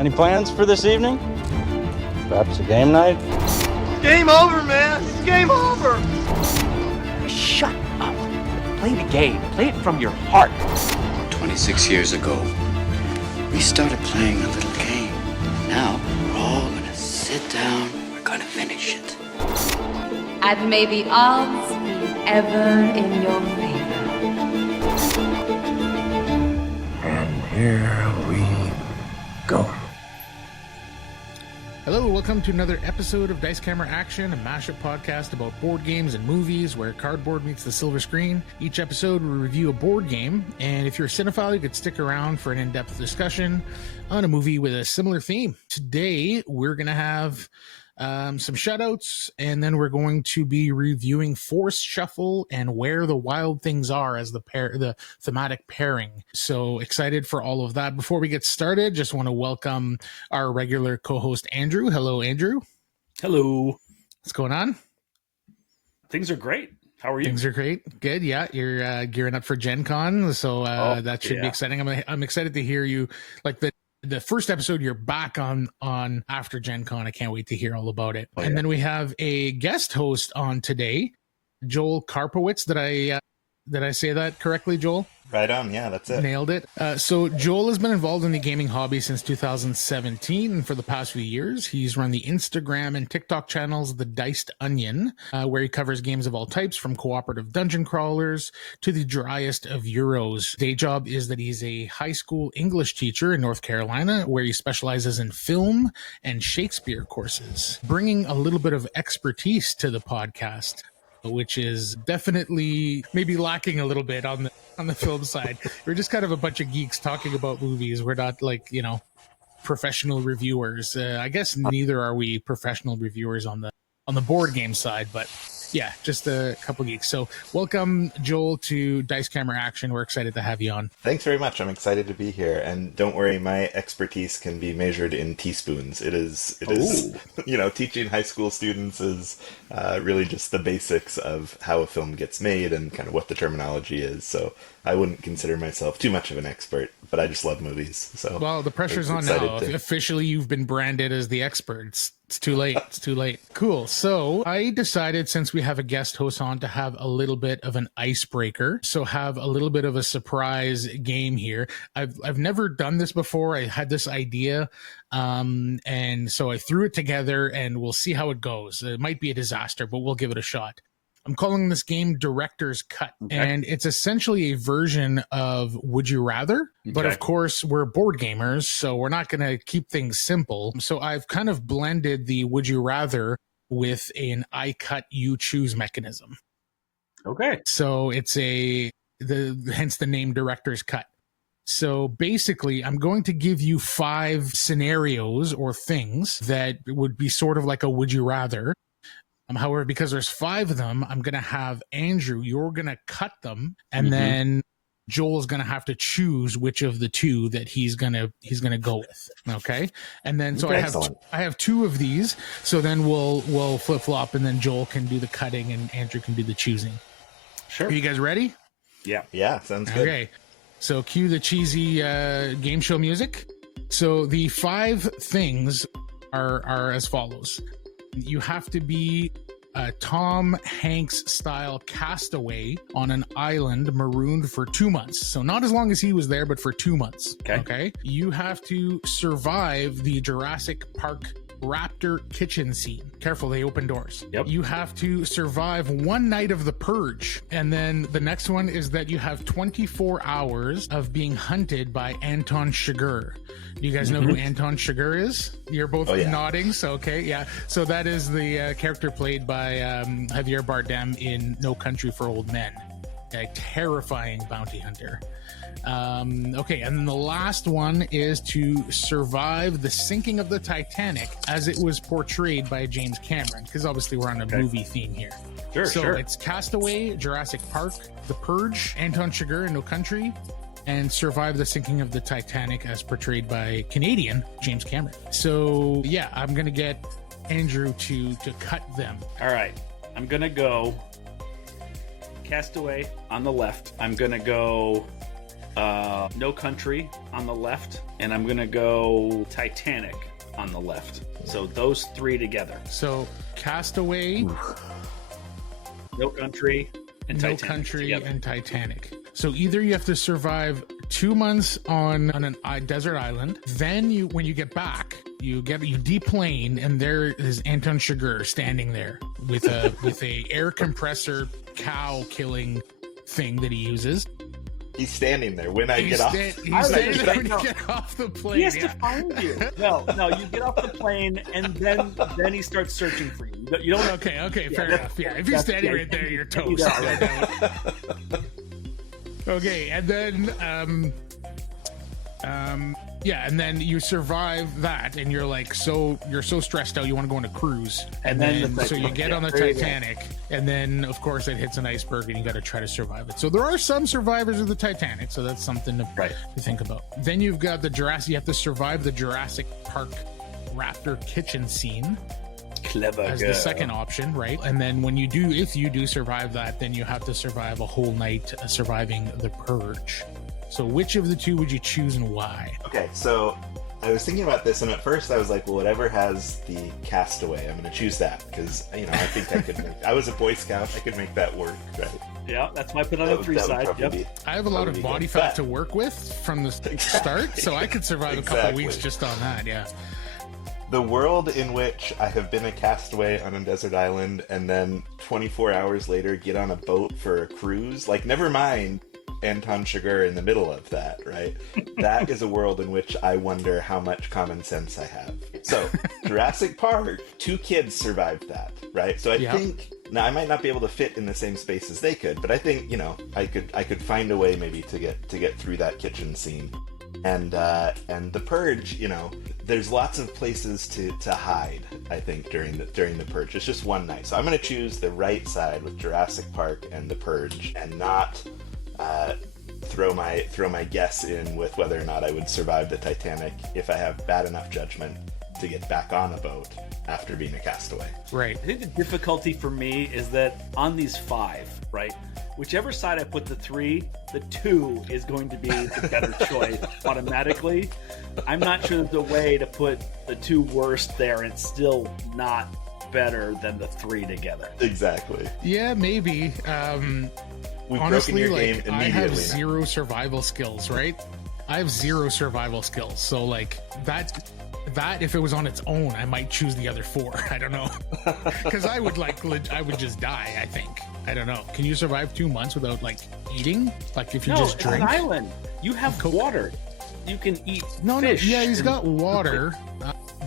Any plans for this evening? Perhaps a game night? Game over, man! It's game over! Shut up. Play the game. Play it from your heart. 26 years ago, we started playing a little game. Now, we're all gonna sit down, we're gonna finish it. And may the odds be ever in your favor. And here we go. Hello, welcome to another episode of Dice Camera Action, a mashup podcast about board games and movies where cardboard meets the silver screen. Each episode we review a board game, and if you're a cinephile, you could stick around for an in-depth discussion on a movie with a similar theme. Today, we're going to have some shoutouts, and then we're going to be reviewing Force Shuffle and Where the Wild Things Are as the thematic pairing. So excited for all of that. Before we get started, just want to welcome our regular co-host Andrew. Hello, Andrew. Hello. What's going on? Things are great. How are you? Things are great. Good. Yeah, you're gearing up for Gen Con, so that should be exciting. I'm excited to hear you. Like the first episode you're back on after Gen Con. I can't wait to hear all about it. And then we have a guest host on today, Joel Karpowitz. Did I say that correctly, Joel? Right on. Yeah, that's it. Nailed it. So Joel has been involved in the gaming hobby since 2017, and for the past few years, he's run the Instagram and TikTok channels The Diced Onion, where he covers games of all types, from cooperative dungeon crawlers to the driest of Euros. Day job is that he's a high school English teacher in North Carolina, where he specializes in film and Shakespeare courses, bringing a little bit of expertise to the podcast, which is definitely maybe lacking a little bit on the film side. We're just kind of a bunch of geeks talking about movies. We're not professional reviewers. I guess neither are we professional reviewers on the board game side, but yeah, just a couple geeks. So welcome, Joel, to Dice Camera Action. We're excited to have you on. Thanks very much. I'm excited to be here. And don't worry, my expertise can be measured in teaspoons. It is, teaching high school students is really just the basics of how a film gets made and kind of what the terminology is. So I wouldn't consider myself too much of an expert, but I just love movies. So well, the pressure's on now. Officially, you've been branded as the expert. It's too late. It's too late. Cool. So I decided, since we have a guest host on, to have a little bit of an icebreaker. So have a little bit of a surprise game here. I've never done this before. I had this idea, and so I threw it together, and we'll see how it goes. It might be a disaster, but we'll give it a shot. I'm calling this game Director's Cut, and it's essentially a version of Would You Rather, but of course we're board gamers, so we're not going to keep things simple. So I've kind of blended the Would You Rather with an I cut, you choose mechanism. Okay. So it's hence the name Director's Cut. So basically, I'm going to give you 5 scenarios or things that would be sort of like a Would You Rather. However, because there's 5 of them, I'm going to have Andrew, you're going to cut them, and then Joel's going to have to choose which of the 2 that he's going to go with. Okay? And then so I have 2 of these, so then we'll flip-flop, and then Joel can do the cutting and Andrew can do the choosing. Sure. Are you guys ready? Yeah. Yeah, sounds good. Okay. So cue the cheesy game show music. So the 5 things are as follows. You have to be a Tom Hanks style castaway on an island marooned for 2 months. So not as long as he was there, but for 2 months. Okay. You have to survive the Jurassic Park raptor kitchen scene. Careful, they open doors. Yep. You have to survive 1 night of The Purge. And then the next one is that you have 24 hours of being hunted by Anton Chigurh. Do you guys know who Anton Chigurh is? You're both nodding, so okay, yeah. So that is the character played by Javier Bardem in No Country for Old Men. A terrifying bounty hunter. Okay, and then the last one is to survive the sinking of the Titanic as it was portrayed by James Cameron, because obviously we're on a movie theme here. So it's Castaway, Jurassic Park, The Purge, Anton Chigurh in No Country, and survive the sinking of the Titanic as portrayed by Canadian James Cameron. So yeah, I'm gonna get Andrew to cut them. All right, I'm gonna go Castaway on the left. I'm gonna go No Country on the left, and I'm gonna go Titanic on the left. So those three together. So Castaway, No Country, and No Titanic Country, together. and Titanic. So either you have to survive 2 months on a desert island, then when you get back, you deplane, and there is Anton Chigurh standing there with a air compressor cow killing thing that he uses. He's standing there when I get off. He's standing there when you get off the plane. He has to find you. No, you get off the plane, and then he starts searching for you. You don't. Okay, fair enough. Yeah, if you're standing right there, you're toast. Okay, and then and then you survive that, and you're like you're so stressed out you want to go on a cruise, and then so you get on the Titanic, and then of course it hits an iceberg, and you got to try to survive it. So there are some survivors of the Titanic, so that's something to think about. Then you've got the Jurassic. You have to survive the Jurassic Park raptor kitchen scene. Clever as girl. The second option, right? And then if you do survive that, then you have to survive a whole night surviving the Purge. So which of the two would you choose and why? Okay, so I was thinking about this, and at first I was like, well, whatever has the Castaway, I'm going to choose that, because, I think I could I was a Boy Scout, I could make that work, right? Yeah, that's my put on the three side. Yep. I have a lot of body fat to work with from the start, so I could survive a couple weeks just on that, yeah. The world in which I have been a castaway on a desert island and then 24 hours later get on a boat for a cruise, like, never mind Anton Chigurh in the middle of that, right? That is a world in which I wonder how much common sense I have. So, Jurassic Park, 2 kids survived that, right? So I think, now I might not be able to fit in the same space as they could, but I think, I could find a way maybe to get through that kitchen scene. And the Purge, there's lots of places to hide, I think, during the Purge. It's just one night. So I'm going to choose the right side with Jurassic Park and the Purge, and not throw my guess in with whether or not I would survive the Titanic if I have bad enough judgment to get back on a boat after being a castaway. Right. I think the difficulty for me is that on these 5, right, whichever side I put the 3, the 2 is going to be the better choice automatically. I'm not sure there's a way to put the 2 worst there and it's still not better than the 3 together. Exactly. Yeah, maybe. We've honestly, broken your game immediately. I have zero survival skills, right? I have zero survival skills. So like that if it was on its own, I might choose the other 4. I don't know. Because I would just die, I think. I don't know. Can you survive 2 months without like eating? Like if you just drink? It's an island. You have water. You can eat fish. No, yeah, he's got water.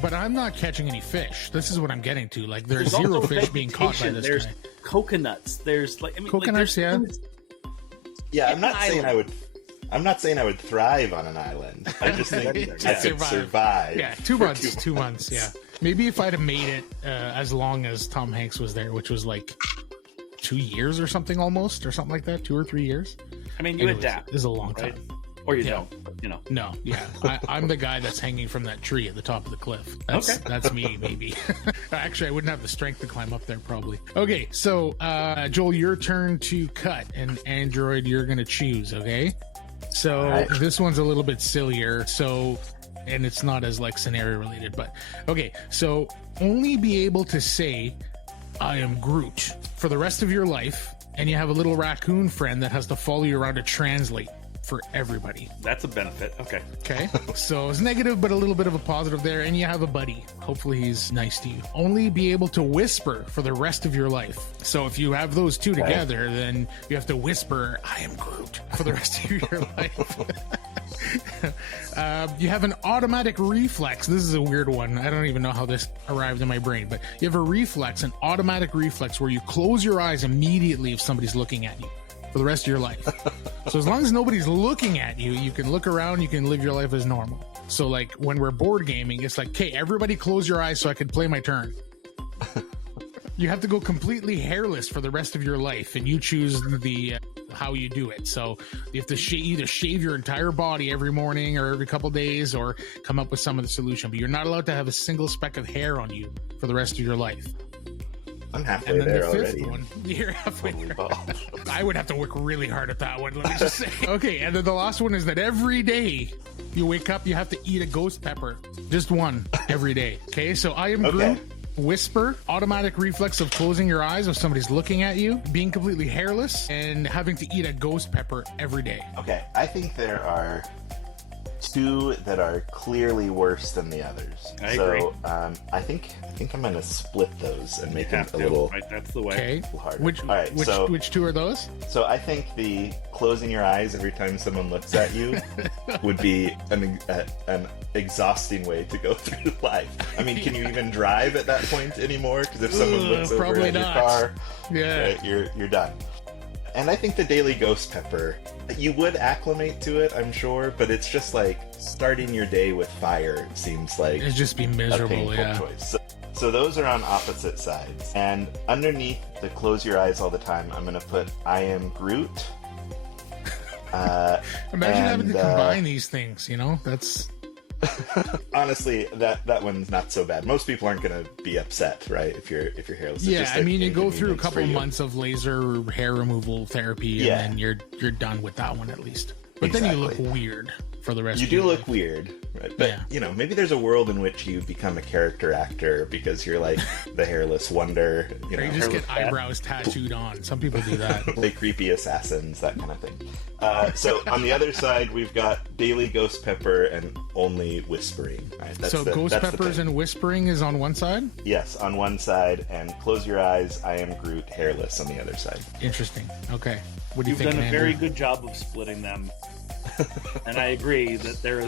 But I'm not catching any fish. This is what I'm getting to. Like there's zero fish being caught by this There's guy. Coconuts. There's coconuts, yeah. Yeah, I'm not saying I would thrive on an island. I just think I could survive. Yeah, 2 months. 2 months. Yeah, maybe if I'd have made it as long as Tom Hanks was there, which was like 2 years or something, almost, or something like that, 2 or 3 years. I mean, you adapt. This is a long time. Or you don't. No, yeah. I'm the guy that's hanging from that tree at the top of the cliff. That's me, maybe. Actually, I wouldn't have the strength to climb up there, probably. Okay, so, Joel, your turn to cut, and Android, you're going to choose, okay? So, This one's a little bit sillier, and it's not as, like, scenario related, but, okay, so, only be able to say, I am Groot, for the rest of your life, and you have a little raccoon friend that has to follow you around to translate for everybody. That's a benefit. Okay. So it's negative, but a little bit of a positive there. And you have a buddy. Hopefully he's nice to you. Only be able to whisper for the rest of your life. So if you have those two together, then you have to whisper, I am Groot, for the rest of your life. You have an automatic reflex. This is a weird one. I don't even know how this arrived in my brain, but you have a reflex, an automatic reflex where you close your eyes immediately if somebody's looking at you for the rest of your life. So as long as nobody's looking at you, you can look around, you can live your life as normal. So like when we're board gaming, it's like, okay, everybody close your eyes so I can play my turn. You have to go completely hairless for the rest of your life, and you choose the how you do it. So you have to either shave your entire body every morning or every couple days, or come up with some of the solution. But you're not allowed to have a single speck of hair on you for the rest of your life. I'm halfway And then there the fifth already. one, you're halfway Holy there. ball. I would have to work really hard at that one, let me just say. Okay, and then the last one is that every day you wake up, you have to eat a ghost pepper. Just one every day. Okay, so I am Okay. Groot. Whisper, automatic reflex of closing your eyes if somebody's looking at you, being completely hairless, and having to eat a ghost pepper every day. Okay, I think there are two that are clearly worse than the others. I agree. I think I'm gonna split those and make them Have a to, little right? That's the way. Okay, harder. which All right, so which two are those? so I think the closing your eyes every time someone looks at you would be an exhausting way to go through life. I mean, can you even drive at that point anymore? Because if someone looks over probably at your not. car, Yeah. right, you're done. And I think the daily ghost pepper, you would acclimate to it, I'm sure, but it's just like starting your day with fire seems like It'd just be a miserable, painful yeah. choice. So those are on opposite sides. And underneath the close your eyes all the time, I'm going to put I am Groot. Imagine having to and, combine these things, you know? That's Honestly, that one's not so bad. Most people aren't going to be upset, right? If you're hairless. It's yeah. just I mean, you go through a inconvenience couple for you. months of laser hair removal therapy, Yeah. and then you're done with that one at least. But then you look Exactly. weird for the rest. You of do your look life. weird, right? But Yeah. maybe there's a world in which you become a character actor because you're like the hairless wonder. Or you just get eyebrows tattooed on. Some people do that. the creepy assassins, that kind of thing. So on the other side, we've got daily ghost pepper and only whispering. Right? So ghost peppers and whispering is on one side. Yes, on one side, and close your eyes. I am Groot, hairless on the other side. Interesting. Okay. What do you You've think? done a very good job of splitting them. And I agree that there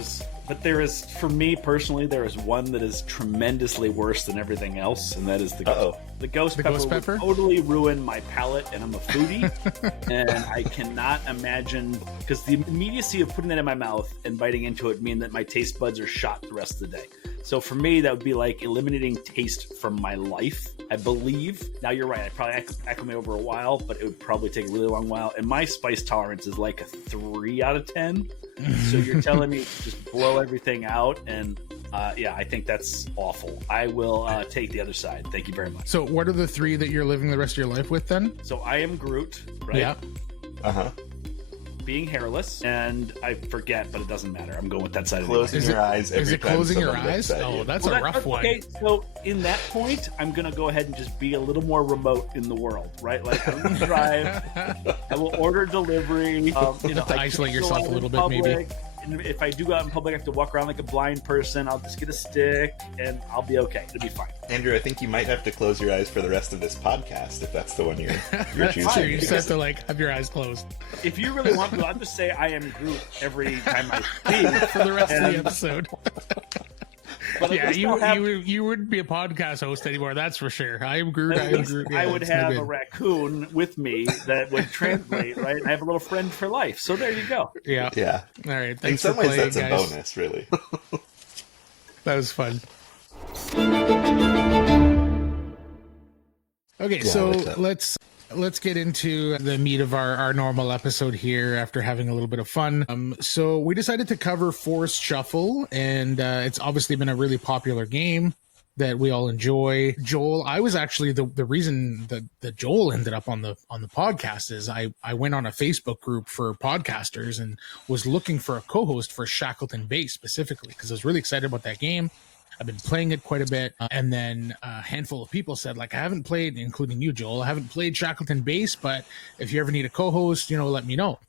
is, for me personally, there is one that is tremendously worse than everything else, and that is the ghost. The ghost pepper ghost pepper? would totally ruin my palate, and I'm a foodie, and I cannot imagine, because the immediacy of putting that in my mouth and biting into it mean that my taste buds are shot the rest of the day. So for me, that would be like eliminating taste from my life, I believe. Now, you're right. I'd probably acclimate over a while, but it would probably take a really long while. And my spice tolerance is like a 3 out of 10. So you're telling me to just blow everything out. And yeah, I think that's awful. I will take the other side. Thank you very much. So what are the three that you're living the rest of your life with then? So I am Groot, right? Yeah. Uh-huh. Being hairless, and I forget, but it doesn't matter. I'm going with that side of the Closing your eyes every Is it time closing your someone looks eyes? at Oh, you. that's a rough one. Okay, so in that point, I'm gonna go ahead and just be a little more remote in the world, right? Like I'm gonna drive, I will order delivery. You know, have to I isolate can't go yourself out a little in bit, maybe. public. And if I do go out in public, I have to walk around like a blind person. I'll just get a stick, and I'll be okay. It'll be fine. Andrew, I think you might have to close your eyes for the rest of this podcast if that's the one you're choosing. So you just have to like have your eyes closed If you really want to, I'll just say I am Groot every time I speak. for the rest of the And- episode. But at Yeah, least I'll have- you wouldn't be a podcast host anymore. That's for sure. I am Groot. I At am least Groot. I Yeah, would it's no have good. a raccoon with me that would translate, right? I have a little friend for life. So there you go. Yeah. Yeah. All right. In Thanks some for ways, playing, that's a guys. bonus, really. That was fun. Okay, Yeah, so what's up? let's get into the meat of our normal episode here after having a little bit of fun. So we decided to cover Forest Shuffle, and it's obviously been a really popular game that we all enjoy. Joel, I was actually the reason that Joel ended up on the podcast is I went on a Facebook group for podcasters and was looking for a co-host for Shackleton Bay specifically because I was really excited about that game. I've been playing it quite a bit. And then a handful of people said, like, I haven't played, including you, Joel, I haven't played Shackleton Base, but if you ever need a co-host, let me know.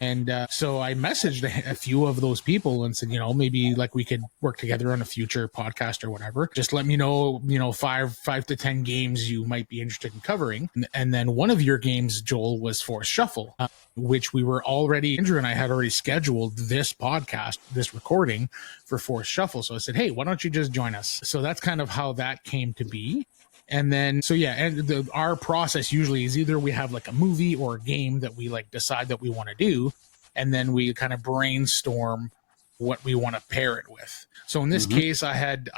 And so I messaged a few of those people and said, maybe like we could work together on a future podcast or whatever. Just let me know, 5 to 10 games you might be interested in covering. And then one of your games, Joel, was Forest Shuffle, which Andrew and I had already scheduled this podcast, this recording for Forest Shuffle. So I said, hey, why don't you just join us? So that's kind of how that came to be. And then, so yeah, and our process usually is either we have like a movie or a game that we like decide that we want to do, and then we kind of brainstorm what we want to pair it with. So in this case, I had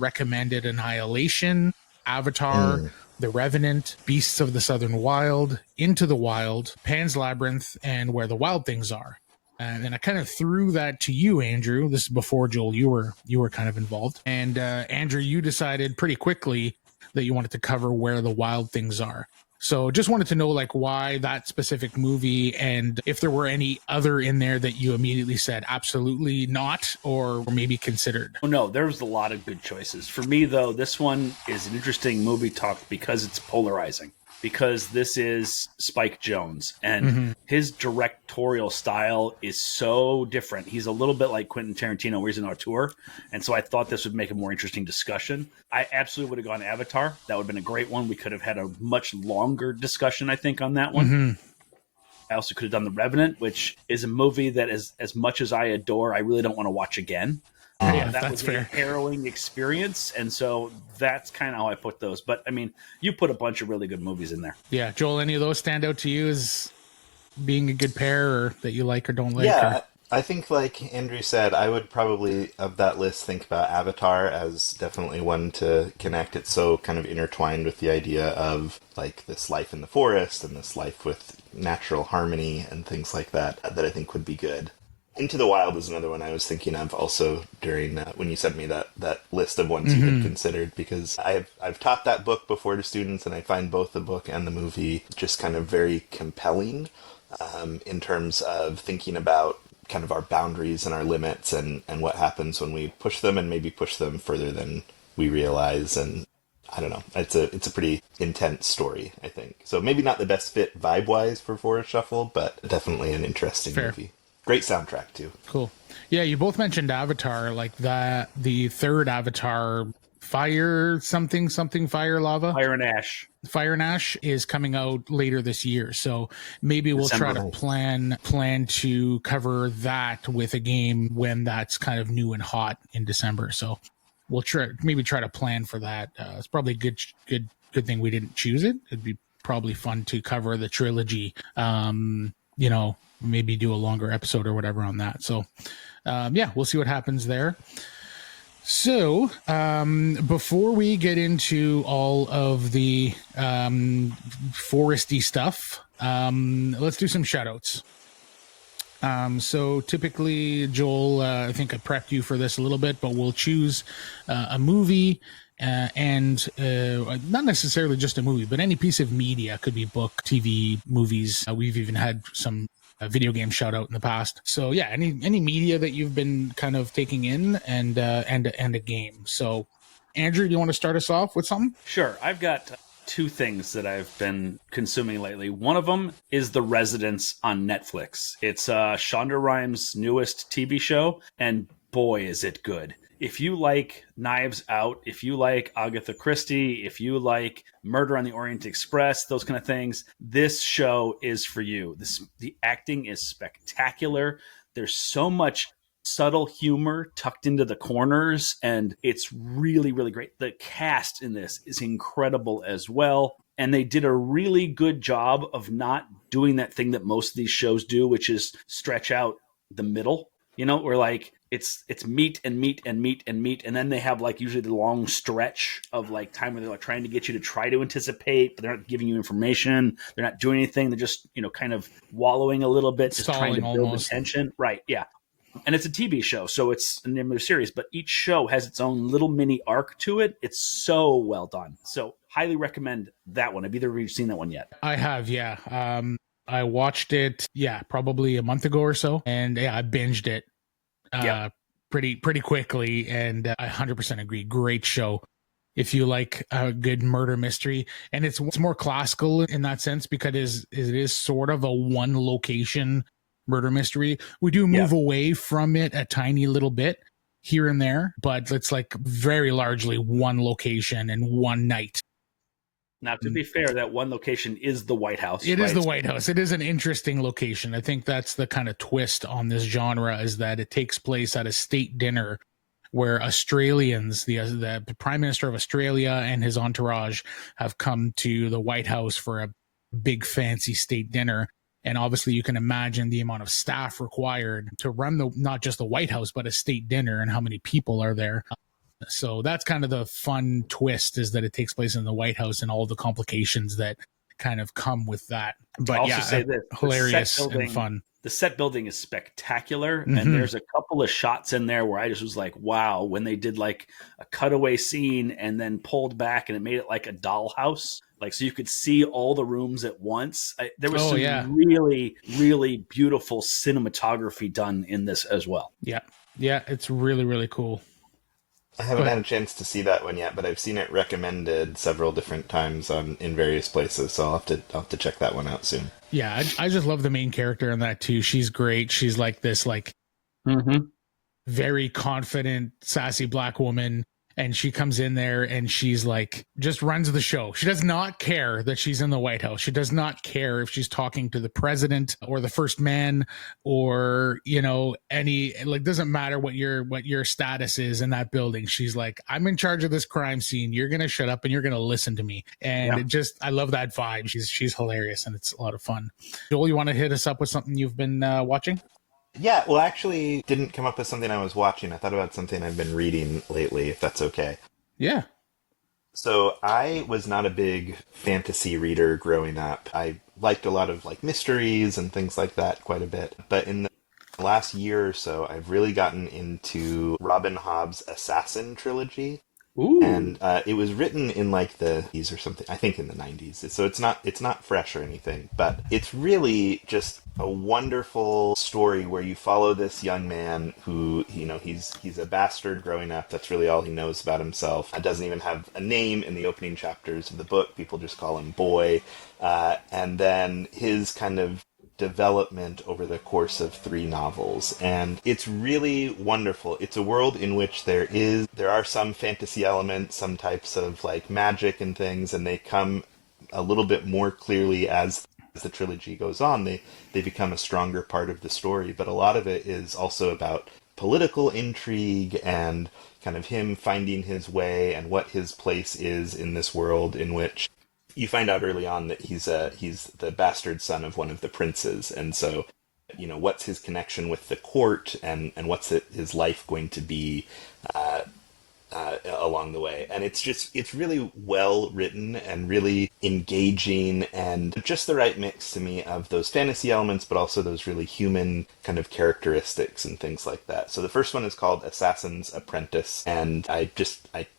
recommended Annihilation, Avatar, The Revenant, Beasts of the Southern Wild, Into the Wild, Pan's Labyrinth, and Where the Wild Things Are. And then I kind of threw that to you, Andrew. This is before Joel, you were kind of involved. And Andrew, you decided pretty quickly that you wanted to cover where the wild things are. So just wanted to know like why that specific movie, and if there were any other in there that you immediately said absolutely not, or maybe considered. Oh no, there's a lot of good choices. For me though, this one is an interesting movie talk because it's polarizing. Because this is Spike Jonze, and his directorial style is so different. He's a little bit like Quentin Tarantino, where he's an auteur, and so I thought this would make a more interesting discussion. I absolutely would have gone Avatar. That would have been a great one. We could have had a much longer discussion, I think, on that one. I also could have done The Revenant, which is a movie that, as much as I adore, I really don't want to watch again. Yeah, that that's was fair. a harrowing experience, and so that's kind of how I put those. But I mean, you put a bunch of really good movies in there. Yeah, Joel, any of those stand out to you as being a good pair, or that you like or don't like? Yeah, Or? I think like Andrew said, I would probably, of that list, think about Avatar as definitely one to connect. It's so kind of intertwined with the idea of like this life in the forest and this life with natural harmony and things like that, that I think would be good. Into the Wild is another one I was thinking of also during when you sent me that list of ones you had considered, because I've taught that book before to students, and I find both the book and the movie just kind of very compelling in terms of thinking about kind of our boundaries and our limits and what happens when we push them and maybe push them further than we realize. And I don't know, it's a pretty intense story, I think. So maybe not the best fit vibe-wise for Forest Shuffle, but definitely an interesting movie. Great soundtrack too. Cool. Yeah, you both mentioned Avatar, like that. The third Avatar, Fire Lava, Fire and Ash. Fire and Ash is coming out later this year, so maybe we'll try to plan to cover that with a game when that's kind of new and hot in December. So we'll try to plan for that. It's probably a good thing we didn't choose it. It'd be probably fun to cover the trilogy. Maybe do a longer episode or whatever on that. So, we'll see what happens there. So, before we get into all of the foresty stuff, let's do some shout outs. So typically, Joel, I think I prepped you for this a little bit, but we'll choose a movie and not necessarily just a movie, but any piece of media. Could be book, TV, movies. We've even had some video game shout out in the past. So yeah, any media that you've been kind of taking in and a game. So Andrew, do you want to start us off with something? Sure. I've got two things that I've been consuming lately. One of them is The Residence on Netflix. It's Shonda Rhimes' newest TV show, and boy, is it good. If you like Knives Out, if you like Agatha Christie, if you like Murder on the Orient Express, those kind of things, this show is for you. The acting is spectacular. There's so much subtle humor tucked into the corners, and it's really, really great. The cast in this is incredible as well. And they did a really good job of not doing that thing that most of these shows do, which is stretch out the middle. Where like it's meat and meat and meat and meat, and then they have like usually the long stretch of like time where they're like trying to get you to try to anticipate, but they're not giving you information. They're not doing anything. They're just kind of wallowing a little bit, just trying to build the tension. Right? Yeah. And it's a TV show, so it's an animated series, but each show has its own little mini arc to it. It's so well done. So highly recommend that one. Have either of you seen that one yet? I have, yeah. I watched it, probably a month ago or so, and I binged it pretty quickly, and I 100% agree. Great show. If you like a good murder mystery, and it's more classical in that sense because it is sort of a one location murder mystery. We do move away from it a tiny little bit here and there, but it's like very largely one location and one night. Now, to be fair, that one location is the White House. It is the White House. It is an interesting location. I think that's the kind of twist on this genre, is that it takes place at a state dinner where Australians, the Prime Minister of Australia and his entourage, have come to the White House for a big fancy state dinner. And obviously you can imagine the amount of staff required to run not just the White House, but a state dinner, and how many people are there. So that's kind of the fun twist, is that it takes place in the White House and all the complications that kind of come with that. But I'll also say this, hilarious and fun. the set building is spectacular, Mhm. and there's a couple of shots in there where I just was like, wow, when they did like a cutaway scene and then pulled back and it made it like a dollhouse, like so you could see all the rooms at once. There was Oh, some yeah. really, really beautiful cinematography done in this as well. Yeah. Yeah, it's really, really cool. I haven't But- had a chance to see that one yet, but I've seen it recommended several different times in various places, so I'll have to check that one out soon. Yeah, I just love the main character in that too. She's great. She's like this very confident, sassy black woman, and she comes in there and she's like just runs the show. She does not care that she's in the White House. She does not care if she's talking to the president or the first man or, you know, any, like, doesn't matter what your status is in that building. She's like, I'm in charge of this crime scene. You're going to shut up and you're going to listen to me. And it just, I love that vibe. She's hilarious and it's a lot of fun. Joel, you want to hit us up with something you've been watching? Yeah, well, actually, didn't come up with something I was watching. I thought about something I've been reading lately, if that's okay. Yeah. So I was not a big fantasy reader growing up. I liked a lot of like mysteries and things like that quite a bit. But in the last year or so, I've really gotten into Robin Hobb's Assassin trilogy. Ooh. And it was written in like the 90s or something, I think in the 90s. So it's not fresh or anything, but it's really just a wonderful story where you follow this young man who, you know, he's a bastard growing up. That's really all he knows about himself. Doesn't even have a name in the opening chapters of the book. People just call him Boy. And then his kind of development over the course of 3 novels, and it's really wonderful. It's a world in which there are some fantasy elements, some types of like magic and things, and they come a little bit more clearly as the trilogy goes on. They become a stronger part of the story, but a lot of it is also about political intrigue and kind of him finding his way and what his place is in this world, in which you find out early on that he's the bastard son of one of the princes, and so, you know, what's his connection with the court, and what's his life going to be along the way. And it's really well written and really engaging, and just the right mix to me of those fantasy elements, but also those really human kind of characteristics and things like that. So the first one is called Assassin's Apprentice, and I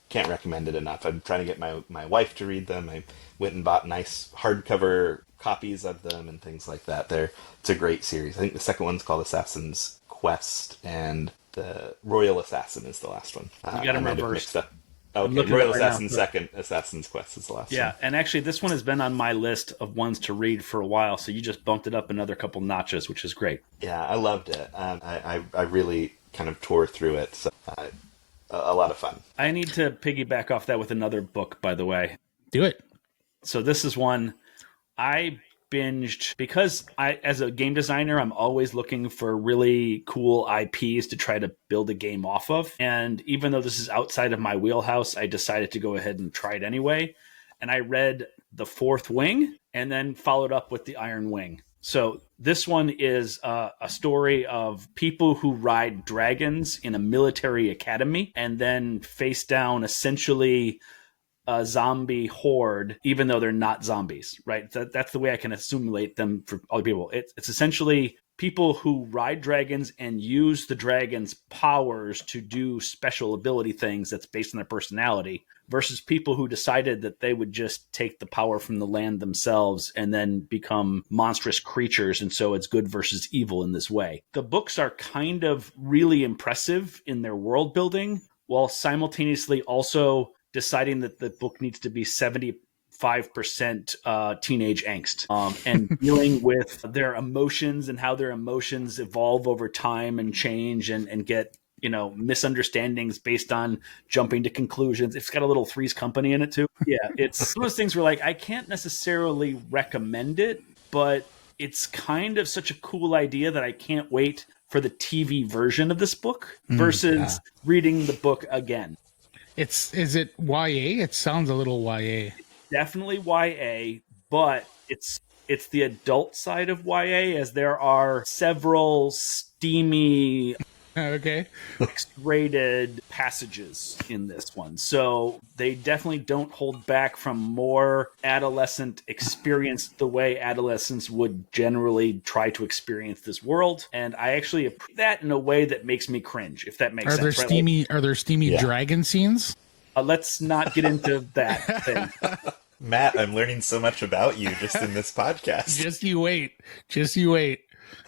can't recommend it enough. I'm trying to get my wife to read them. I went and bought nice hardcover copies of them and things like that. It's a great series. I think the second one's called Assassin's Quest, and the Royal Assassin is the last one. You got them reversed. Okay, Royal Assassin second, Assassin's Quest is the last one. Yeah, and actually this one has been on my list of ones to read for a while, so you just bumped it up another couple notches, which is great. Yeah, I loved it. I really kind of tore through it, so a lot of fun. I need to piggyback off that with another book, by the way. Do it. So this is one I binged because as a game designer, I'm always looking for really cool IPs to try to build a game off of. And even though this is outside of my wheelhouse, I decided to go ahead and try it anyway. And I read The Fourth Wing and then followed up with The Iron Wing. So this one is a story of people who ride dragons in a military academy and then face down essentially a zombie horde, even though they're not zombies, right? That's the way I can assimilate them for other people. It's essentially people who ride dragons and use the dragon's powers to do special ability things that's based on their personality, versus people who decided that they would just take the power from the land themselves and then become monstrous creatures. And so it's good versus evil in this way. The books are kind of really impressive in their world building, while simultaneously also deciding that the book needs to be 75% teenage angst, and dealing with their emotions and how their emotions evolve over time and change and get, you know, misunderstandings based on jumping to conclusions. It's got a little Three's Company in it too. Yeah, it's one of those things where like I can't necessarily recommend it, but it's kind of such a cool idea that I can't wait for the TV version of this book versus reading the book again. Is it YA? It sounds a little YA. Definitely YA, but it's the adult side of YA, as there are several steamy Okay. X-rated passages in this one. So they definitely don't hold back from more adolescent experience the way adolescents would generally try to experience this world. And I actually appreciate that in a way that makes me cringe, if that makes sense. Are there steamy Yeah. dragon scenes? Let's not get into that thing. Matt, I'm learning so much about you just in this podcast. Just you wait. Just you wait.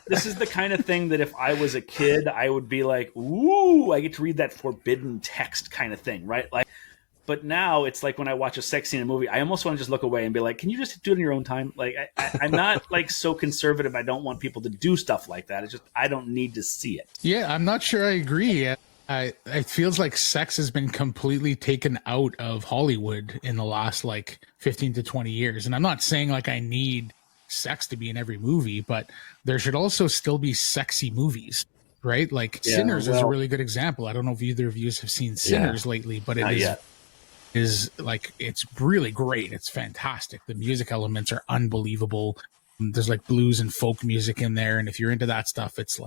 This is the kind of thing that if I was a kid, I would be like, ooh, I get to read that forbidden text kind of thing, right? Like, but now it's like when I watch a sex scene in a movie, I almost want to just look away and be like, can you just do it in your own time? Like, I'm not like so conservative. I don't want people to do stuff like that. It's just, I don't need to see it. Yeah, I'm not sure I agree. It feels like sex has been completely taken out of Hollywood in the last like 15 to 20 years. And I'm not saying like I need sex to be in every movie, but there should also still be sexy movies, right? Like Sinners is a really good example. I don't know if either of you have seen Sinners lately, but it is like, it's really great. It's fantastic. The music elements are unbelievable. There's like blues and folk music in there, and if you're into that stuff, it's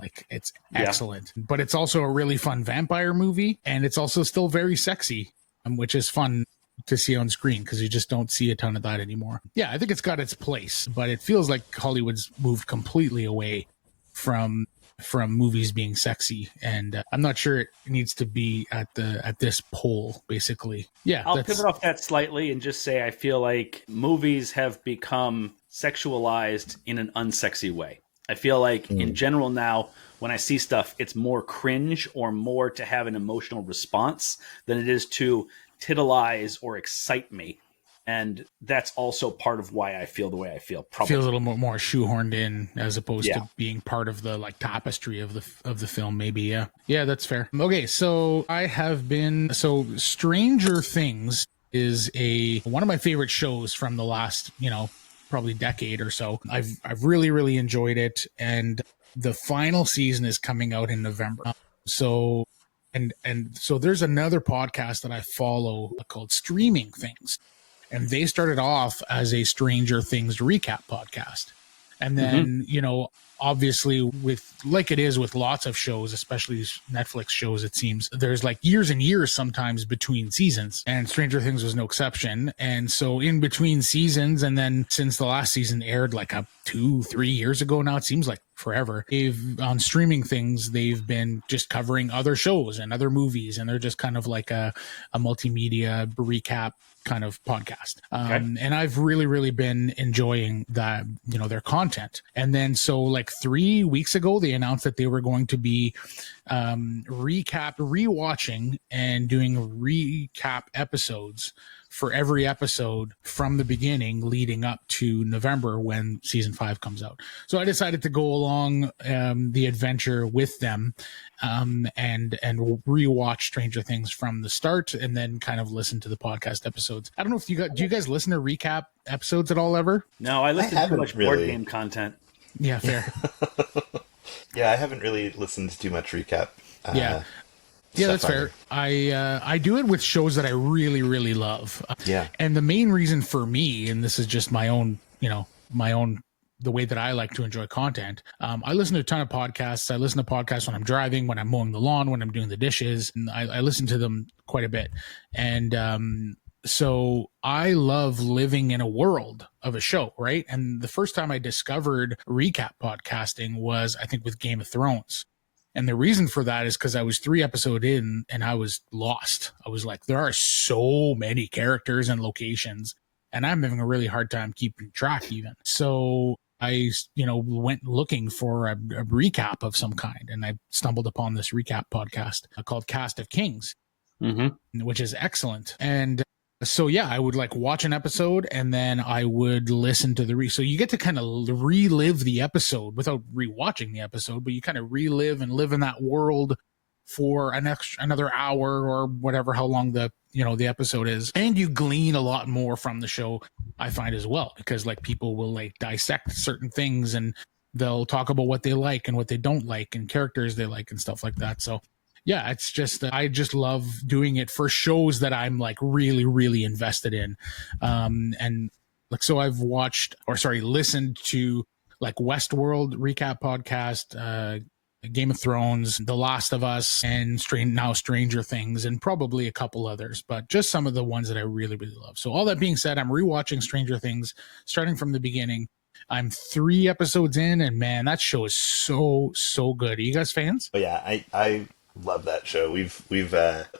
excellent. But it's also a really fun vampire movie, and it's also still very sexy, which is fun to see on screen because you just don't see a ton of that anymore. Yeah, I think it's got its place, but it feels like Hollywood's moved completely away from movies being sexy, and I'm not sure it needs to be at this pole. Basically, yeah. I'll pivot off that slightly and just say I feel like movies have become sexualized in an unsexy way. I feel like in general now, when I see stuff, it's more cringe or more to have an emotional response than it is to titilize or excite me. And that's also part of why I feel the way I feel. Probably feels a little more shoehorned in as opposed to being part of the like tapestry of the film. Maybe, yeah, that's fair. Okay, so Stranger Things is one of my favorite shows from the last, probably decade or so. I've really enjoyed it, and the final season is coming out in November. So there's another podcast that I follow called Streaming Things. And they started off as a Stranger Things recap podcast. And then, obviously with like it is with lots of shows, especially Netflix shows, it seems there's like years and years sometimes between seasons, and Stranger Things was no exception. And so in between seasons, and then since the last season aired like 2-3 years ago now, it seems like forever, on Streaming Things, they've been just covering other shows and other movies, and they're just kind of like a multimedia recap kind of podcast. And I've really been enjoying that, their content. And then so like 3 weeks ago, they announced that they were going to be rewatching and doing recap episodes for every episode from the beginning leading up to November when season 5 comes out. So I decided to go along the adventure with them and rewatch Stranger Things from the start, and then kind of listen to the podcast episodes. I don't know if do you guys listen to recap episodes at all ever? No, I listen to too much board game content. Yeah, fair. Yeah, I haven't really listened to too much recap. Yeah, that's fair. I do it with shows that I really love. And the main reason for me, and this is just my own, the way that I like to enjoy content. I listen to a ton of podcasts. I listen to podcasts when I'm driving, when I'm mowing the lawn, when I'm doing the dishes, and I listen to them quite a bit. And so I love living in a world of a show, right? And the first time I discovered recap podcasting was, I think, with Game of Thrones. And the reason for that is because I was 3 episodes in and I was lost. I was like, there are so many characters and locations, and I'm having a really hard time keeping track even. So I, went looking for a recap of some kind, and I stumbled upon this recap podcast called Cast of Kings, which is excellent. And so, yeah, I would like watch an episode and then I would listen to so you get to kind of relive the episode without rewatching the episode, but you kind of relive and live in that world for another hour or whatever, how long the episode is. And you glean a lot more from the show, I find, as well, because like people will like dissect certain things and they'll talk about what they like and what they don't like and characters they like and stuff like that. So yeah, it's just, I just love doing it for shows that I'm like really invested in. And like, so I've listened to like Westworld recap podcast, Game of Thrones, The Last of Us, and now Stranger Things, and probably a couple others, but just some of the ones that I really, really love. So all that being said, I'm rewatching Stranger Things, starting from the beginning. I'm 3 episodes in, and man, that show is so good. Are you guys fans? Oh yeah, I love that show. We've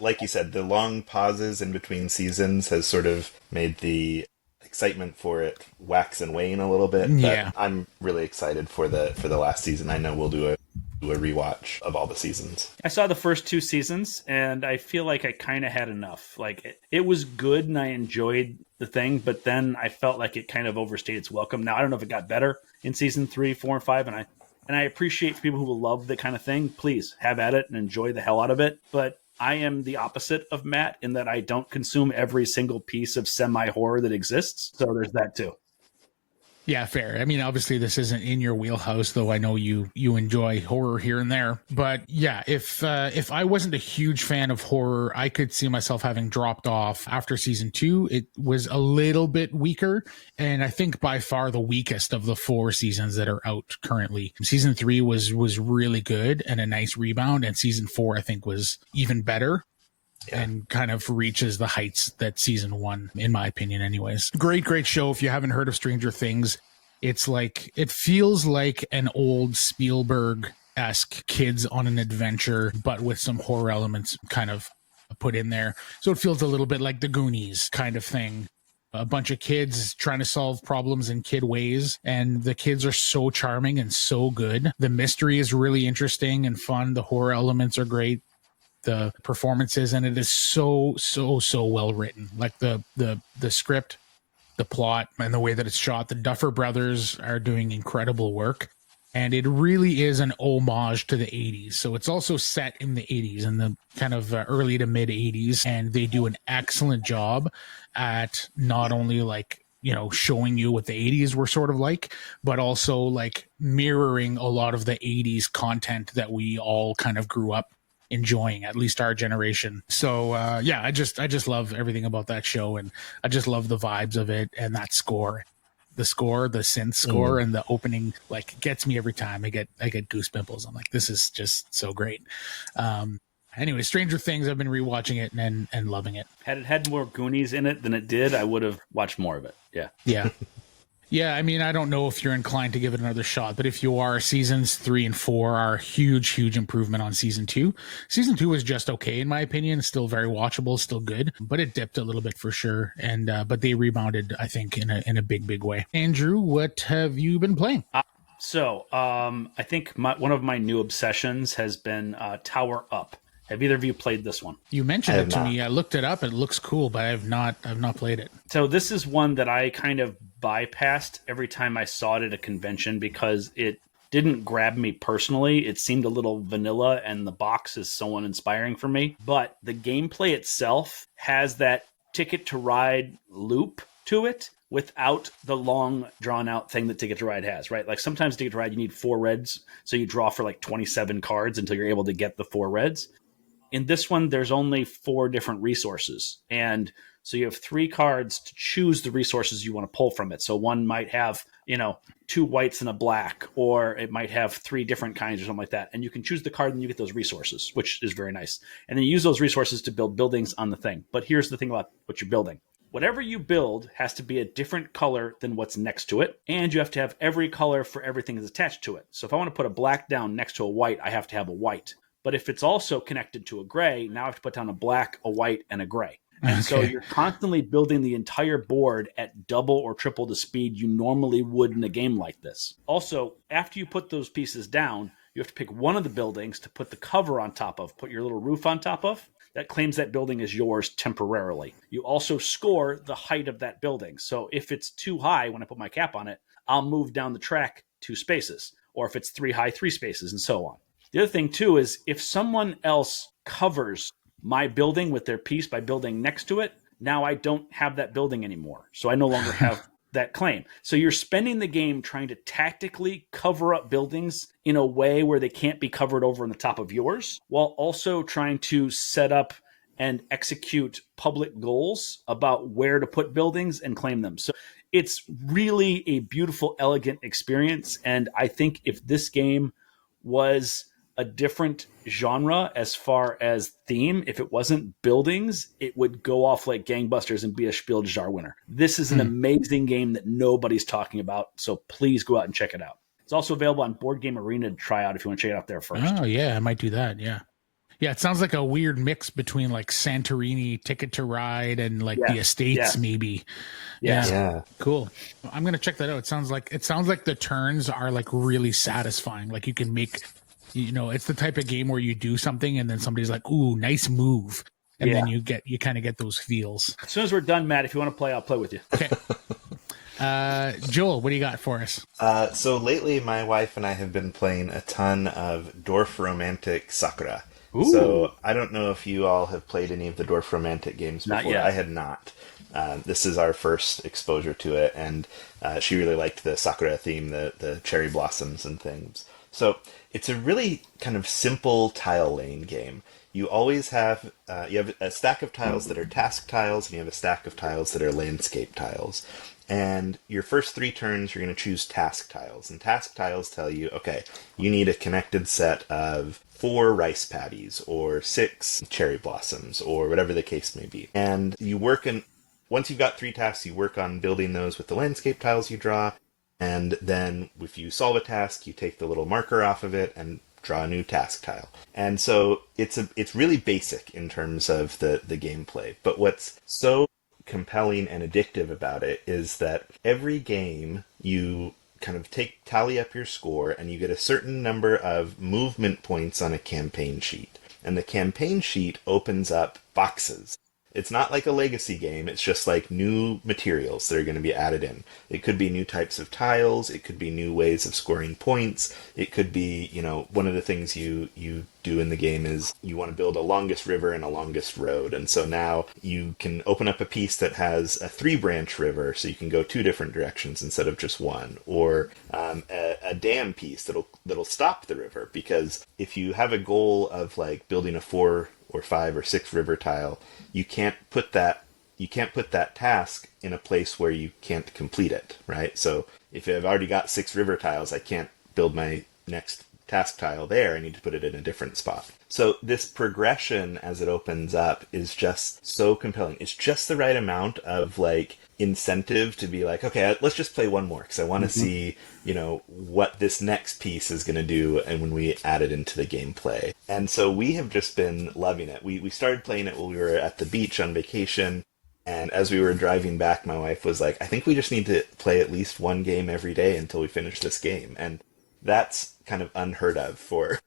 like you said, the long pauses in between seasons has sort of made the excitement for it wax and wane a little bit. Yeah. But I'm really excited for the last season. I know we'll do a rewatch of all the seasons. I saw the first 2 seasons, and I feel like I kind of had enough. Like, it was good, and I enjoyed the thing, but then I felt like it kind of overstayed its welcome. Now, I don't know if it got better in season 3, 4, and 5, and I appreciate for people who will love that kind of thing, please have at it and enjoy the hell out of it. But I am the opposite of Matt in that I don't consume every single piece of semi-horror that exists. So there's that too. Yeah, fair. I mean, obviously this isn't in your wheelhouse, though I know you enjoy horror here and there. But yeah, if I wasn't a huge fan of horror, I could see myself having dropped off after season 2. It was a little bit weaker, and I think by far the weakest of the 4 seasons that are out currently. Season 3 was really good and a nice rebound, and season 4 I think was even better. Yeah. And kind of reaches the heights that season 1, in my opinion, anyways. Great show. If you haven't heard of Stranger Things, it feels like an old Spielberg-esque kids on an adventure, but with some horror elements kind of put in there. So it feels a little bit like the Goonies kind of thing. A bunch of kids trying to solve problems in kid ways, and the kids are so charming and so good. The mystery is really interesting and fun. The horror elements are great. The performances, and it is so well written. Like the script, the plot, and the way that it's shot. The Duffer Brothers are doing incredible work, and it really is an homage to the 80s. So it's also set in the 80s, in the kind of early to mid 80s, and they do an excellent job at not only like, you know, showing you what the 80s were sort of like, but also like mirroring a lot of the 80s content that we all kind of grew up enjoying, at least our generation. So yeah, I just love everything about that show, and I just love the vibes of it, and that score, the synth score, and the opening like gets me every time. I get goosepimples. I'm like, this is just so great. Anyway, Stranger Things, I've been rewatching it and loving it. Had it had more Goonies in it than it did, I would have watched more of it. Yeah. Yeah, I mean, I don't know if you're inclined to give it another shot, but if you are, seasons 3 and 4 are huge improvement on season 2. Season 2 was just okay, in my opinion. Still very watchable, still good, but it dipped a little bit for sure. And but they rebounded, I think, in a big way. Andrew, what have you been playing? I think one of my new obsessions has been Tower Up. Have either of you played this one? You mentioned it to me. I looked it up. It looks cool, but I've not played it. So this is one that I kind of bypassed every time I saw it at a convention because it didn't grab me personally. It seemed a little vanilla, and the box is so uninspiring for me. But the gameplay itself has that Ticket to Ride loop to it without the long drawn out thing that Ticket to Ride has, right? Like sometimes Ticket to Ride, you need 4 reds. So you draw for like 27 cards until you're able to get the 4 reds. In this one, there's only 4 different resources. And so you have 3 cards to choose the resources you want to pull from it. So one might have, 2 whites and a black, or it might have 3 different kinds or something like that. And you can choose the card and you get those resources, which is very nice. And then you use those resources to build buildings on the thing. But here's the thing about what you're building. Whatever you build has to be a different color than what's next to it. And you have to have every color for everything that's attached to it. So if I want to put a black down next to a white, I have to have a white. But if it's also connected to a gray, now I have to put down a black, a white, and a gray. And so you're constantly building the entire board at double or triple the speed you normally would in a game like this. Also, after you put those pieces down, you have to pick one of the buildings to put the cover on top of, put your little roof on top of. That claims that building is yours temporarily. You also score the height of that building. So if it's too high when I put my cap on it, I'll move down the track 2 spaces. Or if it's 3 high, 3 spaces, and so on. The other thing, too, is if someone else covers my building with their piece by building next to it, now I don't have that building anymore. So I no longer have that claim. So you're spending the game trying to tactically cover up buildings in a way where they can't be covered over on the top of yours, while also trying to set up and execute public goals about where to put buildings and claim them. So it's really a beautiful, elegant experience. And I think if this game was a different genre as far as theme, if it wasn't buildings, it would go off like gangbusters and be a Spiel des Jahres winner. This is an amazing game that nobody's talking about, so please go out and check it out. It's also available on Board Game Arena to try out if you want to check it out there first. Oh, yeah, I might do that, yeah. Yeah, it sounds like a weird mix between like Santorini, Ticket to Ride, and like the Estates, maybe. Yeah. Cool. I'm gonna check that out. It sounds like the turns are like really satisfying. Like you can make, it's the type of game where you do something and then somebody's like, "Ooh, nice move," and then you kind of get those feels. As soon as we're done, Matt, if you want to play, I'll play with you. Okay. Joel, what do you got for us? So lately, my wife and I have been playing a ton of Dwarf Romantic Sakura. Ooh. So I don't know if you all have played any of the Dwarf Romantic games before. Not yet. I had not. This is our first exposure to it, and she really liked the Sakura theme, the cherry blossoms and things. So it's a really kind of simple tile laying game. You always have you have a stack of tiles that are task tiles, and you have a stack of tiles that are landscape tiles. And your first 3 turns, you're going to choose task tiles. And task tiles tell you, okay, you need a connected set of 4 rice paddies or 6 cherry blossoms or whatever the case may be. And you work in, once you've got 3 tasks, you work on building those with the landscape tiles you draw. And then if you solve a task, you take the little marker off of it and draw a new task tile. And so it's really basic in terms of the gameplay. But what's so compelling and addictive about it is that every game you kind of tally up your score and you get a certain number of movement points on a campaign sheet. And the campaign sheet opens up boxes. It's not like a legacy game, it's just like new materials that are going to be added in. It could be new types of tiles, it could be new ways of scoring points, it could be, one of the things you do in the game is you want to build a longest river and a longest road. And so now you can open up a piece that has a 3-branch river, so you can go 2 different directions instead of just one. Or a dam piece that'll stop the river, because if you have a goal of like building a 4 or 5 or 6 river tile, you can't put that task in a place where you can't complete it, right? So if I've already got 6 river tiles, I can't build my next task tile there. I need to put it in a different spot. So this progression as it opens up is just so compelling. It's just the right amount of like incentive to be like, okay, let's just play one more because I want to see, what this next piece is going to do, and when we add it into the gameplay. And so we have just been loving it. We started playing it while we were at the beach on vacation, and as we were driving back, my wife was like, I think we just need to play at least one game every day until we finish this game. And that's kind of unheard of for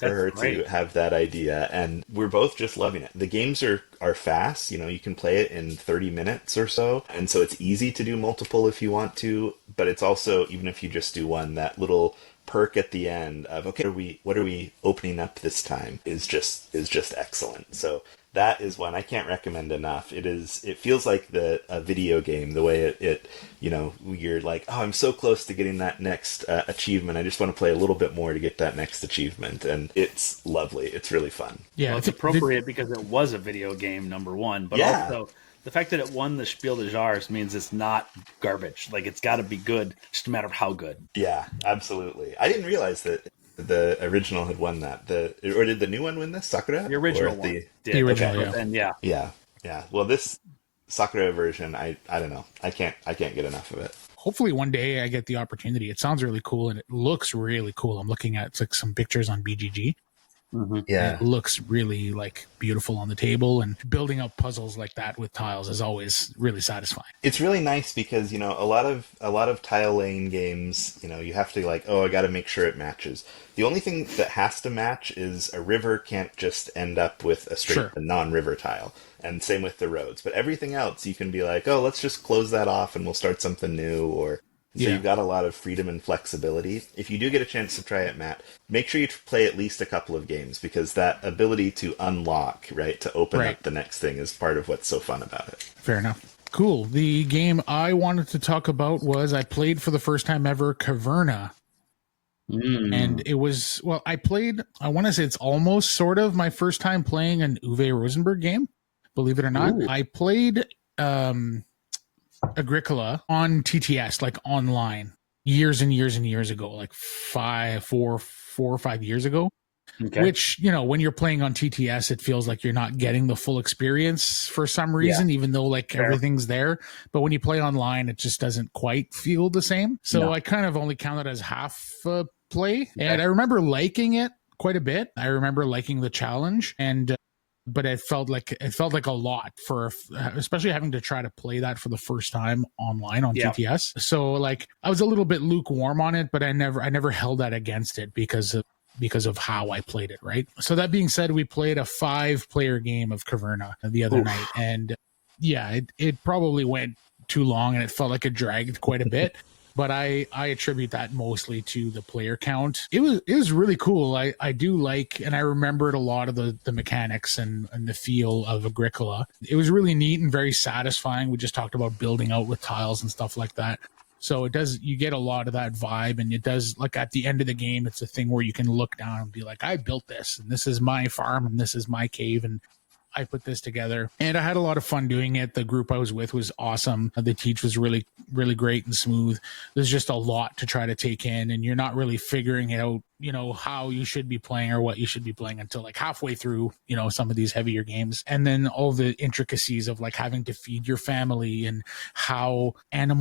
her to have that idea, and we're both just loving it. The games are fast, you can play it in 30 minutes or so, and so it's easy to do multiple if you want to, but it's also, even if you just do one, that little perk at the end of, okay, what are we opening up this time is just excellent. So that is one I can't recommend enough. It feels like a video game, the way it you're like, oh, I'm so close to getting that next achievement. I just want to play a little bit more to get that next achievement. And it's lovely. It's really fun. Yeah, well, it's appropriate because it was a video game, number one, but also the fact that it won the Spiel des Jahres means it's not garbage. Like, it's got to be good, just a matter of how good. Yeah, absolutely. I didn't realize that the original had won that. Or did the new one win this? Sakura? The original one did. The original, okay. And yeah. Well, this Sakura version, I don't know. I can't get enough of it. Hopefully one day I get the opportunity. It sounds really cool and it looks really cool. I'm looking at like some pictures on BGG. Mm-hmm. Yeah, it looks really like beautiful on the table, and building up puzzles like that with tiles is always really satisfying. It's really nice because a lot of tile laying games, you have to like, oh, I got to make sure it matches. The only thing that has to match is a river can't just end up with a straight non-river tile, and same with the roads. But everything else, you can be like, oh, let's just close that off and we'll start something new, or. So you've got a lot of freedom and flexibility. If you do get a chance to try it, Matt, make sure you play at least a couple of games, because that ability to unlock, to open up the next thing is part of what's so fun about it. Fair enough. Cool. The game I wanted to talk about was, I played for the first time ever Caverna. And it was, I want to say it's almost sort of my first time playing an Uwe Rosenberg game, believe it or not. Ooh. I played Agricola on TTS, like online, years and years and years ago, like 4 or 5 years ago. Okay. which, you know, when you're playing on TTS, it feels like you're not getting the full experience for some reason, even though like Fair. everything's there. But when you play online, it just doesn't quite feel the same. So I kind of only count it as half play. And I remember liking it quite a bit. I remember liking the challenge, and but it felt like a lot for, especially having to try to play that for the first time online on TTS. So like I was a little bit lukewarm on it, but I never held that against it because of how I played it, right? So that being said, we played a 5-player game of Caverna the other night, and it probably went too long and it felt like it dragged quite a bit. But I attribute that mostly to the player count. It was really cool. I do like, and I remembered a lot of the mechanics and the feel of Agricola. It was really neat and very satisfying. We just talked about building out with tiles and stuff like that. So you get a lot of that vibe, and it does, like at the end of the game, it's a thing where you can look down and be like, I built this, and this is my farm, and this is my cave, and I put this together. And I had a lot of fun doing it. The group I was with was awesome. The teach was really, really great and smooth. There's just a lot to try to take in, and you're not really figuring out, you know, how you should be playing or what you should be playing until like halfway through, you know, some of these heavier games. And then all the intricacies of like having to feed your family and how and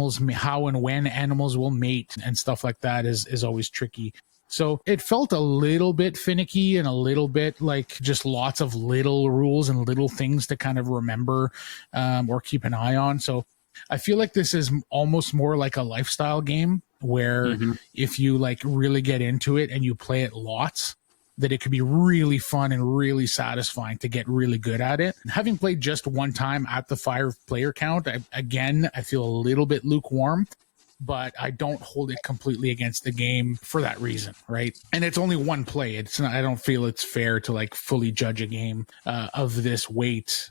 when animals will mate and stuff like that is always tricky. So it felt a little bit finicky and a little bit like just lots of little rules and little things to kind of remember or keep an eye on. So I feel like this is almost more like a lifestyle game where if you like really get into it and you play it lots, that it could be really fun and really satisfying to get really good at it. Having played just one time at the 5-player count, I feel a little bit lukewarm, but I don't hold it completely against the game for that reason, right? And it's only one play. It's not, I don't feel it's fair to like fully judge a game of this weight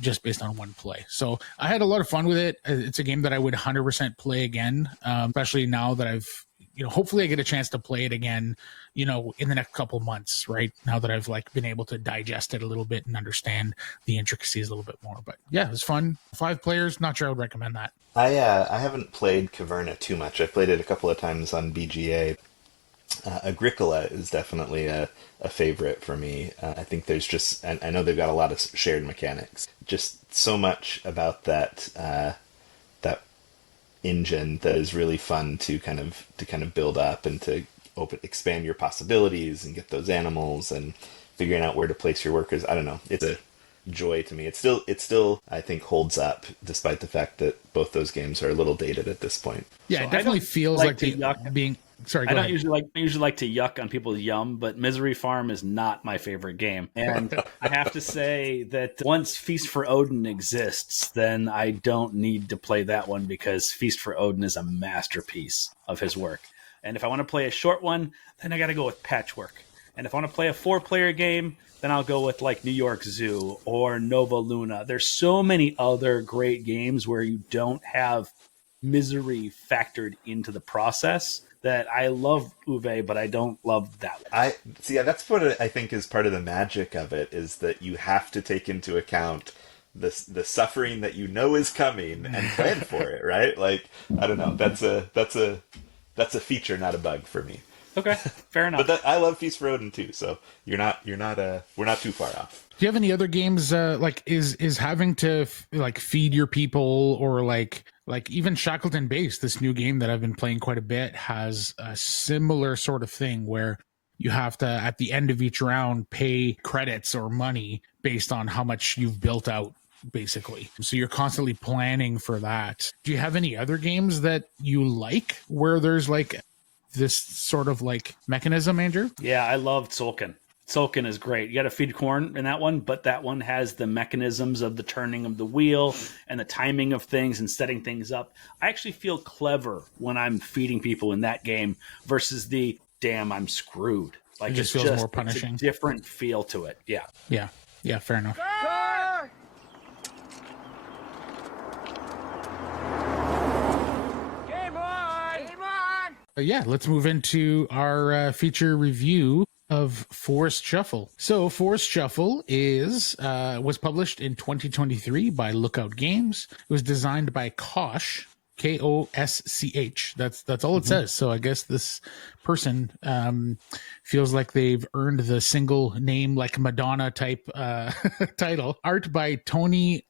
just based on one play. So I had a lot of fun with it. It's a game that I would 100% play again, especially now that I've, you know, hopefully I get a chance to play it again, you know, in the next couple months, right? Now that I've like been able to digest it a little bit and understand the intricacies a little bit more. But yeah, it was fun. 5 players, not sure I would recommend that. I haven't played Caverna too much. I've played it a couple of times on BGA. Agricola is definitely a favorite for me. I think there's just, and I know they've got a lot of shared mechanics. Just so much about that that engine that is really fun to kind of build up and to expand your possibilities and get those animals and figuring out where to place your workers. I don't know. It's a joy to me. It still I think holds up despite the fact that both those games are a little dated at this point. Yeah, it definitely feels like being. Sorry, I don't usually like to yuck on people's yum, but Misery Farm is not my favorite game. And I have to say that once Feast for Odin exists, then I don't need to play that one because Feast for Odin is a masterpiece of his work. And if I want to play a short one, then I got to go with Patchwork. And if I want to play a 4-player game, then I'll go with like New York Zoo or Nova Luna. There's so many other great games where you don't have misery factored into the process that I love Uwe, but I don't love that one. That's what I think is part of the magic of it, is that you have to take into account the suffering that you know is coming and plan for it, right? Like, I don't know. That's a feature, not a bug for me. Okay, fair enough. But I love Feast for Odin too, so we're not too far off. Do you have any other games like is having to like feed your people, or like even Shackleton Base, this new game that I've been playing quite a bit, has a similar sort of thing where you have to, at the end of each round, pay credits or money based on how much you've built out, basically. So you're constantly planning for that. Do you have any other games that you like where there's like this sort of like mechanism, Andrew? Yeah, I loved Tzolk'in. Tzolk'in is great. You got to feed corn in that one, but that one has the mechanisms of the turning of the wheel and the timing of things and setting things up. I actually feel clever when I'm feeding people in that game versus the damn I'm screwed. Like, it just feels more punishing. It's a different feel to it. Yeah. Yeah, fair enough. Yeah, let's move into our feature review of Forest Shuffle. So Forest Shuffle was published in 2023 by Lookout Games. It was designed by Kosh, Kosch. That's all it says. So I guess this person feels like they've earned the single name like Madonna type title. Art by Tony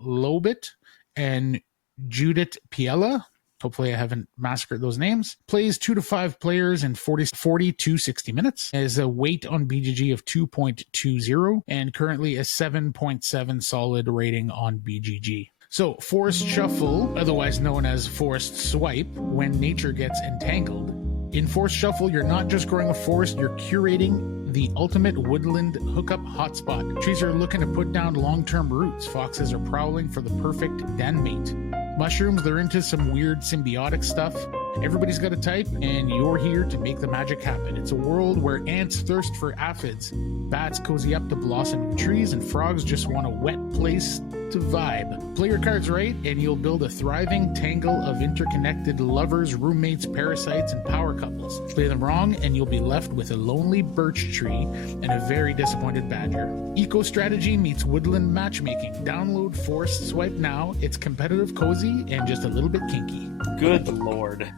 Lobit and Judith Piella. Hopefully I haven't massacred those names. Plays 2 to 5 players in 40 to 60 minutes. Has a weight on BGG of 2.20 and currently a 7.7 solid rating on BGG. So, Forest Shuffle, otherwise known as Forest Swipe, when nature gets entangled. In Forest Shuffle, you're not just growing a forest, you're curating the ultimate woodland hookup hotspot. Trees are looking to put down long-term roots. Foxes are prowling for the perfect den mate. Mushrooms, they're into some weird symbiotic stuff. Everybody's got a type, and you're here to make the magic happen. It's a world where ants thirst for aphids, bats cozy up to blossoming trees, and frogs just want a wet place to vibe. Play your cards right, and you'll build a thriving tangle of interconnected lovers, roommates, parasites, and power couples. Play them wrong, and you'll be left with a lonely birch tree and a very disappointed badger. Eco strategy meets woodland matchmaking. Download Forest Swipe now. It's competitive, cozy, and just a little bit kinky. Good Lord.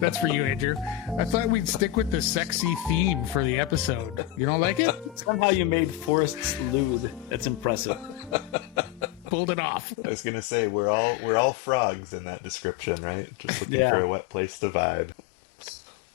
That's for you, Andrew. I thought we'd stick with the sexy theme for the episode. You don't like it? Somehow you made forests lewd. That's impressive. Pulled it off. I was gonna say we're all frogs in that description, right? Just looking for a wet place to vibe.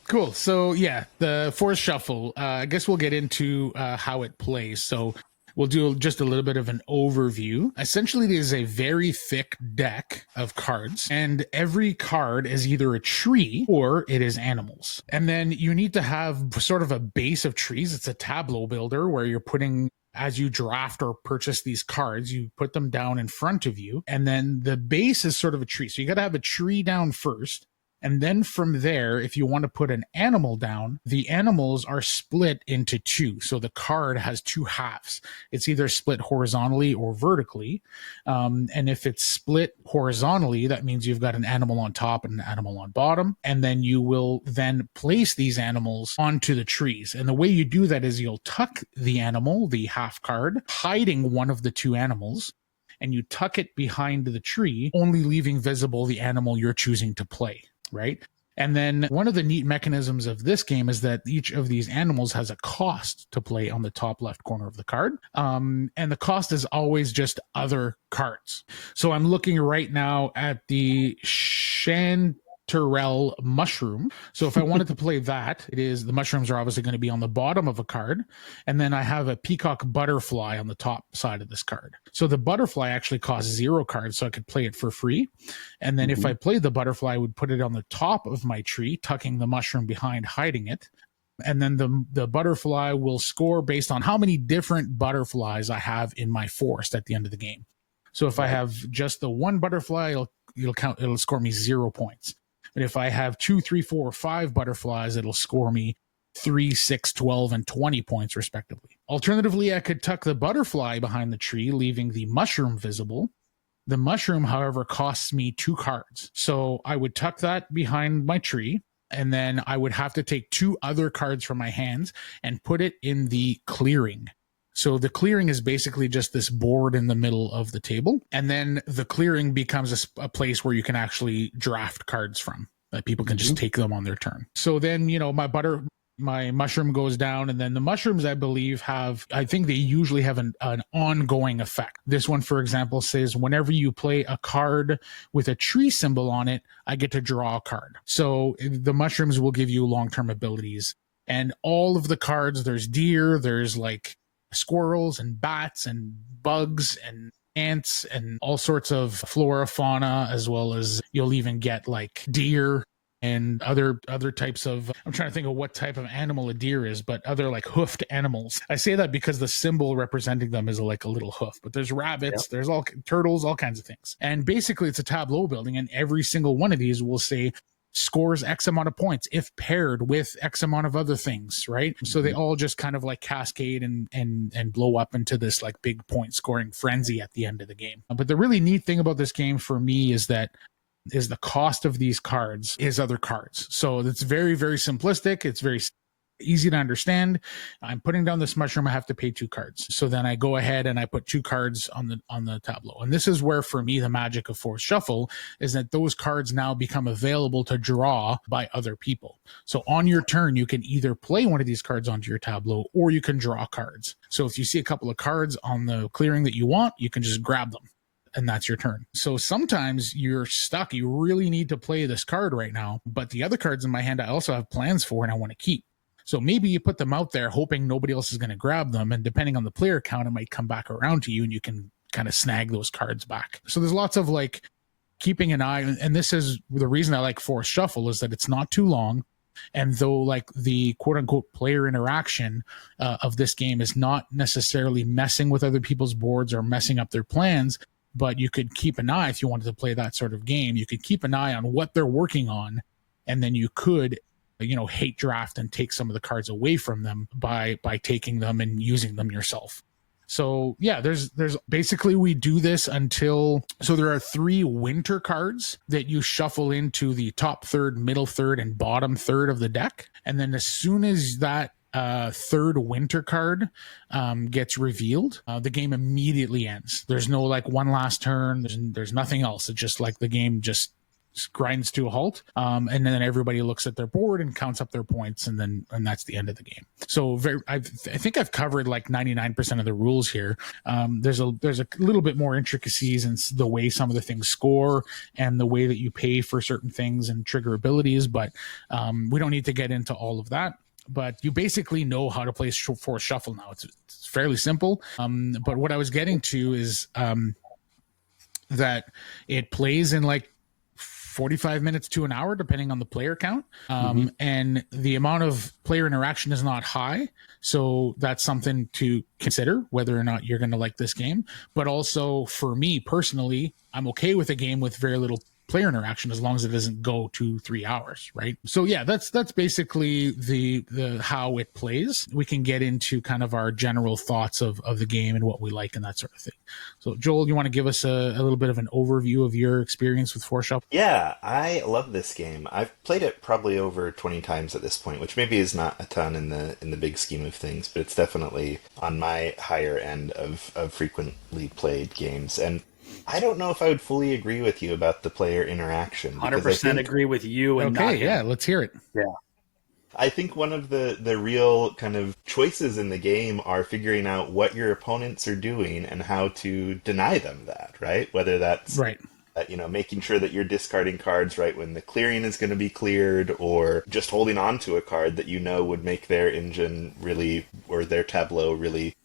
Cool. So yeah, the Forest Shuffle. I guess we'll get into how it plays. So we'll do just a little bit of an overview. Essentially, it is a very thick deck of cards, and every card is either a tree or it is animals. And then you need to have sort of a base of trees. It's a tableau builder where you're putting, as you draft or purchase these cards, you put them down in front of you, and then the base is sort of a tree. So you got to have a tree down first. And then from there, if you want to put an animal down, the animals are split into two. So the card has two halves. It's either split horizontally or vertically. And if it's split horizontally, that means you've got an animal on top and an animal on bottom. And then you will then place these animals onto the trees. And the way you do that is you'll tuck the animal, the half card, hiding one of the two animals, and you tuck it behind the tree, only leaving visible the animal you're choosing to play. Right. And then one of the neat mechanisms of this game is that each of these animals has a cost to play on the top left corner of the card. And the cost is always just other cards. So I'm looking right now at the Chanterelle mushroom. So if I wanted to play that, the mushrooms are obviously going to be on the bottom of a card. And then I have a peacock butterfly on the top side of this card. So the butterfly actually costs 0 cards, so I could play it for free. And then if I played the butterfly, I would put it on the top of my tree, tucking the mushroom behind, hiding it. And then the butterfly will score based on how many different butterflies I have in my forest at the end of the game. So if I have just the one butterfly, it'll score me 0 points. But if I have 2, 3, 4, or 5 butterflies, it'll score me 3, 6, 12, and 20 points, respectively. Alternatively, I could tuck the butterfly behind the tree, leaving the mushroom visible. The mushroom, however, costs me 2 cards. So I would tuck that behind my tree, and then I would have to take 2 other cards from my hands and put it in the clearing. So the clearing is basically just this board in the middle of the table. And then the clearing becomes a place where you can actually draft cards from. That people can just take them on their turn. So then, my mushroom goes down, and then the mushrooms, I believe, I think they usually have an ongoing effect. This one, for example, says whenever you play a card with a tree symbol on it, I get to draw a card. So the mushrooms will give you long-term abilities. And all of the cards, there's deer, there's like squirrels and bats and bugs and ants and all sorts of flora, fauna, as well as you'll even get like deer and other types of, I'm trying to think of what type of animal a deer is, but other like hoofed animals. I say that because the symbol representing them is like a little hoof, but there's rabbits, there's all turtles, all kinds of things. And basically it's a tableau building, and every single one of these will say scores X amount of points if paired with X amount of other things, right? So they all just kind of like cascade and blow up into this like big point scoring frenzy at the end of the game. But the really neat thing about this game for me is the cost of these cards is other cards. So it's very, very simplistic. It's very easy to understand. I'm putting down this mushroom. I have to pay 2 cards. So then I go ahead and I put 2 cards on the tableau. And this is where, for me, the magic of Forced Shuffle is that those cards now become available to draw by other people. So on your turn, you can either play one of these cards onto your tableau, or you can draw cards. So if you see a couple of cards on the clearing that you want, you can just grab them, and that's your turn. So sometimes you're stuck. You really need to play this card right now, but the other cards in my hand I also have plans for and I want to keep. So maybe you put them out there hoping nobody else is going to grab them, and depending on the player count, it might come back around to you and you can kind of snag those cards back. So there's lots of like keeping an eye, and this is the reason I like Forced Shuffle, is that it's not too long. And though like the quote unquote player interaction of this game is not necessarily messing with other people's boards or messing up their plans, but you could keep an eye, if you wanted to play that sort of game, you could keep an eye on what they're working on, and then you could, hate draft and take some of the cards away from them by taking them and using them yourself. So yeah, there's basically, we do this until, so there are 3 winter cards that you shuffle into the top third, middle third, and bottom third of the deck. And then as soon as that third winter card gets revealed, the game immediately ends. There's no like one last turn. There's nothing else. It's just like the game just grinds to a halt, and then everybody looks at their board and counts up their points, and that's the end of the game. So I think I've covered like 99% of the rules here. There's a little bit more intricacies in the way some of the things score and the way that you pay for certain things and trigger abilities, but we don't need to get into all of that. But you basically know how to play Forced Shuffle now. It's fairly simple. But what I was getting to is that it plays in like 45 minutes to an hour, depending on the player count. And the amount of player interaction is not high. So that's something to consider, whether or not you're going to like this game. But also for me personally, I'm okay with a game with very little player interaction as long as it doesn't go 2-3 hours, right? So yeah, that's basically the how it plays. We can get into kind of our general thoughts of the game and what we like and that sort of thing. So Joel, you want to give us a little bit of an overview of your experience with Forced Shuffle? Yeah, I love this game. I've played it probably over 20 times at this point, which maybe is not a ton in the big scheme of things, but it's definitely on my higher end of frequently played games. And I don't know if I would fully agree with you about the player interaction. 100% agree with you. And okay, yeah, let's hear it. Yeah. I think one of the real kind of choices in the game are figuring out what your opponents are doing and how to deny them that, right? Whether that's right. Making sure that you're discarding cards right when the clearing is going to be cleared, or just holding on to a card that would make their engine really, or their tableau really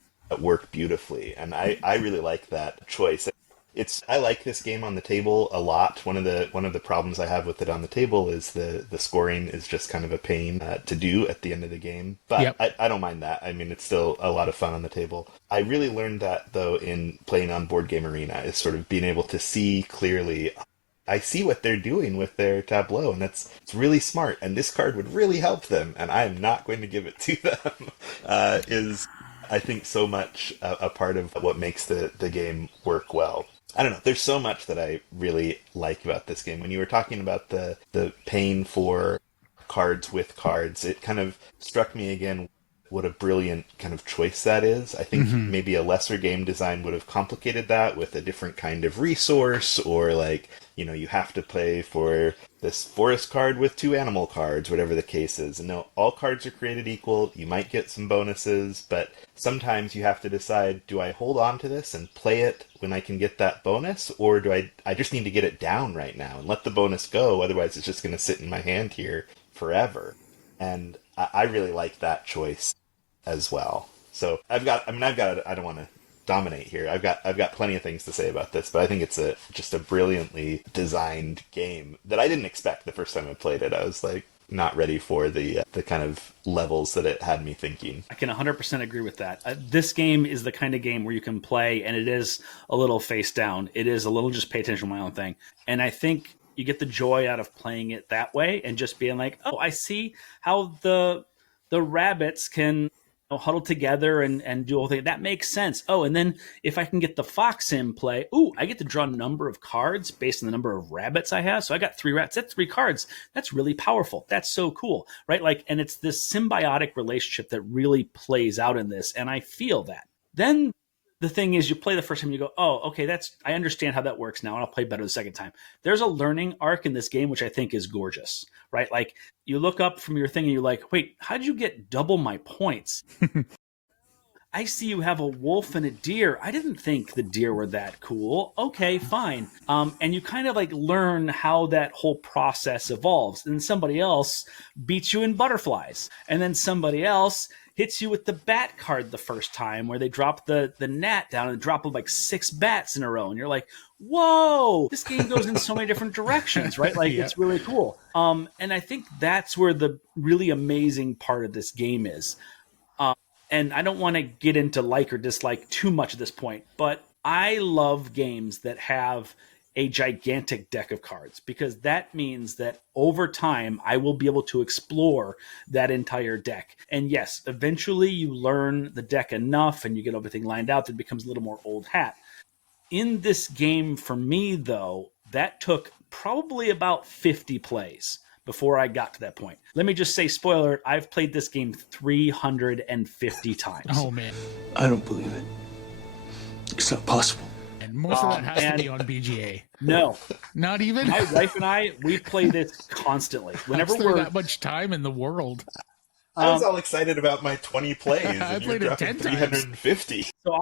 work beautifully. And I really like that choice. I like this game on the table a lot. One of the problems I have with it on the table is the scoring is just kind of a pain to do at the end of the game. But yep. I don't mind that. I mean, it's still a lot of fun on the table. I really learned that, though, in playing on Board Game Arena, is sort of being able to see clearly, I see what they're doing with their tableau, and it's really smart, and this card would really help them, and I am not going to give it to them, is, I think, so much a part of what makes the game work well. I don't know. There's so much that I really like about this game. When you were talking about the paying for cards with cards, it kind of struck me again what a brilliant kind of choice that is. I think maybe a lesser game design would have complicated that with a different kind of resource, or like, you have to play for this forest card with 2 animal cards, whatever the case is. And no, all cards are created equal. You might get some bonuses, but sometimes you have to decide, do I hold on to this and play it when I can get that bonus, or do I just need to get it down right now and let the bonus go, otherwise it's just going to sit in my hand here forever. And I really like that choice as well. So I don't want to dominate here. I've got plenty of things to say about this, but I think it's just a brilliantly designed game that I didn't expect the first time I played it. I was like not ready for the kind of levels that it had me thinking. I can 100% agree with that. This game is the kind of game where you can play, and it is a little face down. It is a little just pay attention to my own thing. And I think you get the joy out of playing it that way and just being like, oh, I see how the rabbits can huddle together and do all thing. That makes sense. Oh, and then if I can get the fox in play, I get to draw a number of cards based on the number of rabbits I have. So I got 3 rats. That's 3 cards. That's really powerful. That's so cool, right? Like, and it's this symbiotic relationship that really plays out in this, and I feel that. Then the thing is, you play the first time, and you go, oh, okay, I understand how that works now, and I'll play better the second time. There's a learning arc in this game, which I think is gorgeous, right? Like, you look up from your thing, and you're like, wait, how did you get double my points? I see you have a wolf and a deer. I didn't think the deer were that cool. Okay, fine. And you kind of like learn how that whole process evolves. And somebody else beats you in butterflies. And then somebody else hits you with the bat card the first time, where they drop the gnat down and drop like 6 bats in a row. And you're like, whoa, this game goes in so many different directions, right? Like, It's really cool. And I think that's where the really amazing part of this game is. And I don't want to get into like or dislike too much at this point, but I love games that have a gigantic deck of cards, because that means that over time I will be able to explore that entire deck. And yes, eventually you learn the deck enough and you get everything lined out that it becomes a little more old hat. In this game, for me though, that took probably about 50 plays before I got to that point. Let me just say, spoiler, I've played this game 350 times. Oh, man. I don't believe it. It's not possible. And most of that has to be on BGA. No. Not even? My wife and I, we play this constantly. Whenever we're that much time in the world. I was all excited about my 20 plays, I and played you're it dropping 10 times. 350. So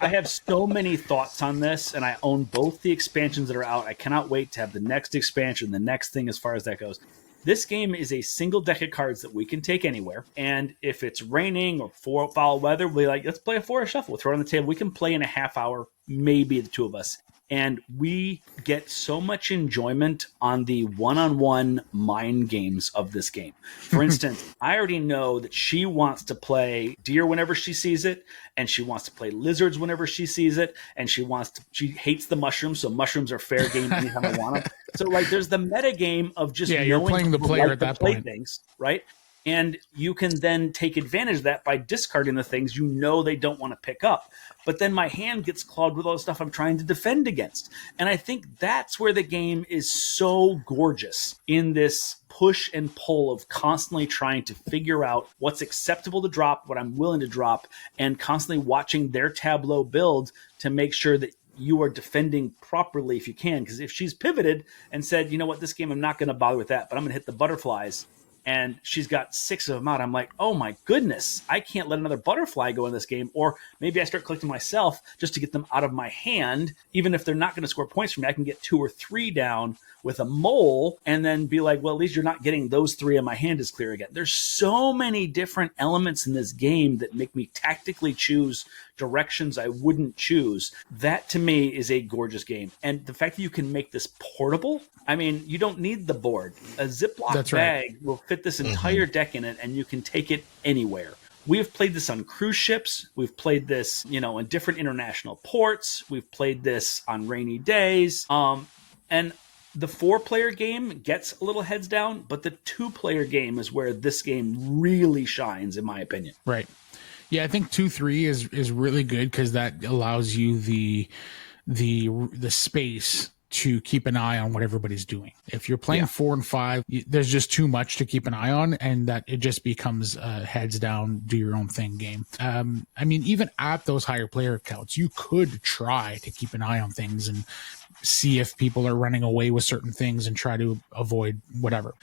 I have so many thoughts on this, and I own both the expansions that are out. I cannot wait to have the next expansion, the next thing as far as that goes. This game is a single deck of cards that we can take anywhere. And if it's raining or foul weather, we'll be like, let's play a forest shuffle. We'll throw it on the table. We can play in a half hour, maybe the 2 of us. And we get so much enjoyment on the one-on-one mind games of this game. For instance, I already know that she wants to play deer whenever she sees it, and she wants to play lizards whenever she sees it, and she hates the mushrooms, so mushrooms are fair game anytime I want them. So like, there's the meta game of just you're playing the player at that point, things, right? And you can then take advantage of that by discarding the things you know they don't want to pick up. But then my hand gets clogged with all the stuff I'm trying to defend against. And I think that's where the game is so gorgeous, in this push and pull of constantly trying to figure out what's acceptable to drop, what I'm willing to drop, and constantly watching their tableau build to make sure that you are defending properly if you can. Because if she's pivoted and said, you know what, this game, I'm not going to bother with that, but I'm going to hit the butterflies, and she's got 6 of them out, I'm like, oh my goodness, I can't let another butterfly go in this game. Or maybe I start collecting myself just to get them out of my hand. Even if they're not going to score points for me, I can get 2 or 3 down with a mole, and then be like, well, at least you're not getting those 3 in my hand is clear again. There's so many different elements in this game that make me tactically choose directions I wouldn't choose. That to me is a gorgeous game. And the fact that you can make this portable, I mean, you don't need the board. A Ziploc bag will fit this entire deck in it, and you can take it anywhere. We've played this on cruise ships. We've played this, in different international ports. We've played this on rainy days. And the 4-player game gets a little heads down, but the 2-player game is where this game really shines, in my opinion. Right. Yeah, I think 2-3 is really good, because that allows you the space to keep an eye on what everybody's doing. If you're playing 4 and 5, there's just too much to keep an eye on, and that it just becomes heads down, do your own thing game. I mean, even at those higher player counts, you could try to keep an eye on things and see if people are running away with certain things and try to avoid whatever.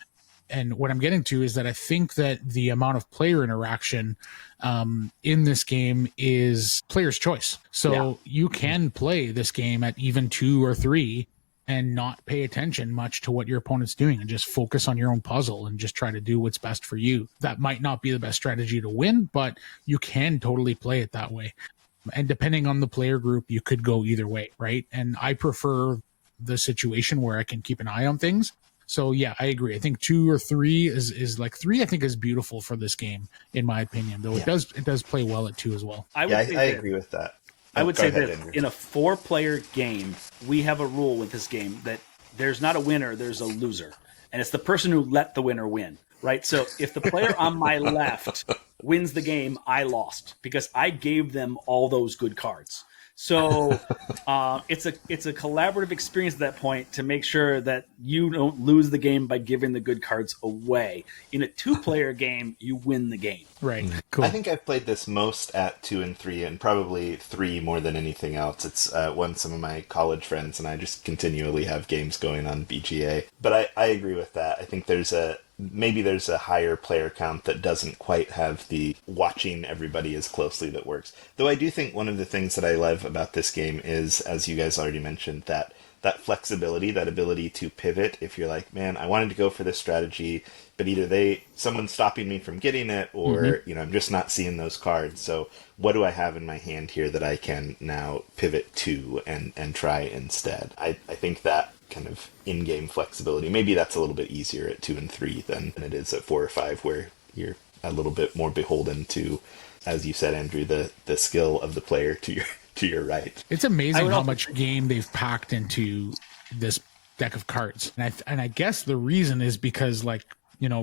And what I'm getting to is that I think that the amount of player interaction in this game is player's choice. So you can play this game at even 2 or 3 and not pay attention much to what your opponent's doing, and just focus on your own puzzle and just try to do what's best for you. That might not be the best strategy to win, but you can totally play it that way. And depending on the player group, you could go either way, right? And I prefer the situation where I can keep an eye on things. So yeah, I agree. I think 2 or 3 is like 3. I think is beautiful for this game, in my opinion. Though it does play well at 2 as well. I agree with that. I would say that in a 4-player game, we have a rule with this game that there's not a winner, there's a loser, and it's the person who let the winner win. right? So if the player on my left wins the game, I lost because I gave them all those good cards. So it's a collaborative experience at that point to make sure that you don't lose the game by giving the good cards away. In a 2-player game, you win the game. Right. Cool. I think I've played this most at 2 and 3, and probably 3 more than anything else. It's one some of my college friends and I just continually have games going on BGA. But I agree with that. I think there's a higher player count that doesn't quite have the watching everybody as closely that works. Though I do think one of the things that I love about this game is, as you guys already mentioned, that flexibility, that ability to pivot. If you're like, man, I wanted to go for this strategy, but either someone's stopping me from getting it, or I'm just not seeing those cards. So what do I have in my hand here that I can now pivot to and try instead? I think that kind of in-game flexibility, maybe that's a little bit easier at 2 and 3 than it is at 4 or 5, where you're a little bit more beholden to, as you said, Andrew, the skill of the player to your right. It's amazing how much game they've packed into this deck of cards. And I guess the reason is because, like,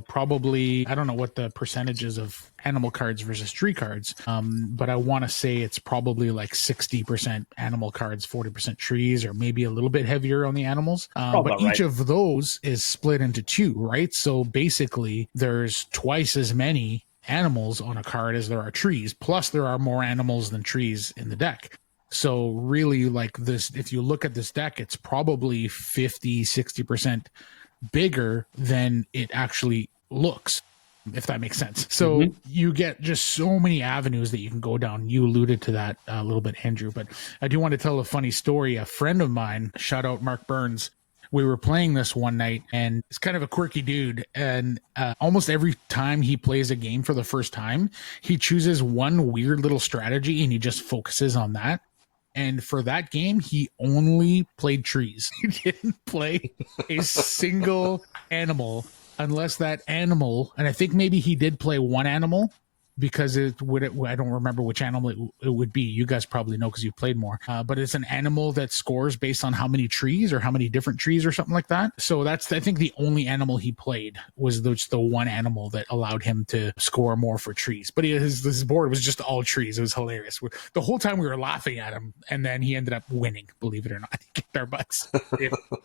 probably, I don't know what the percentages of animal cards versus tree cards, but I want to say it's probably like 60% animal cards, 40% trees, or maybe a little bit heavier on the animals. But each of those is split into 2, right? So basically there's twice as many animals on a card as there are trees, plus there are more animals than trees in the deck. So really, like, this, if you look at this deck, it's probably 50-60% bigger than it actually looks, if that makes sense. So you get just so many avenues that you can go down. You alluded to that a little bit, Andrew, but I do want to tell a funny story. A friend of mine, shout out Mark Burns, we were playing this one night, and it's kind of a quirky dude, and almost every time he plays a game for the first time, he chooses one weird little strategy and he just focuses on that. And for that game, he only played trees. He didn't play a single animal unless that animal, and I think maybe he did play one animal, because I don't remember which animal it would be. You guys probably know because you played more. But it's an animal that scores based on how many trees or how many different trees or something like that. So that's, I think, the only animal he played was the one animal that allowed him to score more for trees. But his board was just all trees. It was hilarious. The whole time we were laughing at him, and then he ended up winning, believe it or not. He kicked our butts.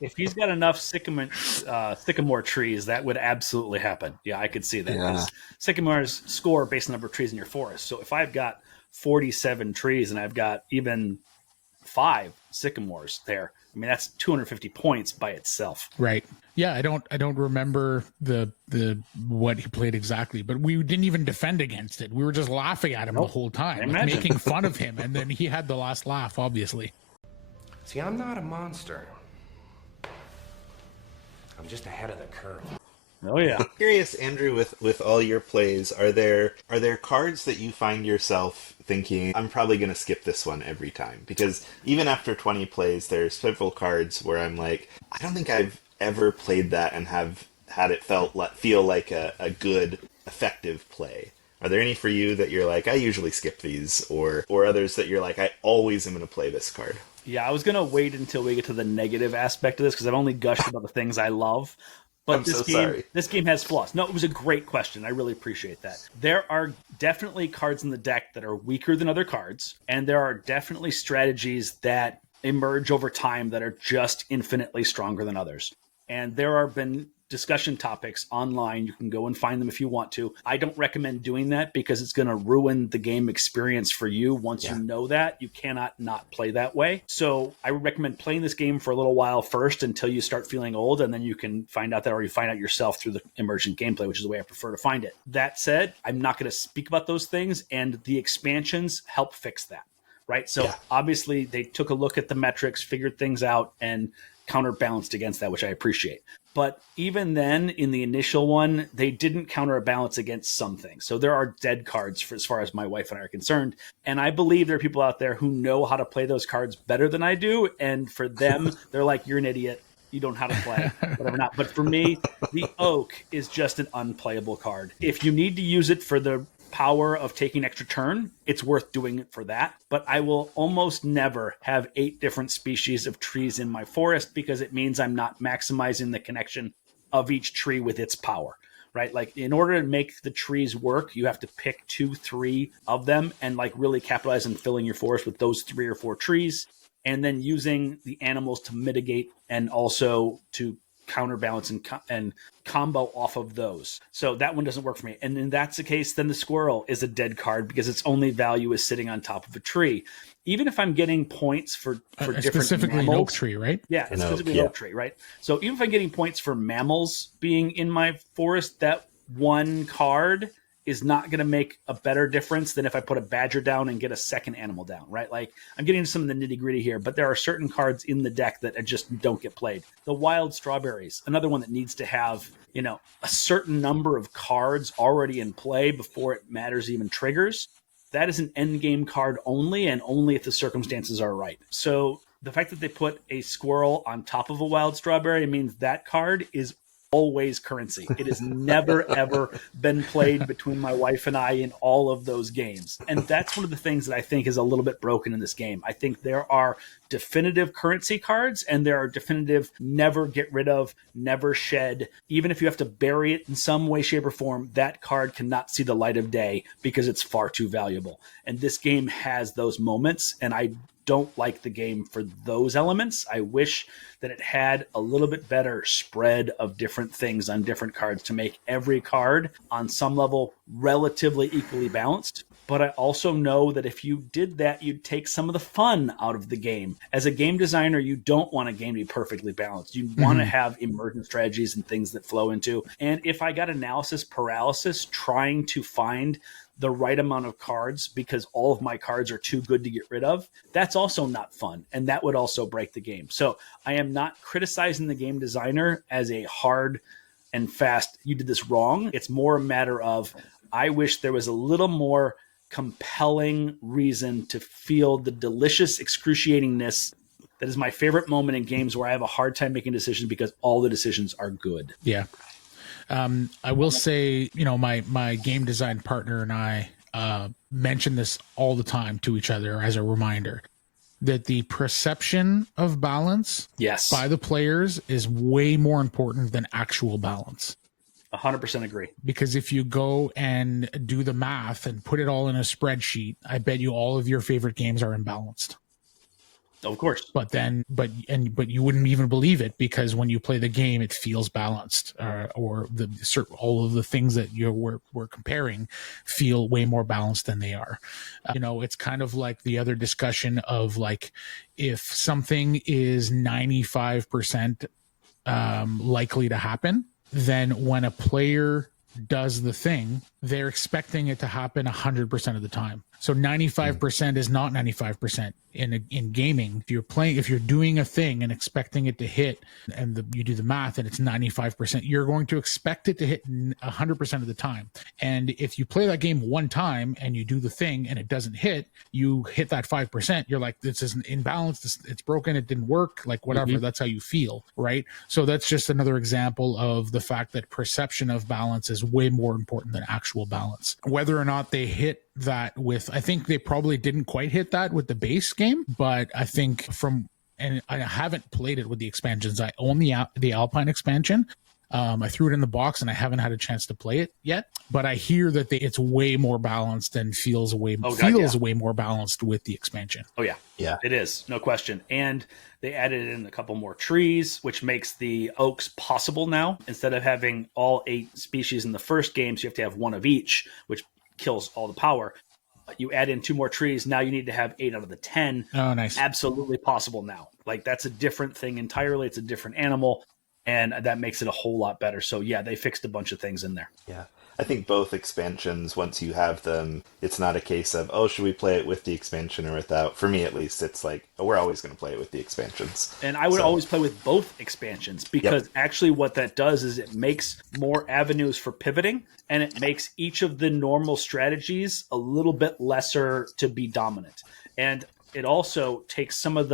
If he's got enough sycamore trees, that would absolutely happen. Yeah, I could see that. Yeah. Sycamores score based on the number of trees in your forest. So if I've got 47 trees and I've got even 5 sycamores there, I mean, that's 250 points by itself. Right. Yeah, I don't remember the what he played exactly, but we didn't even defend against it. We were just laughing at him the whole time, like making fun of him, and then he had the last laugh, obviously. See, I'm not a monster. I'm just ahead of the curve. Oh yeah. I'm curious, Andrew, with all your plays, are there cards that you find yourself thinking, I'm probably going to skip this one every time? Because even after 20 plays, there's several cards where I'm like, I don't think I've ever played that and have had it feel like a good, effective play. Are there any for you that you're like, I usually skip these, or others that you're like, I always am going to play this card? Yeah, I was going to wait until we get to the negative aspect of this, because I've only gushed about the things I love. But this game has flaws. No, it was a great question. I really appreciate that. There are definitely cards in the deck that are weaker than other cards, and there are definitely strategies that emerge over time that are just infinitely stronger than others. And there have been discussion topics online. You can go and find them if you want to. I don't recommend doing that because it's going to ruin the game experience for you. Once you know that, you cannot not play that way. So I would recommend playing this game for a little while first until you start feeling old, and then you can find out that, or you find out yourself through the emergent gameplay, which is the way I prefer to find it. That said, I'm not going to speak about those things, and the expansions help fix that, right? So obviously they took a look at the metrics, figured things out, and counterbalanced against that, which I appreciate. But even then, in the initial one, they didn't counterbalance against some things. So there are dead cards as far as my wife and I are concerned. And I believe there are people out there who know how to play those cards better than I do. And for them, they're like, you're an idiot. You don't know how to play, whatever not. But for me, the oak is just an unplayable card. If you need to use it for the power of taking extra turn, it's worth doing it for that. But I will almost never have 8 different species of trees in my forest, because it means I'm not maximizing the connection of each tree with its power, right? Like in order to make the trees work, you have to pick 2, 3 of them and like really capitalize on filling your forest with those 3 or 4 trees, and then using the animals to mitigate and also to counterbalance and combo off of those. So that one doesn't work for me. And if that's the case, then the squirrel is a dead card because its only value is sitting on top of a tree. Even if I'm getting points for different specifically mammals, an oak tree, right? Yeah, it's specifically an oak tree, right? So even if I'm getting points for mammals being in my forest, that one card is not going to make a better difference than if I put a badger down and get a second animal down, right? Like I'm getting into some of the nitty gritty here, but there are certain cards in the deck that just don't get played. The wild strawberries, another one that needs to have, you know, a certain number of cards already in play before it matters even triggers. That is an end game card only, and only if the circumstances are right. So the fact that they put a squirrel on top of a wild strawberry means that card is always currency. It has never, ever been played between my wife and I in all of those games. And that's one of the things that I think is a little bit broken in this game. I think there are definitive currency cards and there are definitive never get rid of, never shed. Even if you have to bury it in some way, shape, or form, that card cannot see the light of day because it's far too valuable. And this game has those moments, and I don't like the game for those elements. I wish that it had a little bit better spread of different things on different cards to make every card on some level relatively equally balanced. But I also know that if you did that, you'd take some of the fun out of the game. As a game designer, you don't want a game to be perfectly balanced. You want to have emergent strategies and things that flow into. And if I got analysis paralysis trying to find the right amount of cards because all of my cards are too good to get rid of, that's also not fun. And that would also break the game. So I am not criticizing the game designer as a hard and fast, you did this wrong. It's more a matter of, I wish there was a little more compelling reason to feel the delicious excruciatingness that is my favorite moment in games where I have a hard time making decisions because all the decisions are good. Yeah. I will say, you know, my game design partner and I mention this all the time to each other as a reminder that the perception of balance by the players is way more important than actual balance. 100% agree. Because if you go and do the math and put it all in a spreadsheet, I bet you all of your favorite games are imbalanced. Of course. But you wouldn't even believe it because when you play the game, it feels balanced, or all of the things that we're comparing feel way more balanced than they are. You know, it's kind of like the other discussion of like, if something is 95% likely to happen, then when a player does the thing, they're expecting it to happen 100% of the time. So 95% is not 95% in gaming. If you're doing a thing and expecting it to hit, and you do the math and it's 95%, you're going to expect it to hit 100% of the time. And if you play that game one time and you do the thing and it doesn't hit, you hit that 5%. You're like, this isn't imbalanced. It's broken. It didn't work. Like whatever. Mm-hmm. That's how you feel, right? So that's just another example of the fact that perception of balance is way more important than actual balance. Whether or not they hit that I think they probably didn't quite hit that with the base game, but I think and I haven't played it with the expansions. I own the Alpine expansion. I threw it in the box and I haven't had a chance to play it yet, but I hear that it's way more balanced and feels way more balanced with the expansion. Oh yeah, it is, no question. And they added in a couple more trees, which makes the oaks possible now. Instead of having all 8 species in the first game, so you have to have one of each, which kills all the power. You add in 2 more trees. Now you need to have 8 out of the 10. Oh, nice. Absolutely possible now. Like that's a different thing entirely. It's a different animal, and that makes it a whole lot better. So yeah, they fixed a bunch of things in there. Yeah. I think both expansions, once you have them, it's not a case of, oh, should we play it with the expansion or without? For me, at least, it's like, oh, we're always going to play it with the expansions. And I would always play with both expansions because actually what that does is it makes more avenues for pivoting, and it makes each of the normal strategies a little bit lesser to be dominant. And it also takes some of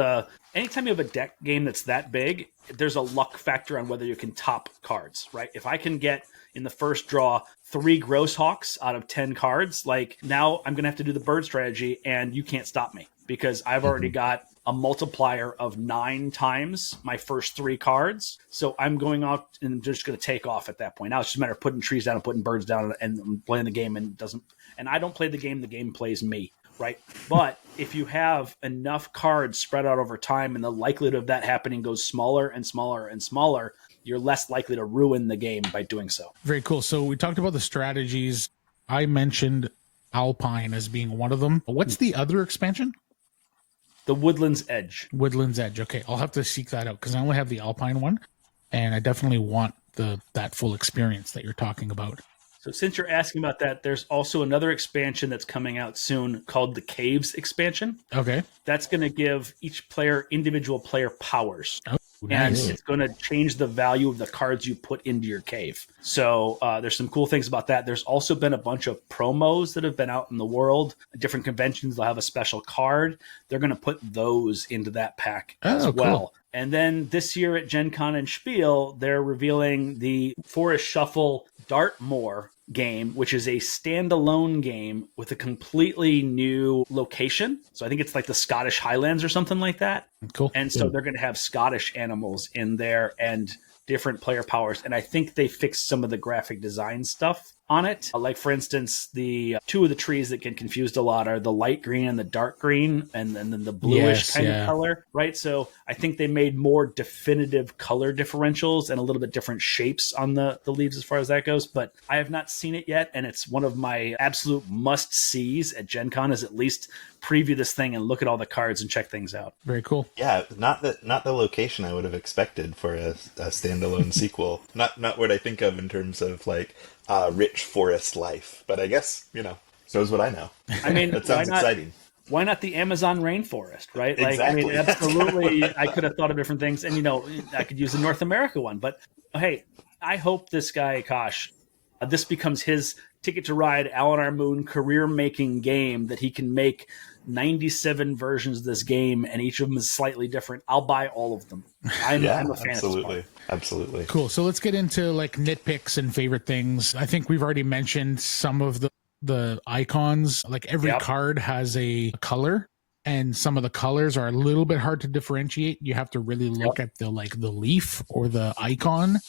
anytime you have a deck game that's that big, there's a luck factor on whether you can top cards, right? If I can get in the first draw 3 gross hawks out of 10 cards, like now I'm going to have to do the bird strategy and you can't stop me because I've already got a multiplier of 9 times my first 3 cards. So I'm going out and just going to take off at that point. Now it's just a matter of putting trees down and putting birds down and playing the game, and I don't play the game plays me, right? But if you have enough cards spread out over time and the likelihood of that happening goes smaller and smaller and smaller, you're less likely to ruin the game by doing so. Very cool. So we talked about the strategies. I mentioned Alpine as being one of them. What's the other expansion? The Woodland's Edge. Woodland's Edge. Okay, I'll have to seek that out because I only have the Alpine one, and I definitely want that full experience that you're talking about. So since you're asking about that, there's also another expansion that's coming out soon called the Caves expansion. Okay. That's going to give each player individual player powers. Oh, nice. And it's going to change the value of the cards you put into your cave. So there's some cool things about that. There's also been a bunch of promos that have been out in the world. Different conventions, they'll have a special card. They're going to put those into that pack as well. Cool. And then this year at Gen Con and Spiel, they're revealing the Forest Shuffle Dartmoor game, which is a standalone game with a completely new location. So I think it's like the Scottish Highlands or something like that. Cool. And so they're going to have Scottish animals in there and different player powers. And I think they fixed some of the graphic design stuff on it. Like, for instance, the 2 of the trees that get confused a lot are the light green and the dark green, and then the bluish kind of color, right? So I think they made more definitive color differentials and a little bit different shapes on the leaves as far as that goes. But I have not seen it yet, and it's one of my absolute must-sees at Gen Con, is at least preview this thing and look at all the cards and check things out. Very cool. Yeah, not the location I would have expected for a standalone sequel. Not what I think of in terms of like rich forest life, but I guess shows what I know. I mean, that sounds exciting. Why not the Amazon rainforest, right? Like, exactly. I mean, absolutely. I could have thought of different things, and I could use the North America one. But hey, I hope this guy Akash, this becomes his Ticket to Ride Alan R. Moon career-making game that he can make 97 versions of this game, and each of them is slightly different. I'll buy all of them. I'm a fan absolutely. of this part. Absolutely. Cool. So let's get into like nitpicks and favorite things. I think we've already mentioned some of the icons. Like every card has a color, and some of the colors are a little bit hard to differentiate. You have to really look at the leaf or the icon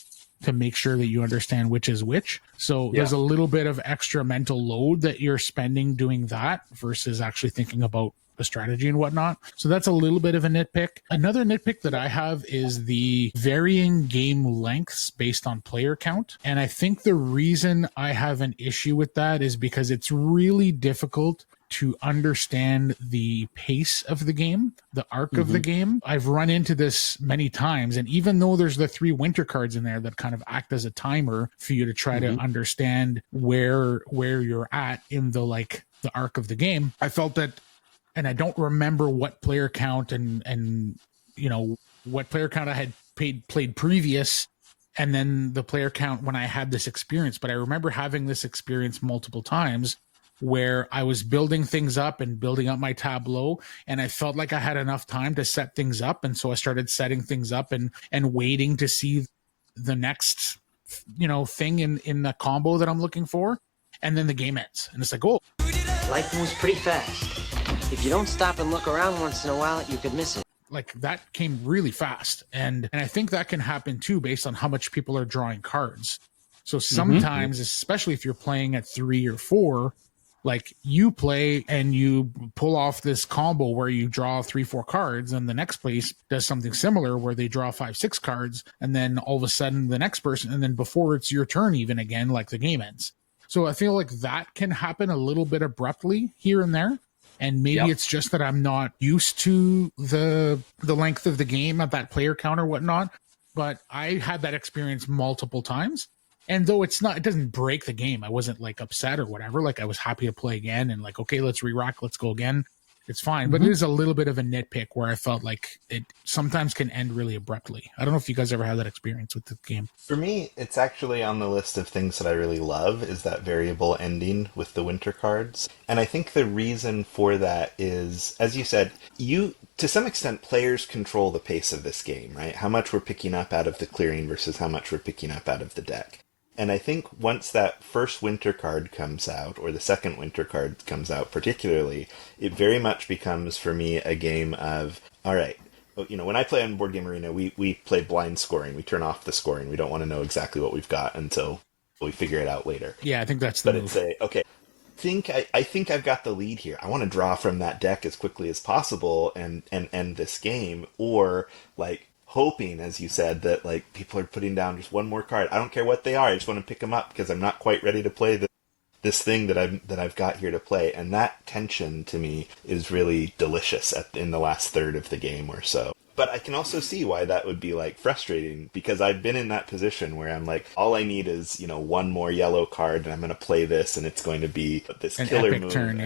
to make sure that you understand which is which. So there's a little bit of extra mental load that you're spending doing that versus actually thinking about the strategy and whatnot. So that's a little bit of a nitpick. Another nitpick that I have is the varying game lengths based on player count. And I think the reason I have an issue with that is because it's really difficult to understand the pace of the game, the arc of the game. I've run into this many times, and even though there's the 3 winter cards in there that kind of act as a timer for you to try to understand where you're at in the arc of the game, I felt that, and I don't remember what player count and what player count I had played previous, and then the player count when I had this experience. But I remember having this experience multiple times where I was building things up and building up my tableau, and I felt like I had enough time to set things up. And so I started setting things up and waiting to see the next, thing in the combo that I'm looking for. And then the game ends. And it's like, oh. Life moves pretty fast. If you don't stop and look around once in a while, you could miss it. Like that came really fast. And I think that can happen too, based on how much people are drawing cards. So sometimes, especially if you're playing at 3 or 4, like you play and you pull off this combo where you draw 3-4 cards, and the next place does something similar where they draw 5-6 cards, and then all of a sudden the next person, and then before it's your turn even again, like the game ends. So I feel like that can happen a little bit abruptly here and there. And maybe it's just that I'm not used to the length of the game at that player count or whatnot. But I had that experience multiple times. And though it doesn't break the game, I wasn't like upset or whatever. Like I was happy to play again and like, okay, let's re-rack, let's go again. It's fine. But it is a little bit of a nitpick where I felt like it sometimes can end really abruptly. I don't know if you guys ever had that experience with the game. For me, it's actually on the list of things that I really love is that variable ending with the winter cards. And I think the reason for that is, as you said, to some extent, players control the pace of this game, right? How much we're picking up out of the clearing versus how much we're picking up out of the deck. And I think once that first winter card comes out, or the second winter card comes out particularly, it very much becomes for me a game of, all right, when I play on Board Game Arena, we play blind scoring. We turn off the scoring. We don't want to know exactly what we've got until we figure it out later. Yeah, I think that's the move. But it's okay, I think I've got the lead here. I want to draw from that deck as quickly as possible and end this game, or like hoping, as you said, that like people are putting down just one more card. I don't care what they are. I just want to pick them up because I'm not quite ready to play this thing that I've got here to play. And that tension to me is really delicious in the last third of the game or so. But I can also see why that would be like frustrating, because I've been in that position where I'm like, all I need is, one more yellow card and I'm going to play this and it's going to be this An killer epic move. turn,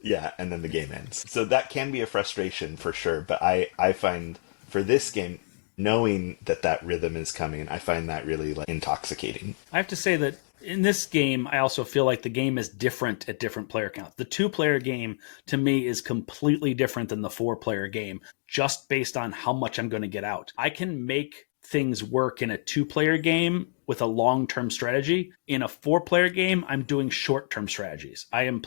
yeah. And then the game ends. So that can be a frustration for sure. But I find for this game, knowing that rhythm is coming, I find that really like intoxicating. I have to say that in this game, I also feel like the game is different at different player counts. The 2-player game, to me, is completely different than the 4-player game, just based on how much I'm going to get out. I can make things work in a 2-player game with a long-term strategy. In a 4-player game, I'm doing short-term strategies. I am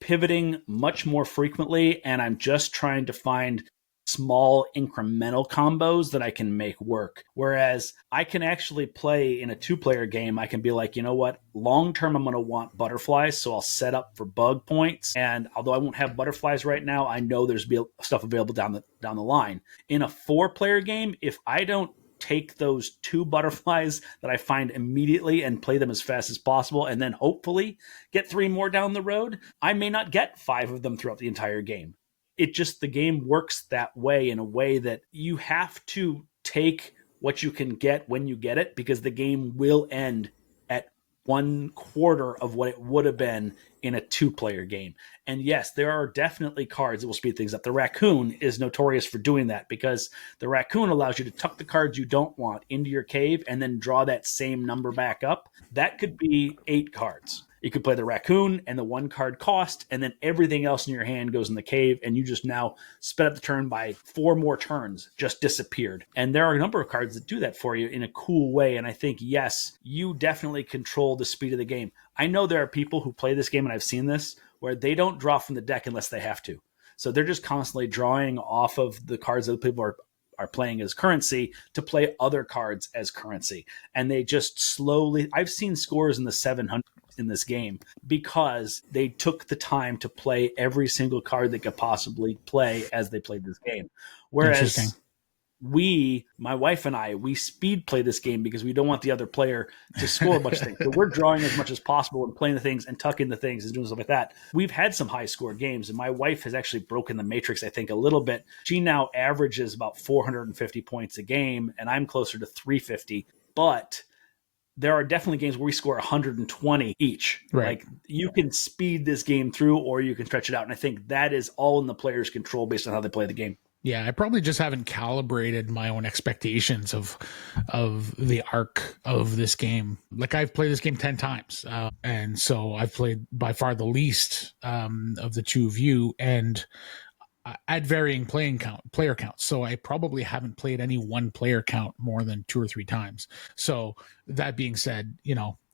pivoting much more frequently, and I'm just trying to find small incremental combos that I can make work. Whereas I can actually play in a 2-player game, I can be like, you know what, long term I'm going to want butterflies, so I'll set up for bug points. And although I won't have butterflies right now, I know there's stuff available down the line. In a 4-player game, if I don't take those 2 butterflies that I find immediately and play them as fast as possible, and then hopefully get 3 more down the road, I may not get 5 of them throughout the entire game. The game works that way, in a way that you have to take what you can get when you get it, because the game will end at 1/4 of what it would have been in a 2-player game. And yes, there are definitely cards that will speed things up. The raccoon is notorious for doing that, because the raccoon allows you to tuck the cards you don't want into your cave and then draw that same number back up. That could be 8 cards. You could play the raccoon and the 1 card cost, and then everything else in your hand goes in the cave, and you just now sped up the turn by 4 more turns, just disappeared. And there are a number of cards that do that for you in a cool way, and I think, yes, you definitely control the speed of the game. I know there are people who play this game, and I've seen this, where they don't draw from the deck unless they have to. So they're just constantly drawing off of the cards that people are playing as currency to play other cards as currency. And they just slowly, I've seen scores in the 700 in this game, because they took the time to play every single card they could possibly play as they played this game. Whereas my wife and I, we speed play this game because we don't want the other player to score a bunch of things. So we're drawing as much as possible and playing the things and tucking the things and doing stuff like that. We've had some high score games, and my wife has actually broken the matrix, I think, a little bit. She now averages about 450 points a game, and I'm closer to 350. But there are definitely games where we score 120 each. Right. Like, you can speed this game through, or you can stretch it out. And I think that is all in the player's control based on how they play the game. Yeah, I probably just haven't calibrated my own expectations of the arc of this game. Like, I've played this game 10 times, and so I've played by far the least of the two of you, and at varying player counts. So I probably haven't played any one player count more than 2 or 3 times. So that being said,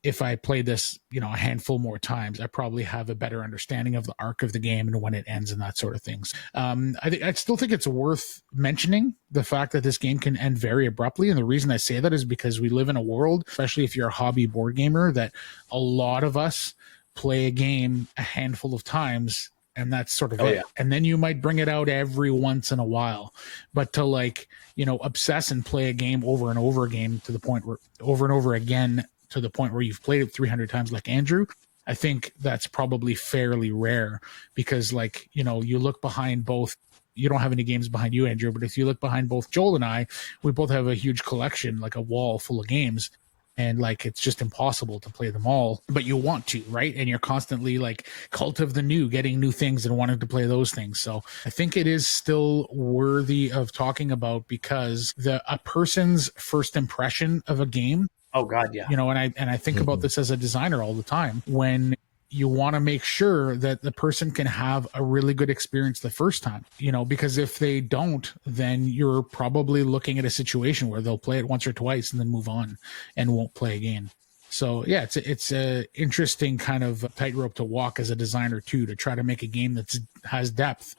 if I play this, a handful more times, I probably have a better understanding of the arc of the game and when it ends and that sort of things. I still think it's worth mentioning the fact that this game can end very abruptly. And the reason I say that is because we live in a world, especially if you're a hobby board gamer, that a lot of us play a game a handful of times, and that's sort of it. Yeah. And then you might bring it out every once in a while. But to obsess and play a game over and over again to the point where you've played it 300 times like Andrew, I think that's probably fairly rare, because you look behind both. You don't have any games behind you, Andrew, but if you look behind both Joel and I, we both have a huge collection, like a wall full of games. And it's just impossible to play them all, but you want to, right? And you're constantly cult of the new, getting new things and wanting to play those things. So I think it is still worthy of talking about, because a person's first impression of a game. Oh God, yeah. And I think about this as a designer all the time, when you want to make sure that the person can have a really good experience the first time, because if they don't, then you're probably looking at a situation where they'll play it once or twice and then move on and won't play again. So yeah, it's a interesting kind of tightrope to walk as a designer too, to try to make a game that has depth,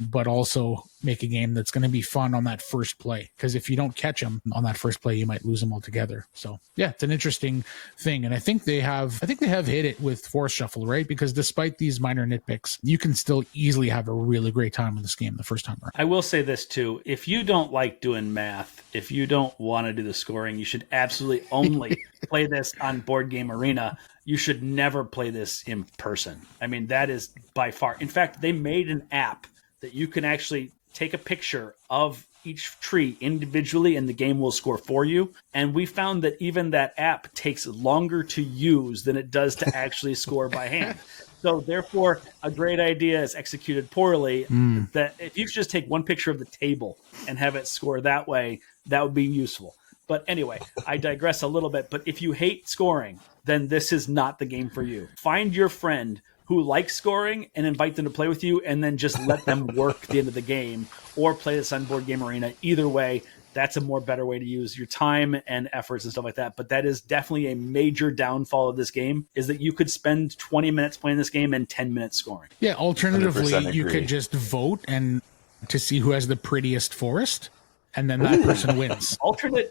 but also make a game that's going to be fun on that first play. Because if you don't catch them on that first play, you might lose them altogether. So yeah, it's an interesting thing, and I think they have hit it with Force Shuffle, right? Because despite these minor nitpicks, you can still easily have a really great time with this game the first time around. I will say this too: if you don't like doing math, if you don't want to do the scoring, you should absolutely only play this on Board Game Arena. You should never play this in person. I mean, that is by far. In fact, they made an app that you can actually take a picture of each tree individually and the game will score for you. And we found that even that app takes longer to use than it does to actually score by hand. So therefore, a great idea is executed poorly. That if you just take one picture of the table and have it score that way, that would be useful. But anyway, I digress a little bit. But if you hate scoring, then this is not the game for you. Find your friend who likes scoring and invite them to play with you, and then just let them work the end of the game, or play this on Board Game Arena. Either way, that's a more better way to use your time and efforts and stuff like that. But that is definitely a major downfall of this game, is that you could spend 20 minutes playing this game and 10 minutes scoring. Yeah, alternatively, 100% you agree. could just vote and to see who has the prettiest forest, and then that person wins.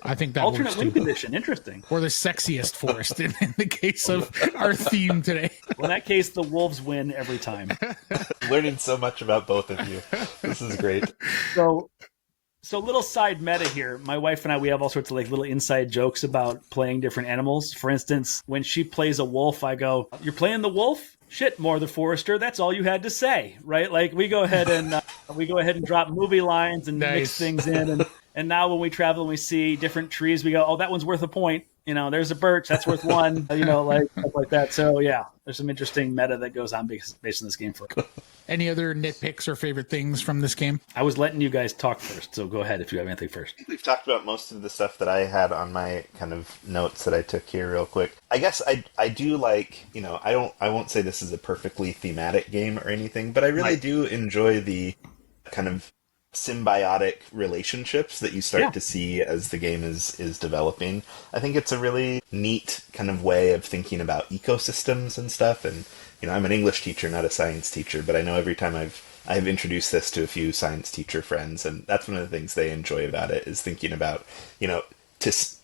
I think that alternate works win too. condition. Interesting. Or the sexiest forest in the case of our theme today. Well, in that case, the wolves win every time. Learning so much about both of you. This is great. So little side meta here. My wife and I, we have all sorts of like little inside jokes about playing different animals. For instance, when she plays a wolf, I go, "You're playing the wolf? Shit, more the Forester. That's all you had to say, right?" Like we go ahead and drop movie lines and mix things in, and now when we travel and we see different trees, we go, "Oh, that one's worth a point." You know, there's a birch, that's worth one. You know, like stuff like that. So yeah, there's some interesting meta that goes on based on this game. For any other nitpicks or favorite things from this game? I was letting you guys talk first, so go ahead if you have anything first. We've talked about most of the stuff that I had on my kind of notes that I took here real quick. I guess I do like, you know, I won't say this is a perfectly thematic game or anything, but I really do enjoy the kind of symbiotic relationships that you start to see as the game is developing. I think it's a really neat kind of way of thinking about ecosystems and stuff. And you know, I'm an English teacher, not a science teacher, but I know every time I've introduced this to a few science teacher friends, and that's one of the things they enjoy about it, is thinking about, you know,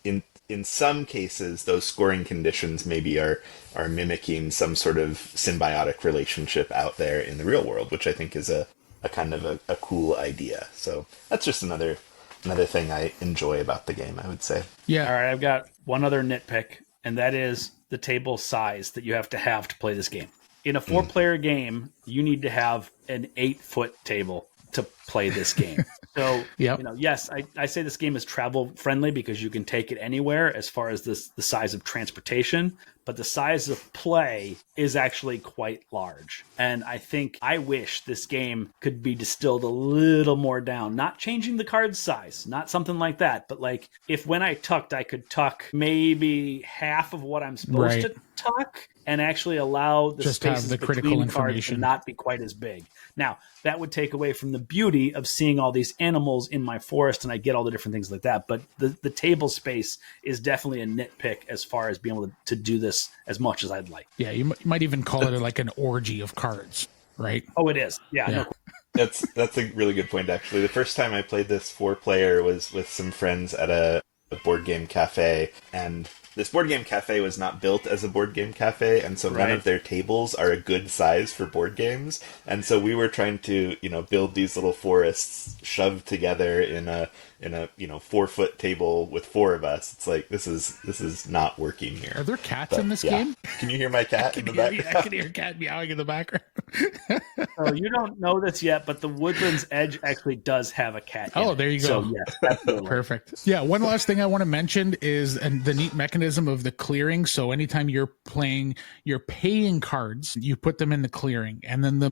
in some cases those scoring conditions maybe are mimicking some sort of symbiotic relationship out there in the real world, which I think is a kind of a cool idea. So that's just another thing I enjoy about the game, I would say. Yeah. All right, I've got one other nitpick, and that is the table size that you have to play this game. In a 4-player game, you need to have an 8-foot table to play this game. So, you know, yes, I say this game is travel friendly because you can take it anywhere as far as the size of transportation, but the size of play is actually quite large. And I wish this game could be distilled a little more down, not changing the card size, not something like that, but like if when I tucked, I could tuck maybe half of what I'm supposed to tuck, and actually allow the just spaces have the critical between cards information to not be quite as big. Now, that would take away from the beauty of seeing all these animals in my forest, and I get all the different things like that. But the table space is definitely a nitpick as far as being able to do this as much as I'd like. Yeah, you might even call it like an orgy of cards, right? Oh, it is. Yeah. No. That's a really good point, actually. The first time I played this 4-player was with some friends at a board game cafe, and this board game cafe was not built as a board game cafe, and so none of their tables are a good size for board games. And so we were trying to, you know, build these little forests shoved together in a 4-foot table with 4 of us. It's like this is not working here. Are there cats in this game? Can you hear my cat in the background? I can hear a cat meowing in the background. So you don't know this yet, but the Woodland's Edge actually does have a cat. Oh, there you go. So yes, absolutely. Perfect. Yeah, one last thing I want to mention is the neat mechanism of the clearing. So anytime you're paying cards, you put them in the clearing, and then the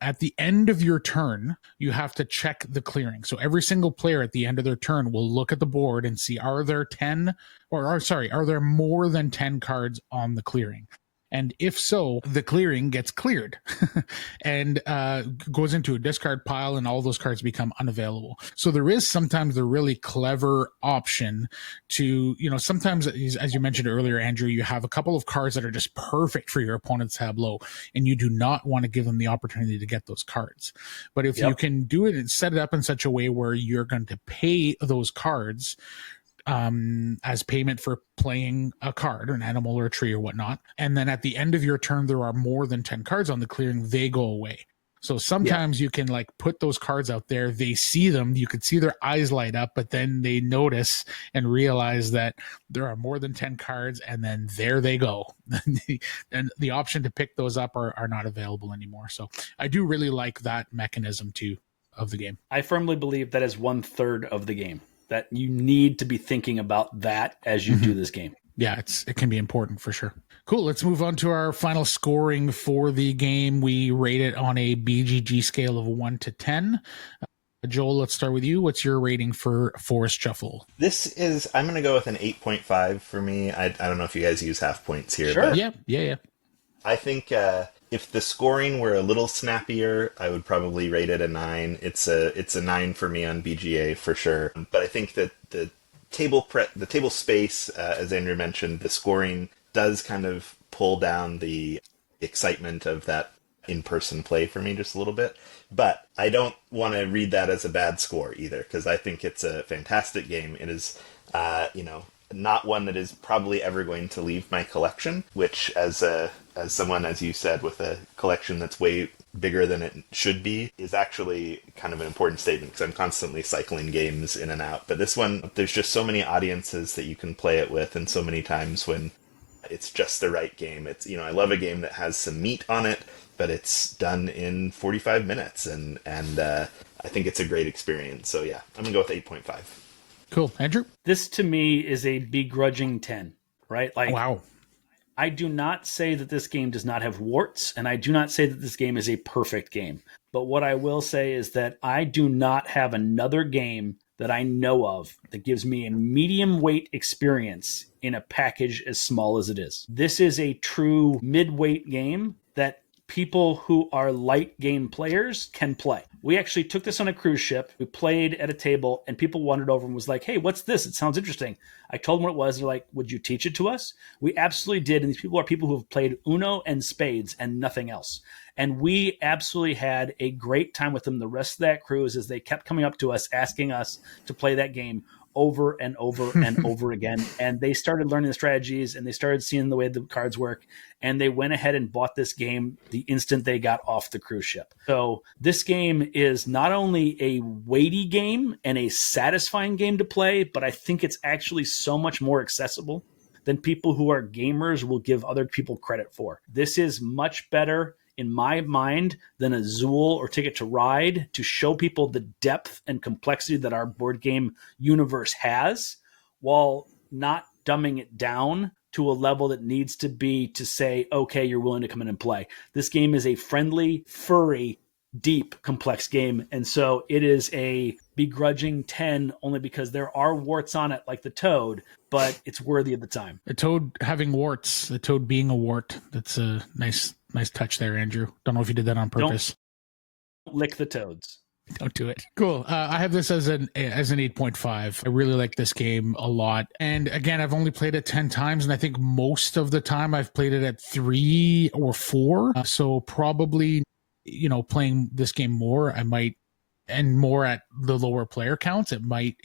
at the end of your turn, you have to check the clearing. So every single player at the end of their turn will look at the board and see, are there more than 10 cards on the clearing? And if so, the clearing gets cleared and goes into a discard pile, and all those cards become unavailable. So there is sometimes the really clever option to, sometimes, as you mentioned earlier, Andrew, you have a couple of cards that are just perfect for your opponent's tableau, and you do not want to give them the opportunity to get those cards. But if you can do it and set it up in such a way where you're going to pay those cards as payment for playing a card or an animal or a tree or whatnot, and then at the end of your turn there are more than 10 cards on the clearing, they go away. So sometimes you can put those cards out there, they see them, you could see their eyes light up, but then they notice and realize that there are more than 10 cards, and then there they go. And the option to pick those up are not available anymore. So I do really like that mechanism too of the game. I firmly believe that is 1/3 of the game, that you need to be thinking about that as you do this game. Yeah, it can be important for sure. Cool. Let's move on to our final scoring for the game. We rate it on a BGG scale of 1 to 10. Joel, let's start with you. What's your rating for Forest Shuffle? I'm going to go with an 8.5 for me. I don't know if you guys use half points here. Sure. But Yeah. I think if the scoring were a little snappier, I would probably rate it a 9. It's a 9 for me on BGA for sure. But I think that the table space, as Andrew mentioned, the scoring does kind of pull down the excitement of that in-person play for me just a little bit. But I don't want to read that as a bad score either, because I think it's a fantastic game. It is, not one that is probably ever going to leave my collection, which as someone, as you said, with a collection that's way bigger than it should be, is actually kind of an important statement, because I'm constantly cycling games in and out. But this one, there's just so many audiences that you can play it with, and so many times when it's just the right game. It's, I love a game that has some meat on it, but it's done in 45 minutes, and I think it's a great experience. So yeah, I'm gonna go with 8.5. Cool. Andrew? This to me is a begrudging 10, right? Wow. I do not say that this game does not have warts, and I do not say that this game is a perfect game. But what I will say is that I do not have another game that I know of that gives me a medium weight experience in a package as small as it is. This is a true mid-weight game that people who are light game players can play. We actually took this on a cruise ship. We played at a table, and people wandered over and was like, hey, what's this? It sounds interesting. I told them what it was. They're like, would you teach it to us? We absolutely did. And these people are people who have played Uno and spades and nothing else. And we absolutely had a great time with them the rest of that cruise, as they kept coming up to us, asking us to play that game over and over and over again. And they started learning the strategies, and they started seeing the way the cards work. And they went ahead and bought this game the instant they got off the cruise ship. So this game is not only a weighty game and a satisfying game to play, but I think it's actually so much more accessible than people who are gamers will give other people credit for. This is much better in my mind than a Zool or Ticket to Ride, to show people the depth and complexity that our board game universe has, while not dumbing it down to a level that needs to be to say, okay, you're willing to come in and play. This game is a friendly, furry, deep, complex game. And so it is a begrudging 10, only because there are warts on it, like the toad, but it's worthy of the time. A toad having warts, a toad being a wart. That's a nice touch there, Andrew. Don't know if you did that on purpose. Don't lick the toads. Don't do it. Cool. I have this as an 8.5. I really like this game a lot. And again, I've only played it 10 times, and I think most of the time I've played it at 3 or 4. So probably, playing this game more, I might, and more at the lower player counts, it might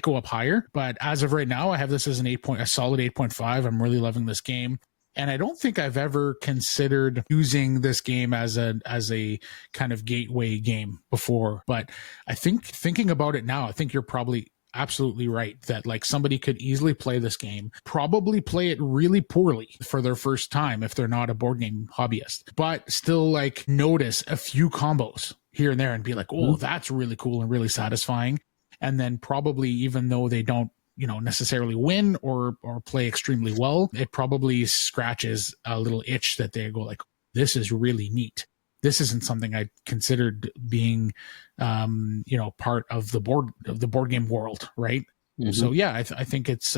go up higher. But as of right now, I have this as a solid 8.5. I'm really loving this game. And I don't think I've ever considered using this game as a kind of gateway game before. But I think thinking about it now, I think you're probably absolutely right that somebody could easily play this game, probably play it really poorly for their first time if they're not a board game hobbyist, but still notice a few combos here and there and be like, oh, that's really cool and really satisfying. And then probably, even though they don't necessarily win or play extremely well, it probably scratches a little itch that they go like, this is really neat. This isn't something I considered being, part of the board game world. Right. Mm-hmm. So yeah, I think it's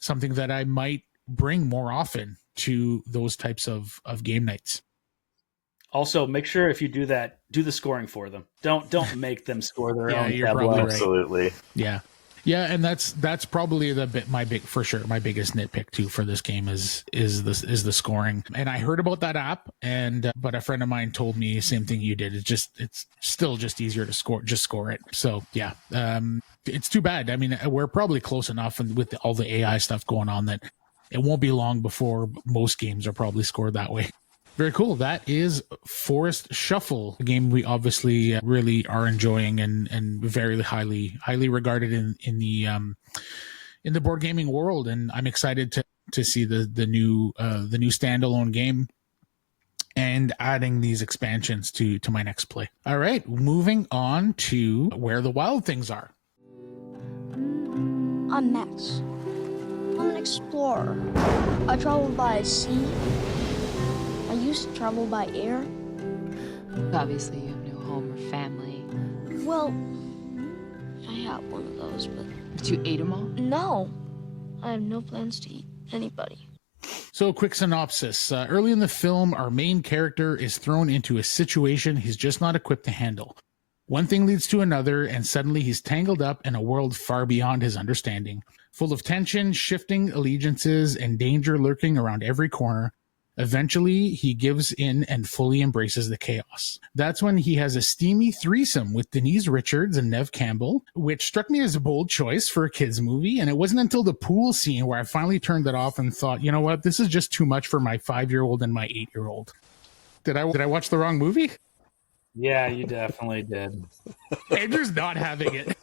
something that I might bring more often to those types of game nights. Also, make sure if you do that, do the scoring for them. Don't make them score their own you're tableau. probably right. Absolutely. Yeah. Yeah, and that's probably my biggest nitpick too for this game is the scoring. And I heard about that app, and but a friend of mine told me same thing you did. It's still just easier to score it. So yeah, it's too bad. I mean, we're probably close enough, and with all the AI stuff going on, that it won't be long before most games are probably scored that way. Very cool. That is Forest Shuffle, a game we obviously really are enjoying and very highly regarded in the board gaming world. And I'm excited to see the new standalone game and adding these expansions to my next play. All right, moving on to Where the Wild Things Are. I'm Max. I'm an explorer. I travel by sea. I used to travel by air. Obviously, you have no home or family. Well, I have one of those, but You ate them all? no. I have no plans to eat anybody. So, quick synopsis. Early in the film, our main character is thrown into a situation he's just not equipped to handle. One thing leads to another, and suddenly he's tangled up in a world far beyond his understanding, full of tension, shifting allegiances, and danger lurking around every corner. Eventually, he gives in and fully embraces the chaos. That's when he has a steamy threesome with Denise Richards and Nev Campbell, which struck me as a bold choice for a kid's movie. And it wasn't until the pool scene where I finally turned it off and thought, you know what, this is just too much for my 5-year-old and my 8-year-old. Did I watch the wrong movie? Yeah, you definitely did. Andrew's not having it.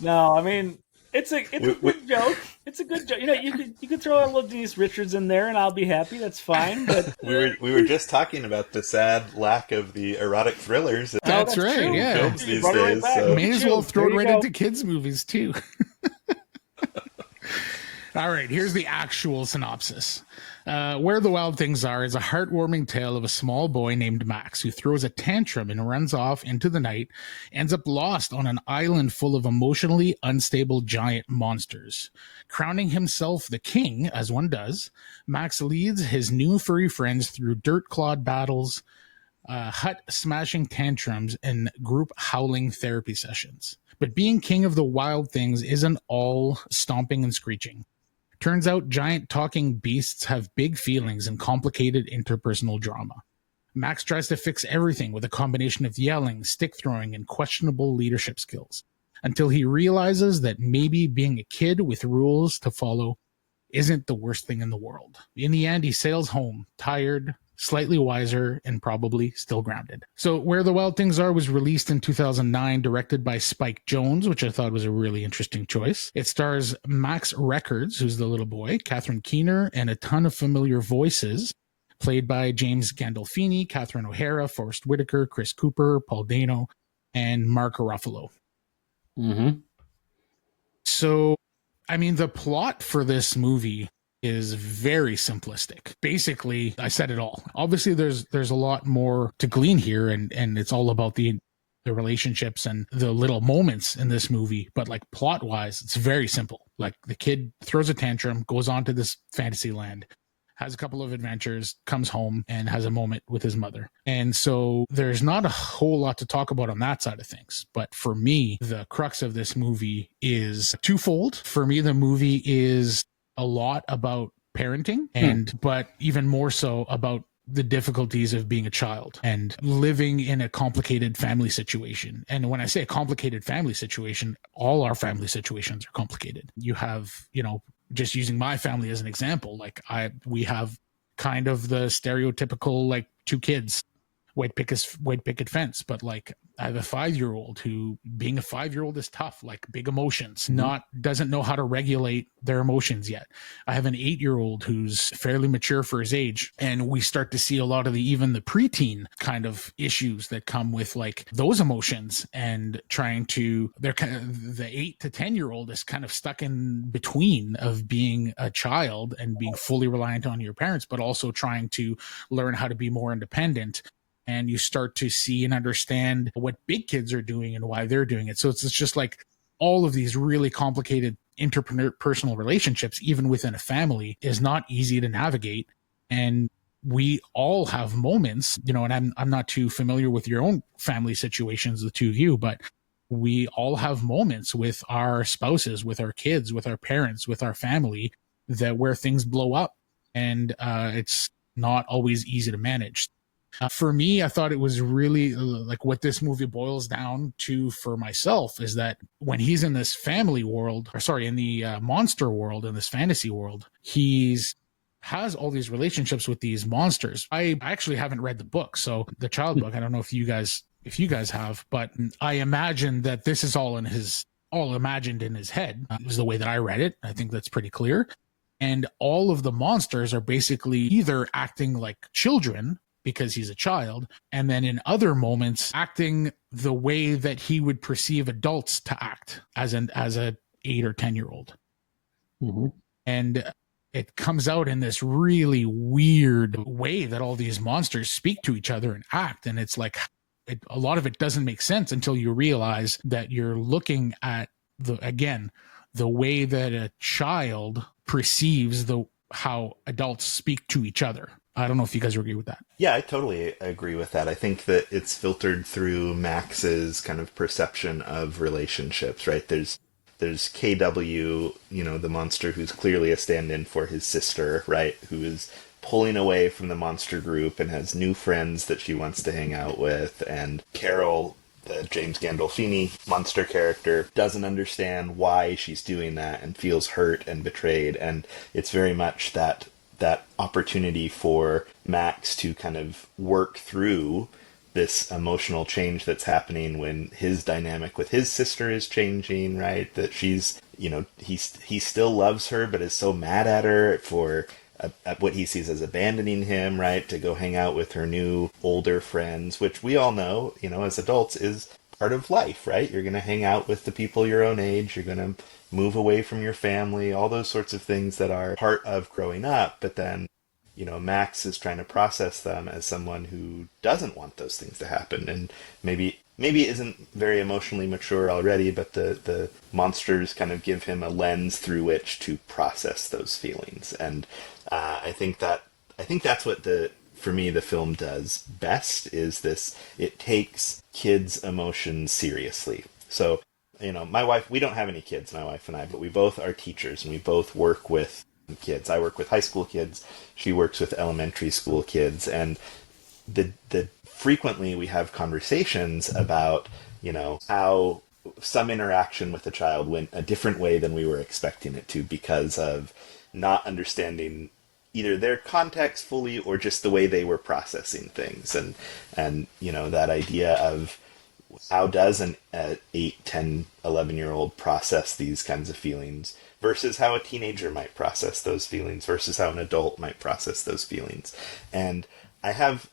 No, I mean, it's a good joke. It's a good joke. You know, you could throw a little Denise Richards in there, and I'll be happy. That's fine. But we were just talking about the sad lack of the erotic thrillers. That's right. true. Yeah, Films these Brought it right days. back. So. may as well throw it There you right go. into kids' movies too. All right, here's the actual synopsis. Where the Wild Things Are is a heartwarming tale of a small boy named Max who throws a tantrum and runs off into the night, ends up lost on an island full of emotionally unstable giant monsters. Crowning himself the king, as one does, Max leads his new furry friends through dirt-clawed battles, hut-smashing tantrums, and group howling therapy sessions. But being king of the wild things isn't all stomping and screeching. Turns out giant talking beasts have big feelings and complicated interpersonal drama. Max tries to fix everything with a combination of yelling, stick throwing, and questionable leadership skills, until he realizes that maybe being a kid with rules to follow isn't the worst thing in the world. In the end, he sails home, tired, slightly wiser, and probably still grounded. So Where the Wild Things Are was released in 2009, directed by Spike Jonze, which I thought was a really interesting choice. It stars Max Records, who's the little boy, Catherine Keener, and a ton of familiar voices, played by James Gandolfini, Catherine O'Hara, Forrest Whitaker, Chris Cooper, Paul Dano, and Mark Ruffalo. Mm-hmm. So, I mean, the plot for this movie is very simplistic. Basically, I said it all. Obviously, there's a lot more to glean here, and it's all about the relationships and the little moments in this movie. But like plot-wise, it's very simple. Like the kid throws a tantrum, goes on to this fantasy land, has a couple of adventures, comes home, and has a moment with his mother. And so there's not a whole lot to talk about on that side of things. But for me, the crux of this movie is twofold. For me, the movie is a lot about parenting, but even more so about the difficulties of being a child and living in a complicated family situation. And when I say a complicated family situation, all our family situations are complicated. You have, just using my family as an example, we have kind of the stereotypical, like, two kids, white picket fence, but like I have a 5-year-old who, being a 5-year-old is tough, like big emotions, doesn't know how to regulate their emotions yet. I have an 8-year-old who's fairly mature for his age, and we start to see a lot of even the preteen kind of issues that come with like those emotions, and they're kind of, the 8 to 10-year-old is kind of stuck in between of being a child and being fully reliant on your parents, but also trying to learn how to be more independent. And you start to see and understand what big kids are doing and why they're doing it. So it's just like all of these really complicated interpersonal relationships, even within a family, is not easy to navigate. And we all have moments, you know, and I'm not too familiar with your own family situations, the two of you, but we all have moments with our spouses, with our kids, with our parents, with our family, that where things blow up, and it's not always easy to manage. For me, I thought it was really like what this movie boils down to for myself is that when he's in this family world, or sorry, in the monster world, in this fantasy world, he's has all these relationships with these monsters. I actually haven't read the book, so the child book. I don't know if you guys have, but I imagine that this is all imagined in his head. Is the way that I read it. I think that's pretty clear. And all of the monsters are basically either acting like children because he's a child, and then in other moments acting the way that he would perceive adults to act as a 8 or 10-year-old. Mm-hmm. And it comes out in this really weird way that all these monsters speak to each other and act. And it's like, a lot of it doesn't make sense until you realize that you're looking at the way that a child perceives how adults speak to each other. I don't know if you guys agree with that. Yeah, I totally agree with that. I think that it's filtered through Max's kind of perception of relationships, right? There's KW, you know, the monster who's clearly a stand-in for his sister, right? Who is pulling away from the monster group and has new friends that she wants to hang out with. And Carol, the James Gandolfini monster character, doesn't understand why she's doing that and feels hurt and betrayed. And it's very much that opportunity for Max to kind of work through this emotional change that's happening when his dynamic with his sister is changing, right? That she's, you know, he still loves her, but is so mad at her for at what he sees as abandoning him, right? To go hang out with her new older friends, which we all know, you know, as adults is part of life, right? You're going to hang out with the people your own age. You're going to move away from your family, all those sorts of things that are part of growing up. But then, you know, Max is trying to process them as someone who doesn't want those things to happen, and maybe isn't very emotionally mature already, but the monsters kind of give him a lens through which to process those feelings. And I think that's what for me the film does best, is this: it takes kids' emotions seriously. So, you know, my wife, we don't have any kids, my wife and I, but we both are teachers and we both work with kids. I work with high school kids. She works with elementary school kids. And the frequently we have conversations about, you know, how some interaction with a child went a different way than we were expecting it to because of not understanding either their context fully or just the way they were processing things. And you know, that idea of how does an 8, 10, 11-year-old process these kinds of feelings versus how a teenager might process those feelings versus how an adult might process those feelings. And I have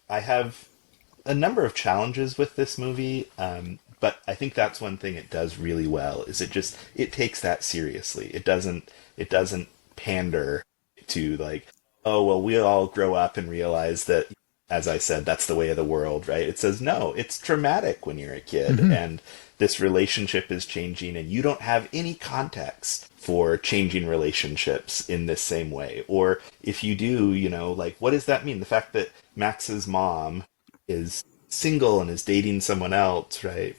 a number of challenges with this movie, but I think that's one thing it does really well, is it takes that seriously. It doesn't pander to like, oh, well, we all grow up and realize that, as I said, that's the way of the world, right? It says, no, it's traumatic when you're a kid, and this relationship is changing, and you don't have any context for changing relationships in this same way. Or if you do, you know, like, what does that mean? The fact that Max's mom is single and is dating someone else, right?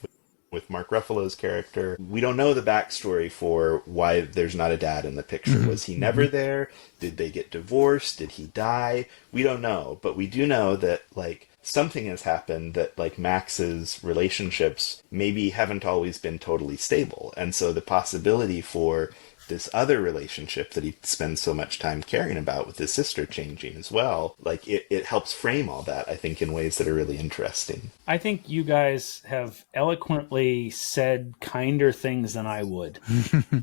With Mark Ruffalo's character, we don't know the backstory for why there's not a dad in the picture. Was he never there? Did they get divorced? Did he die? We don't know, but we do know that, like, something has happened that, like, Max's relationships maybe haven't always been totally stable. And so the possibility for this other relationship that he spends so much time caring about with his sister changing as well, like, it helps frame all that, I think, in ways that are really interesting. I think you guys have eloquently said kinder things than I would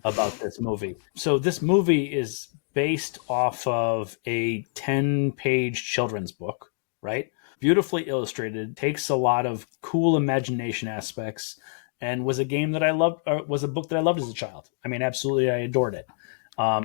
about this movie. So this movie is based off of a 10-page children's book, right? Beautifully illustrated, takes a lot of cool imagination aspects, and was a game that I loved, or was a book that I loved as a child. I mean, absolutely, I adored it.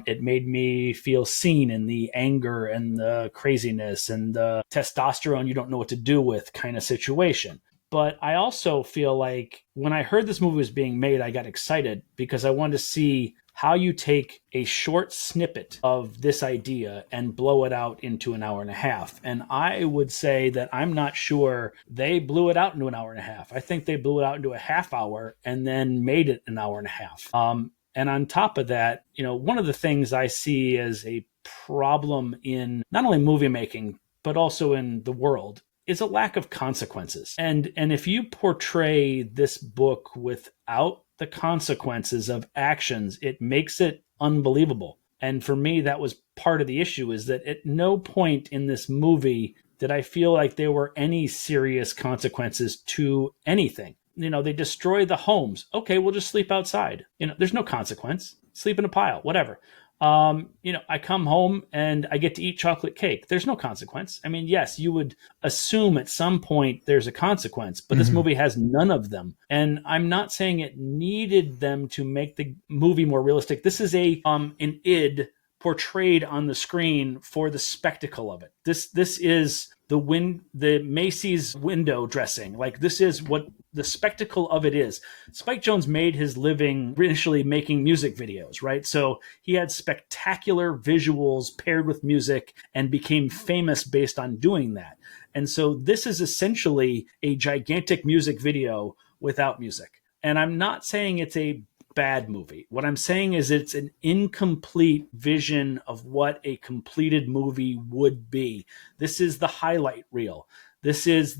It made me feel seen in the anger and the craziness and the testosterone you don't know what to do with kind of situation. But I also feel like when I heard this movie was being made, I got excited because I wanted to see how you take a short snippet of this idea and blow it out into an hour and a half. And I would say that I'm not sure they blew it out into an hour and a half. I think they blew it out into a half hour and then made it an hour and a half. And on top of that, one of the things I see as a problem in not only movie making, but also in the world is a lack of consequences. And if you portray this book without the consequences of actions, it makes it unbelievable. And for me, that was part of the issue, is that at no point in this movie did I feel like there were any serious consequences to anything. They destroy the homes. Okay, we'll just sleep outside. There's no consequence. Sleep in a pile, whatever. I come home and I get to eat chocolate cake. There's no consequence. I mean, yes, you would assume at some point there's a consequence, but this movie has none of them. And I'm not saying it needed them to make the movie more realistic. This is an id portrayed on the screen for the spectacle of it. This is the Macy's window dressing. Like, this is what the spectacle of it is. Spike Jonze made his living initially making music videos, right? So he had spectacular visuals paired with music and became famous based on doing that. And so this is essentially a gigantic music video without music. And I'm not saying it's a bad movie. What I'm saying is it's an incomplete vision of what a completed movie would be. This is the highlight reel. This is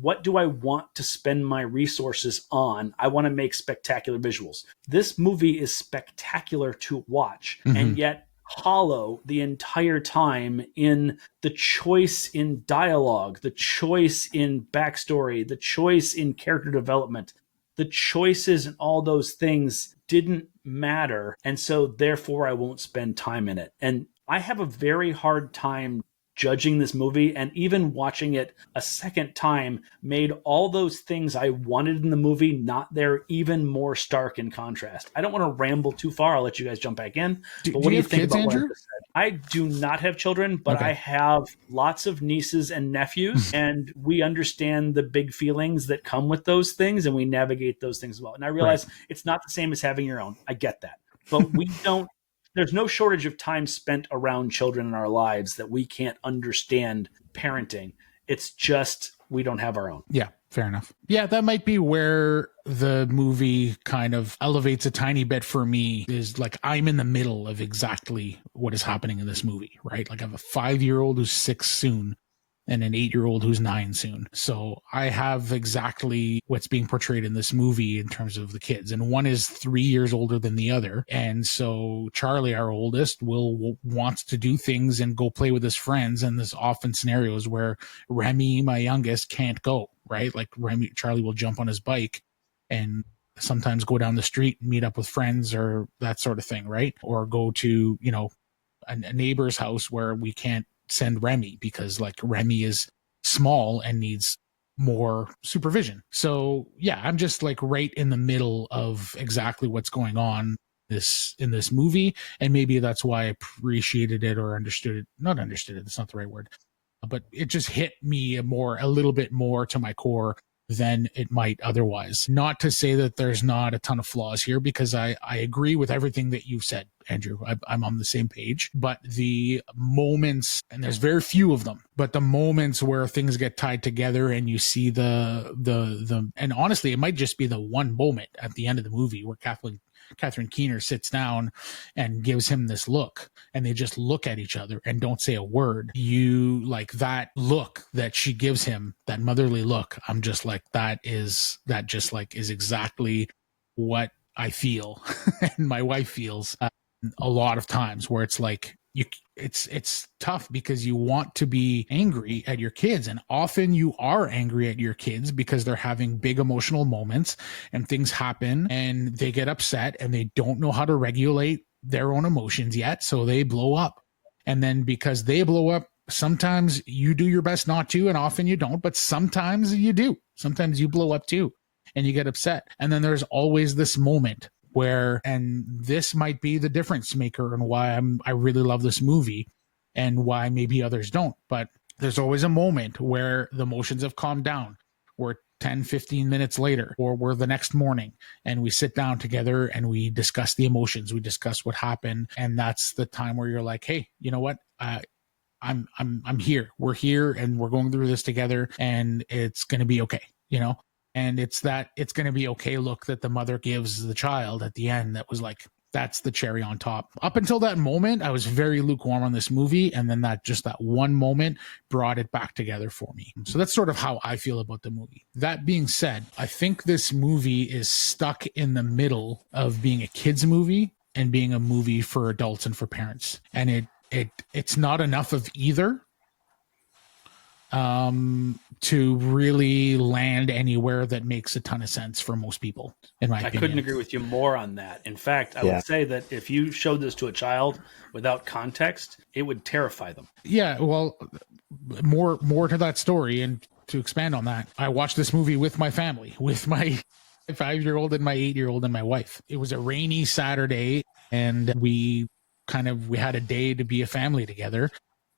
what do I want to spend my resources on? I want to make spectacular visuals. This movie is spectacular to watch, and yet hollow the entire time in the choice in dialogue, the choice in backstory, the choice in character development. The choices and all those things didn't matter, and so therefore I won't spend time in it. And I have a very hard time judging this movie, and even watching it a second time made all those things I wanted in the movie not there, even more stark in contrast. I don't want to ramble too far. I'll let you guys jump back in. But what do you think about what I just said? I do not have children, but I have lots of nieces and nephews, and we understand the big feelings that come with those things, and we navigate those things well. And I realize it's not the same as having your own. I get that. But we don't. There's no shortage of time spent around children in our lives that we can't understand parenting. It's just we don't have our own. Yeah, fair enough. Yeah, that might be where the movie kind of elevates a tiny bit for me, is like I'm in the middle of exactly what is happening in this movie, right? Like I have a 5-year-old who's 6 soon and an 8-year-old who's 9 soon. So I have exactly what's being portrayed in this movie in terms of the kids. And one is 3 years older than the other. And so Charlie, our oldest, wants to do things and go play with his friends. And there's often scenarios where Remy, my youngest, can't go, right? Like Charlie will jump on his bike and sometimes go down the street and meet up with friends or that sort of thing, right? Or go to, a neighbor's house where we can't send Remy because like Remy is small and needs more supervision. So yeah, I'm just like right in the middle of exactly what's going on in this movie, and maybe that's why I appreciated it or understood it. Not understood it, that's not the right word, but it just hit me a little bit more to my core than it might otherwise. Not to say that there's not a ton of flaws here, because I agree with everything that you've said, Andrew. I'm on the same page. But the moments, and there's very few of them, but the moments where things get tied together and you see the and honestly, it might just be the one moment at the end of the movie where Catherine Keener sits down and gives him this look, and they just look at each other and don't say a word. You like that look that she gives him, that motherly look. I'm just like, that is exactly what I feel and my wife feels a lot of times, where it's like it's tough because you want to be angry at your kids, and often you are angry at your kids because they're having big emotional moments and things happen and they get upset and they don't know how to regulate their own emotions yet, so they blow up. And then because they blow up, sometimes you do your best not to, and often you don't, but sometimes you do. Sometimes you blow up too and you get upset. And then there's always this moment where, and this might be the difference maker and why I really love this movie and why maybe others don't, but there's always a moment where the emotions have calmed down, where 10, 15 minutes later, or we're the next morning, and we sit down together and we discuss the emotions, we discuss what happened. And that's the time where you're like, hey, you know what? I'm here. We're here and we're going through this together, and it's going to be okay, you know? And it's that it's going to be okay look that the mother gives the child at the end that was like, that's the cherry on top. Up until that moment, I was very lukewarm on this movie. And then that one moment brought it back together for me. So that's sort of how I feel about the movie. That being said, I think this movie is stuck in the middle of being a kid's movie and being a movie for adults and for parents. And it's not enough of either to really land anywhere that makes a ton of sense for most people, in my opinion. I couldn't agree with you more on that. In fact, I would say that if you showed this to a child without context, it would terrify them. Yeah, well, more to that story, and to expand on that, I watched this movie with my family, with my 5-year-old and my 8-year-old and my wife. It was a rainy Saturday, and we had a day to be a family together.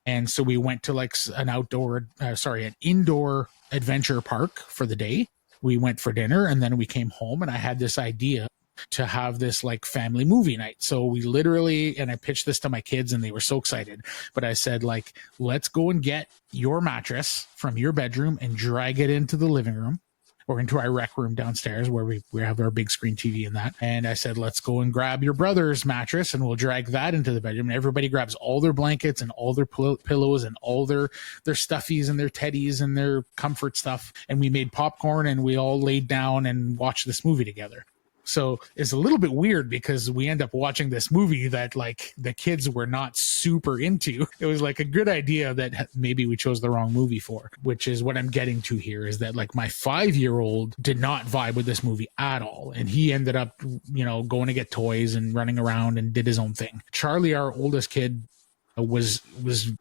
And so we went to like an indoor adventure park for the day. We went for dinner, and then we came home, and I had this idea to have this like family movie night. So we literally, and I pitched this to my kids and they were so excited, but I said, like, let's go and get your mattress from your bedroom and drag it into the living room or into our rec room downstairs where we have our big screen TV and that. And I said, let's go and grab your brother's mattress and we'll drag that into the bedroom. And everybody grabs all their blankets and all their pillows and all their stuffies and their teddies and their comfort stuff. And we made popcorn and we all laid down and watched this movie together. So it's a little bit weird because we end up watching this movie that like the kids were not super into. It was like a good idea that maybe we chose the wrong movie for, which is what I'm getting to here, is that like my 5-year-old did not vibe with this movie at all. And he ended up, going to get toys and running around and did his own thing. Charlie, our oldest kid, was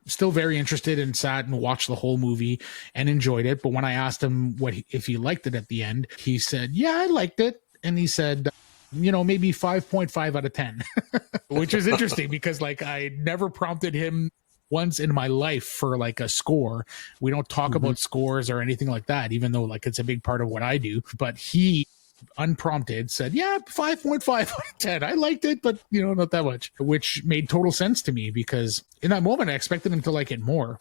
still very interested and sat and watched the whole movie and enjoyed it. But when I asked him if he liked it at the end, he said, yeah, I liked it. And he said, maybe 5.5 out of 10, which is interesting because like I never prompted him once in my life for like a score. We don't talk about scores or anything like that, even though like it's a big part of what I do. But he unprompted said, yeah, 5.5 out of 10. I liked it, but not that much, which made total sense to me because in that moment I expected him to like it more.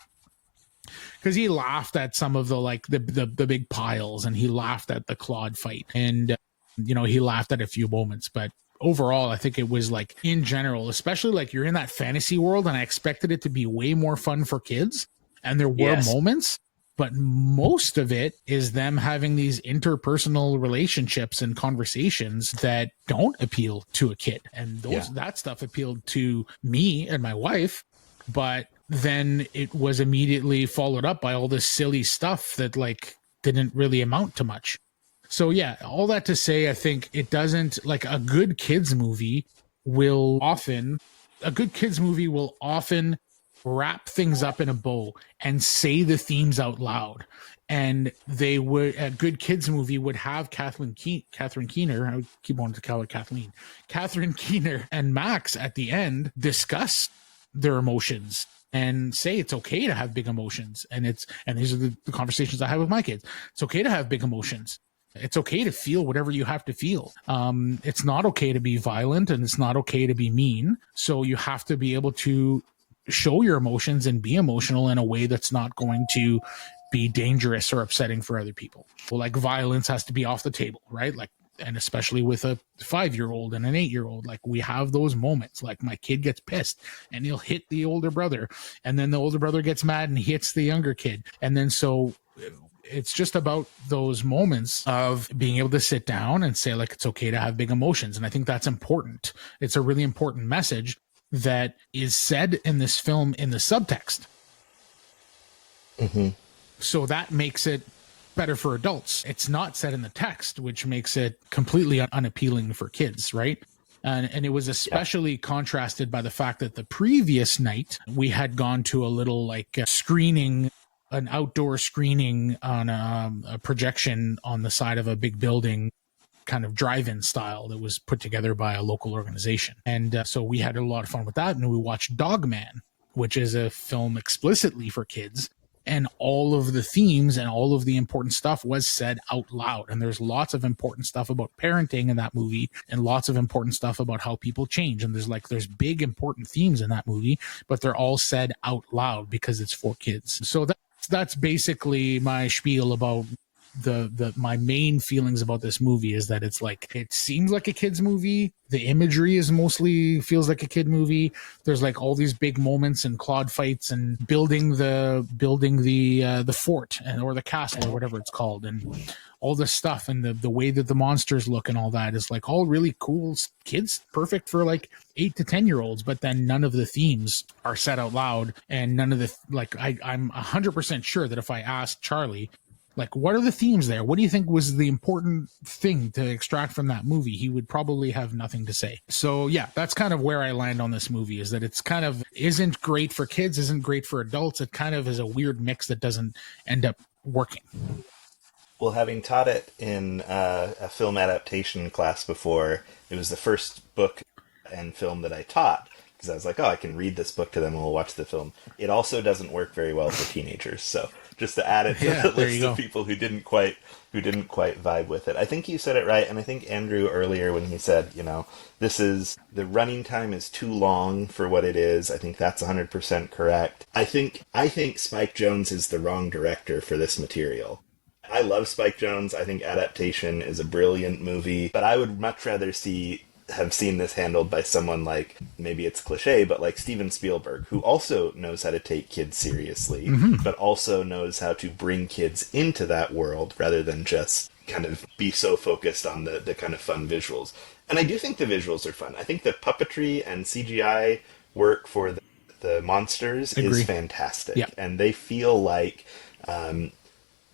Because he laughed at some of the like the big piles, and he laughed at the Claude fight, and he laughed at a few moments, but overall, I think it was like in general, especially like you're in that fantasy world, and I expected it to be way more fun for kids. And there were moments, but most of it is them having these interpersonal relationships and conversations that don't appeal to a kid. And that stuff appealed to me and my wife, but then it was immediately followed up by all this silly stuff that like didn't really amount to much. So yeah, all that to say, I think it doesn't, like a good kids movie will often wrap things up in a bow and say the themes out loud. And a good kids movie would have Catherine Keener, I would keep wanting to call her Kathleen, Catherine Keener and Max at the end discuss their emotions and say it's okay to have big emotions. And these are the conversations I have with my kids. It's okay to have big emotions. It's okay to feel whatever you have to feel. It's not okay to be violent, and it's not okay to be mean. So you have to be able to show your emotions and be emotional in a way that's not going to be dangerous or upsetting for other people. Well, like violence has to be off the table, right? Like, and especially with a 5-year-old and an 8-year-old, like we have those moments. Like my kid gets pissed and he'll hit the older brother, and then the older brother gets mad and hits the younger kid. And then so it's just about those moments of being able to sit down and say, like, it's okay to have big emotions. And I think that's important. It's a really important message that is said in this film in the subtext. Mm-hmm. So that makes it better for adults. It's not said in the text, which makes it completely unappealing for kids, right? And it was especially contrasted by the fact that the previous night we had gone to a little like screening, an outdoor screening on a projection on the side of a big building, kind of drive-in style, that was put together by a local organization. And so we had a lot of fun with that. And we watched Dog Man, which is a film explicitly for kids and all of the themes and all of the important stuff was said out loud. And there's lots of important stuff about parenting in that movie, and lots of important stuff about how people change. And there's big important themes in that movie, but they're all said out loud because it's for kids. So that's basically my spiel about my main feelings about this movie, is that it's like, it seems like a kid's movie. The imagery is mostly feels like a kid movie. There's like all these big moments and Claude fights and building the fort or the castle or whatever it's called, and all this stuff, and the way that the monsters look and all that is like all really cool kids, perfect for like 8 to 10-year-olds. But then none of the themes are said out loud, and none of the I'm 100% sure that if I asked Charlie, like, what are the themes there? What do you think was the important thing to extract from that movie? He would probably have nothing to say. So yeah, that's kind of where I land on this movie, is that it's kind of isn't great for kids, isn't great for adults. It kind of is a weird mix that doesn't end up working. Well, having taught it in a film adaptation class before, it was the first book and film that I taught, because I was like, oh, I can read this book to them and we'll watch the film. It also doesn't work very well for teenagers, so just to add it to the list of people who didn't quite vibe with it. I think you said it right, and I think Andrew earlier when he said, the running time is too long for what it is. I think that's 100% correct. I think Spike Jonze is the wrong director for this material. I love Spike Jonze. I think Adaptation is a brilliant movie, but I would much rather have seen this handled by someone like, maybe it's cliche, but like Steven Spielberg, who also knows how to take kids seriously, but also knows how to bring kids into that world rather than just kind of be so focused on the kind of fun visuals. And I do think the visuals are fun. I think the puppetry and CGI work for the monsters is fantastic. Yeah. And they feel like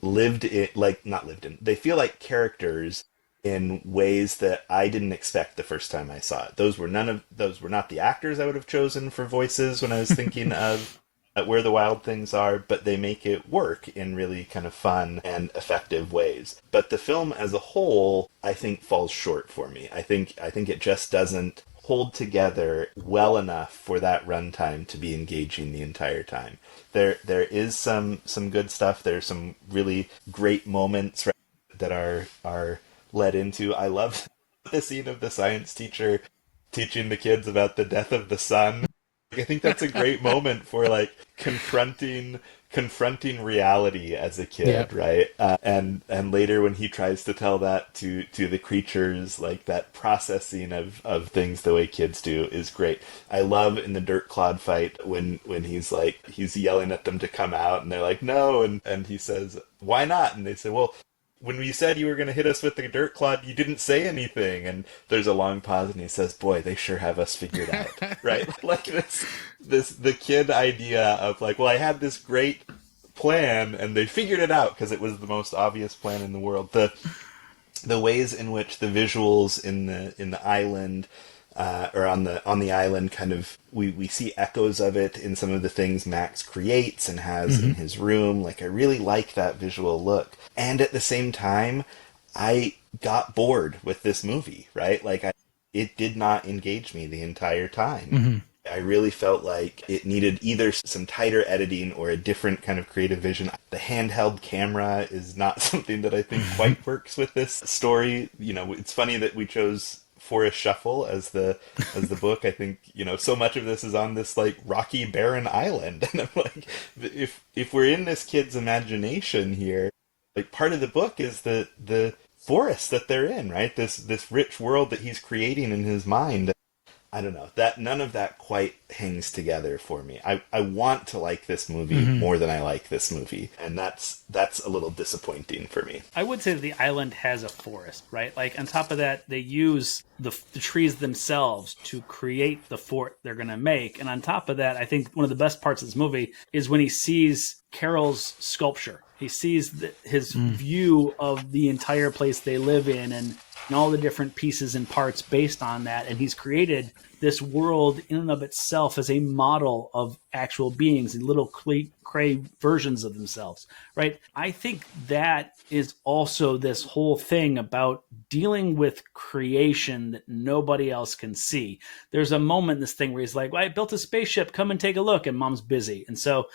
they feel like characters in ways that I didn't expect the first time I saw it. Those were not the actors I would have chosen for voices when I was thinking of Where the Wild Things Are, but they make it work in really kind of fun and effective ways. But the film as a whole, I think, falls short for me. I think it just doesn't hold together well enough for that runtime to be engaging the entire time. There is some good stuff. There's some really great moments that are led into. I love the scene of the science teacher teaching the kids about the death of the sun. I think that's a great moment for like confronting reality as a kid, right? And later when he tries to tell that to the creatures, like that processing of things the way kids do is great. I love in the dirt clod fight when he's yelling at them to come out and they're like, no, and he says, why not? And they say, well, when we said you were going to hit us with the dirt clod, you didn't say anything. And there's a long pause, and he says, boy, they sure have us figured out. Right? Like the kid idea of like, well, I had this great plan, and they figured it out because it was the most obvious plan in the world. The ways in which the visuals in the island, or on the island, kind of we see echoes of it in some of the things Max creates and has in his room. Like, I really like that visual look. And at the same time, I got bored with this movie, right? Like, it did not engage me the entire time. I really felt like it needed either some tighter editing or a different kind of creative vision. The handheld camera is not something that I think quite works with this story. It's funny that we chose Forest Shuffle as the book. I think, so much of this is on this like rocky, barren island. And I'm like, if we're in this kid's imagination here, like part of the book is the forest that they're in, right? This rich world that he's creating in his mind. I don't know, that none of that quite hangs together for me. I want to like this movie more than I like this movie, and that's a little disappointing for me. I would say that the island has a forest, right? Like, on top of that, they use the trees themselves to create the fort they're going to make. And on top of that, I think one of the best parts of this movie is when he sees Carol's sculpture. He sees his view of the entire place they live in, and and all the different pieces and parts based on that. And he's created this world in and of itself as a model of actual beings and little cray versions of themselves, right? I think that is also this whole thing about dealing with creation that nobody else can see. There's a moment in this thing where he's like, well, I built a spaceship, come and take a look, and mom's busy. And so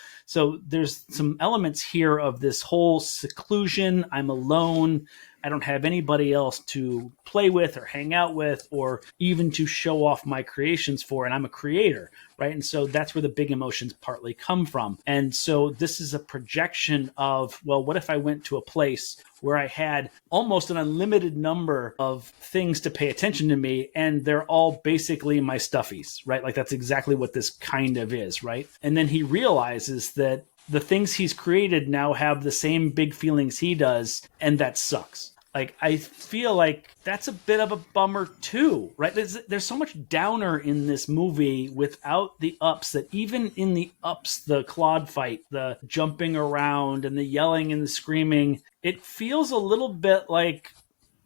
there's some elements here of this whole seclusion. I'm alone. I don't have anybody else to play with or hang out with or even to show off my creations for. And I'm a creator, right? And so that's where the big emotions partly come from. And so this is a projection of, well, what if I went to a place where I had almost an unlimited number of things to pay attention to me, and they're all basically my stuffies, right? Like that's exactly what this kind of is, right? And then he realizes that the things he's created now have the same big feelings he does, and that sucks. Like, I feel like that's a bit of a bummer too, right? There's so much downer in this movie without the ups, that even in the ups, the Claude fight, the jumping around and the yelling and the screaming, it feels a little bit like,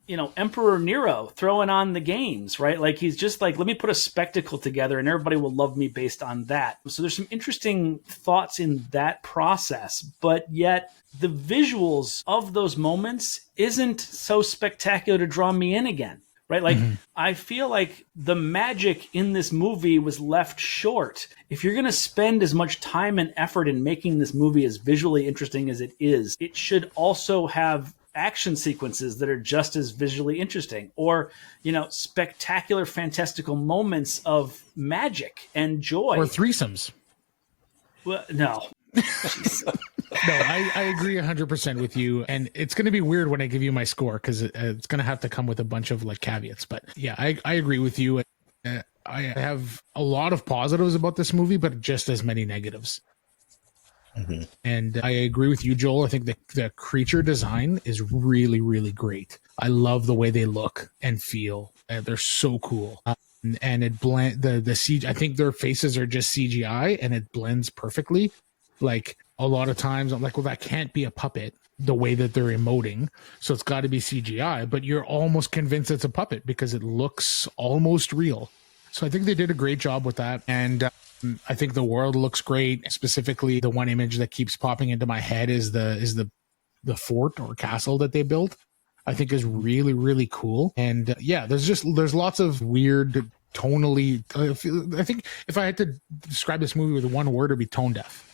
you know, Emperor Nero throwing on the games, right? Like he's just like, let me put a spectacle together and everybody will love me based on that. So there's some interesting thoughts in that process, but yet the visuals of those moments isn't so spectacular to draw me in again, right? Like I feel like the magic in this movie was left short. If you're going to spend as much time and effort in making this movie as visually interesting as it is, it should also have action sequences that are just as visually interesting, or, you know, spectacular, fantastical moments of magic and joy. Or threesomes. Well, no. No, I agree 100% with you. And it's going to be weird when I give you my score, because it's going to have to come with a bunch of like caveats. But yeah, I agree with you. I have a lot of positives about this movie, but just as many negatives. Mm-hmm. And I agree with you, Joel. I think the creature design is really, really great. I love the way they look and feel. They're so cool. And it blend the CG. I think their faces are just CGI, and it blends perfectly. Like a lot of times, I'm like, well, that can't be a puppet. The way that they're emoting, so it's got to be CGI. But you're almost convinced it's a puppet because it looks almost real. So I think they did a great job with that, and I think the world looks great. Specifically, the one image that keeps popping into my head is the fort or castle that they built. I think is really, really cool. And yeah, there's lots of weird tonally. I think if I had to describe this movie with one word, it'd be tone deaf.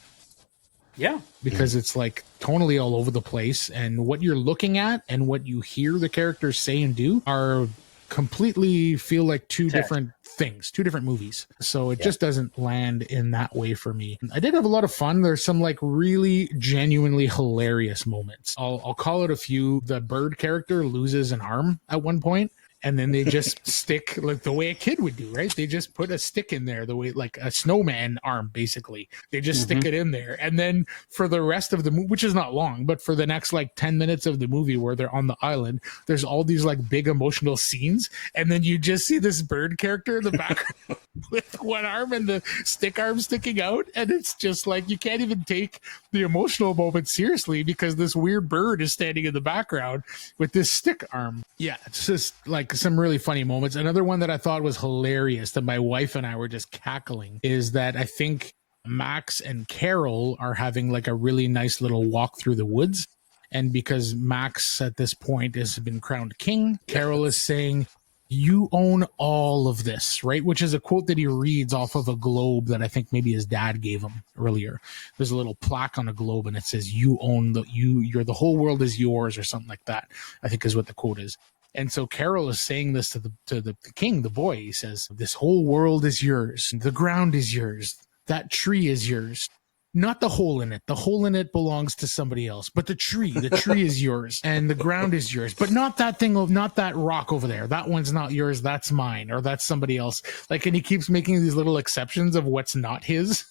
Yeah, because it's like tonally all over the place, and what you're looking at and what you hear the characters say and do are completely feel like two different things, two different movies. So it just doesn't land in that way for me. I did have a lot of fun. There's some like really genuinely hilarious moments. I'll call it a few. The bird character loses an arm at one point, and then they just stick like the way a kid would do, right? They just put a stick in there, the way like a snowman arm, basically. They just stick it in there. And then for the rest of the movie, which is not long, but for the next like 10 minutes of the movie where they're on the island, there's all these like big emotional scenes. And then you just see this bird character in the background with one arm and the stick arm sticking out. And it's just like, you can't even take the emotional moment seriously because this weird bird is standing in the background with this stick arm. Yeah, it's just like some really funny moments. Another one that I thought was hilarious that my wife and I were just cackling is that I think Max and Carol are having like a really nice little walk through the woods. And because Max at this point has been crowned king, Carol is saying, "You own all of this," right? Which is a quote that he reads off of a globe that I think maybe his dad gave him earlier. There's a little plaque on a globe and it says, "You own you're the whole world is yours," or something like that, I think is what the quote is. And so Carol is saying this to the king, the boy. He says, "This whole world is yours. The ground is yours. That tree is yours. Not the hole in it. The hole in it belongs to somebody else. But the tree is yours. And the ground is yours. But not that thing, not that rock over there. That one's not yours. That's mine. Or that's somebody else." Like, and he keeps making these little exceptions of what's not his.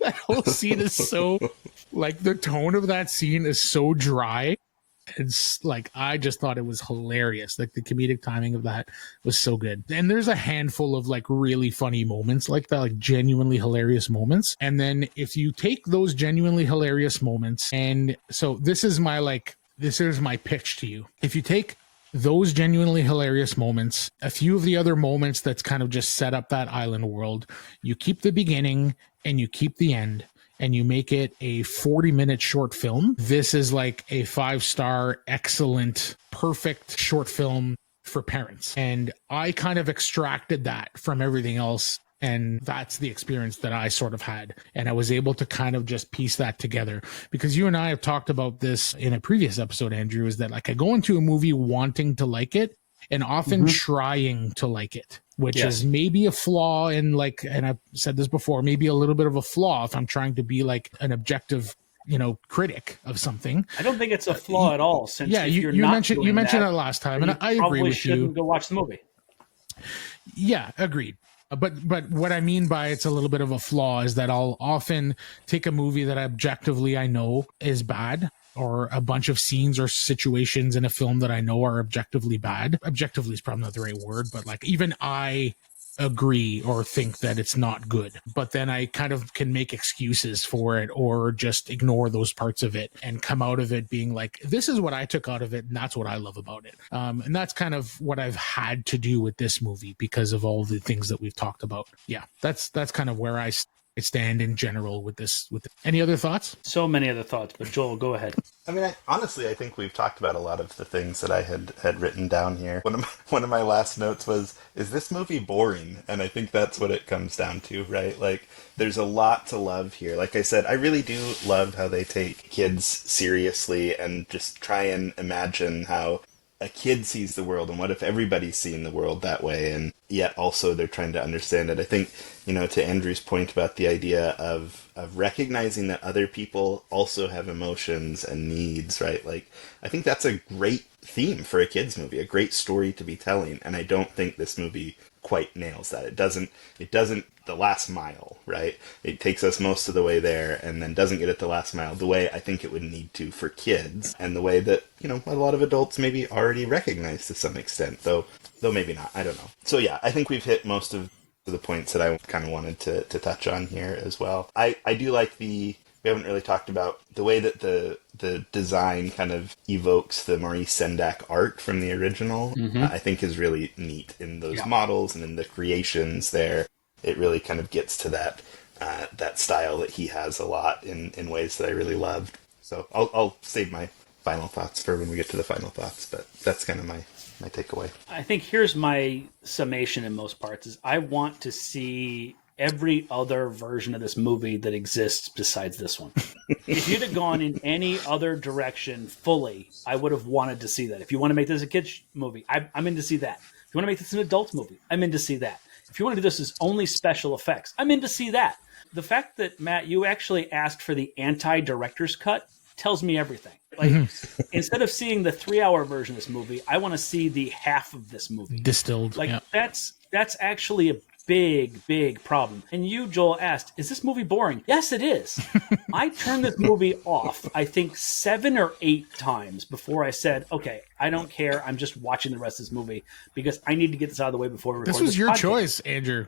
That whole scene is so, like, the tone of that scene is so dry. It's like, I just thought it was hilarious. Like, the comedic timing of that was so good. And there's a handful of like really funny moments like that, like genuinely hilarious moments. And then if you take those genuinely hilarious moments, and so this is my pitch to you. If you take those genuinely hilarious moments, a few of the other moments that's kind of just set up that island world. You keep the beginning and you keep the end, and you make it a 40-minute short film. This is like a 5-star, excellent, perfect short film for parents. And I kind of extracted that from everything else. And that's the experience that I sort of had. And I was able to kind of just piece that together, because you and I have talked about this in a previous episode, Andrew, is that like I go into a movie wanting to like it and often trying to like it, which is maybe a flaw in, like, and I've said this before, maybe a little bit of a flaw if I'm trying to be like an objective, critic of something. I don't think it's a flaw at all. Since you mentioned that last time, and I agree with you. Go watch the movie. Yeah, agreed. But what I mean by it's a little bit of a flaw is that I'll often take a movie that objectively I know is bad, or a bunch of scenes or situations in a film that I know are objectively bad. Objectively is probably not the right word, but like even I agree or think that it's not good, but then I kind of can make excuses for it or just ignore those parts of it and come out of it being like, this is what I took out of it and that's what I love about it. And that's kind of what I've had to do with this movie because of all the things that we've talked about. Yeah, that's kind of where I stand in general with this. Any other thoughts? So many other thoughts, but Joel, go ahead. I mean, honestly, I think we've talked about a lot of the things that I had written down here. One of my last notes was, is this movie boring? And I think that's what it comes down to, right? Like, there's a lot to love here. Like I said, I really do love how they take kids seriously and just try and imagine how a kid sees the world and what if everybody's seeing the world that way, and yet also they're trying to understand it. I think, to Andrew's point about the idea of recognizing that other people also have emotions and needs, right? Like, I think that's a great theme for a kid's movie, a great story to be telling, and I don't think this movie quite nails that. It doesn't the last mile, right? It takes us most of the way there and then doesn't get it the last mile the way I think it would need to for kids, and the way that, a lot of adults maybe already recognize to some extent, though maybe not. I don't know. So yeah, I think we've hit most of the points that I kind of wanted to touch on here as well. I do like we haven't really talked about the way that the design kind of evokes the Maurice Sendak art from the original. I think is really neat in those models and in the creations there. It really kind of gets to that style that he has a lot in ways that I really loved. So I'll save my final thoughts for when we get to the final thoughts, but that's kind of my takeaway. I think here's my summation in most parts is I want to see every other version of this movie that exists besides this one. If you'd have gone in any other direction fully, I would have wanted to see that. If you want to make this a kid's movie, I'm in to see that. If you want to make this an adult movie, I'm in to see that. If you want to do this as only special effects, I'm in to see that. The fact that, Matt, you actually asked for the anti-director's cut tells me everything. Like, instead of seeing the 3-hour version of this movie, I want to see the half of this movie. Distilled. Like, that's actually a big problem. And you, Joel, asked, is this movie boring? Yes, it is. I turned this movie off, I think 7 or 8 times before I said, okay, I don't care. I'm just watching the rest of this movie because I need to get this out of the way before we record this. This was your podcast. choice, Andrew.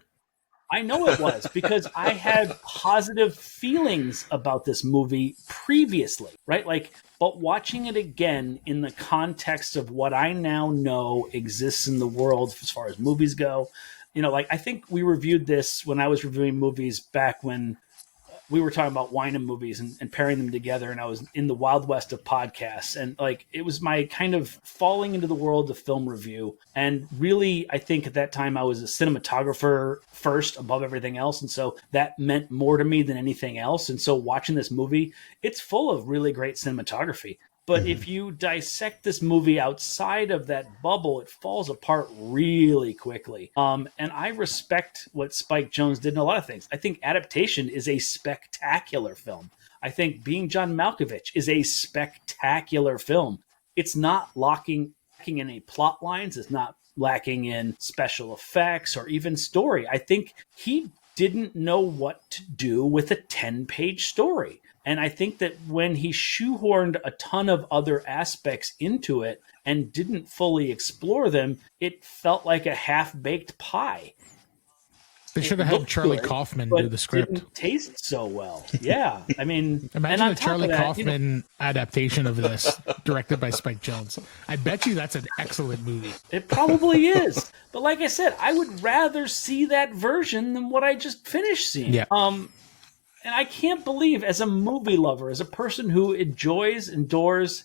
I know it was because I had positive feelings about this movie previously, right? Like, but watching it again in the context of what I now know exists in the world as far as movies go, like I think we reviewed this when I was reviewing movies back when we were talking about wine and movies and pairing them together. And I was in the Wild West of podcasts, and like, it was my kind of falling into the world of film review. And really, I think at that time I was a cinematographer first above everything else. And so that meant more to me than anything else. And so watching this movie, it's full of really great cinematography. But if you dissect this movie outside of that bubble, it falls apart really quickly. And I respect what Spike Jonze did in a lot of things. I think Adaptation is a spectacular film. I think Being John Malkovich is a spectacular film. It's not lacking in any plot lines. It's not lacking in special effects or even story. I think he didn't know what to do with a 10-page story. And I think that when he shoehorned a ton of other aspects into it and didn't fully explore them, it felt like a half-baked pie. They should have It had looked Charlie good, Kaufman but do the script. Didn't taste so well. Yeah, I mean, and Imagine on a top Charlie of that, Kaufman adaptation of this, directed by Spike Jonze. I bet you that's an excellent movie. It probably is. But like I said, I would rather see that version than what I just finished seeing. Yeah. And I can't believe, as a movie lover, as a person who enjoys, endures,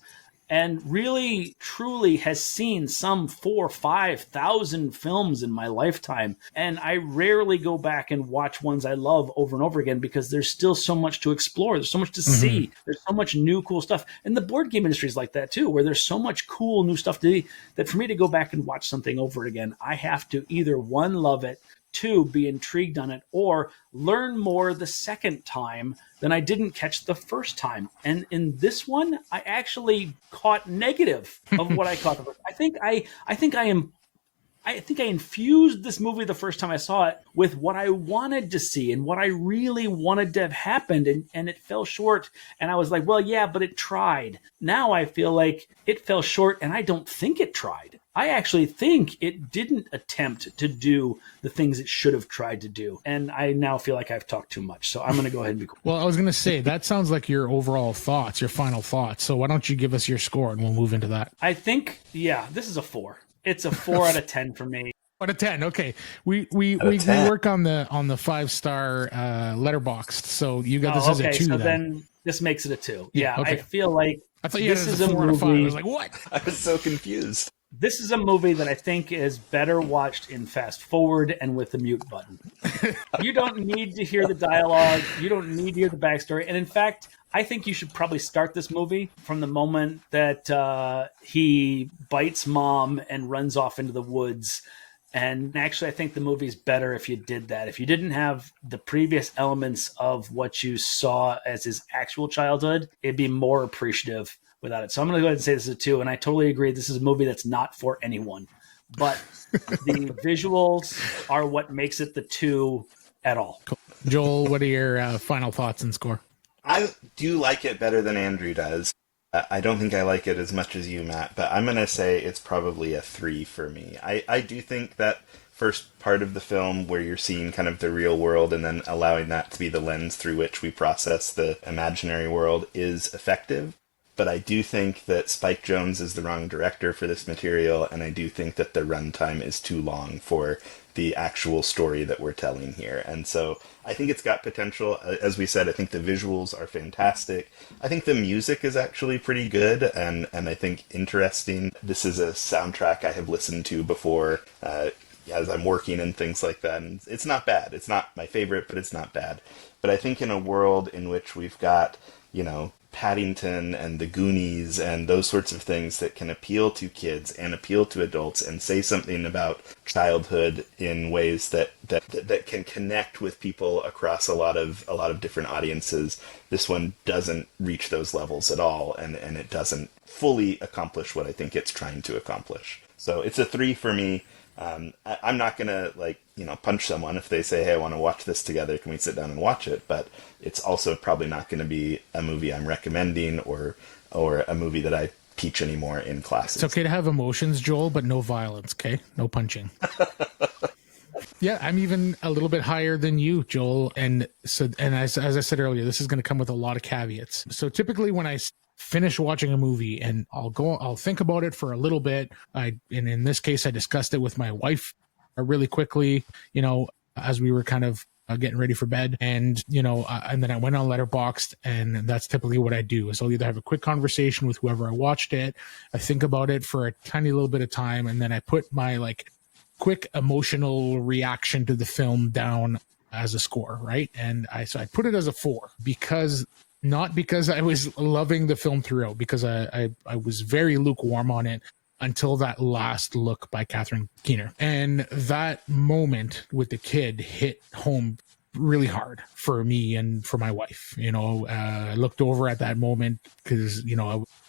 and really, truly has seen some 4,000 or 5,000 films in my lifetime, and I rarely go back and watch ones I love over and over again because there's still so much to explore. There's so much to see. There's so much new, cool stuff. And the board game industry is like that too, where there's so much cool new stuff to see that for me to go back and watch something over again, I have to either, one, love it, two, be intrigued on it, or learn more the second time than I didn't catch the first time. And in this one, I actually caught negative of what I caught the first. I think I infused this movie the first time I saw it with what I wanted to see and what I really wanted to have happened, and it fell short. And I was like, well, yeah, but it tried. Now I feel like it fell short, and I don't think it tried. I actually think it didn't attempt to do the things it should have tried to do. And I now feel like I've talked too much. So I'm going to go ahead and be quiet. Well, I was going to say, that sounds like your overall thoughts, your final thoughts. So why don't you give us your score and we'll move into that. I think, yeah, this is a 4. It's a 4 out of 10 for me. Out of 10. Okay. We work on the 5-star letterboxed. So you got this as a 2 so then this makes it a 2. Yeah. okay. I feel like I thought you had it as a 4 out of 5. I was like, what? I was so confused. This is a movie that I think is better watched in fast forward and with the mute button. You don't need to hear the dialogue. You don't need to hear the backstory. And in fact, I think you should probably start this movie from the moment that he bites mom and runs off into the woods. And actually, I think the movie's better if you did that. If you didn't have the previous elements of what you saw as his actual childhood, it'd be more appreciative without it. So I'm going to go ahead and say this is a 2. And I totally agree. This is a movie that's not for anyone. But the visuals are what makes it the 2 at all. Cool. Joel, what are your final thoughts and score? I do like it better than Andrew does. I don't think I like it as much as you, Matt, but I'm going to say it's probably a 3 for me. I do think that first part of the film where you're seeing kind of the real world and then allowing that to be the lens through which we process the imaginary world is effective. But I do think that Spike Jonze is the wrong director for this material, and I do think that the runtime is too long for the actual story that we're telling here. And so I think it's got potential. As we said, I think the visuals are fantastic. I think the music is actually pretty good and I think interesting. This is a soundtrack I have listened to before as I'm working and things like that. And it's not bad. It's not my favorite, but it's not bad. But I think in a world in which we've got, Paddington and the Goonies and those sorts of things that can appeal to kids and appeal to adults and say something about childhood in ways that can connect with people across a lot of different audiences. This one doesn't reach those levels at all, and it doesn't fully accomplish what I think it's trying to accomplish. So it's a 3 for me. I'm not gonna punch someone if they say, hey, I want to watch this together, can we sit down and watch it? But it's also probably not going to be a movie I'm recommending or a movie that I teach anymore in classes. It's okay to have emotions, Joel, but no violence, okay? No punching. Yeah, I'm even a little bit higher than you, Joel. And as I said earlier, this is going to come with a lot of caveats. So typically when I finish watching a movie and I'll think about it for a little bit. And in this case, I discussed it with my wife really quickly, as we were kind of getting ready for bed. And, and then I went on Letterboxd, and that's typically what I do is I'll either have a quick conversation with whoever I watched it. I think about it for a tiny little bit of time. And then I put my quick emotional reaction to the film down as a score. Right. And I put it as a 4 not because I was loving the film throughout, because I was very lukewarm on it until that last look by Catherine Keener. And that moment with the kid hit home really hard for me and for my wife. I looked over at that moment because,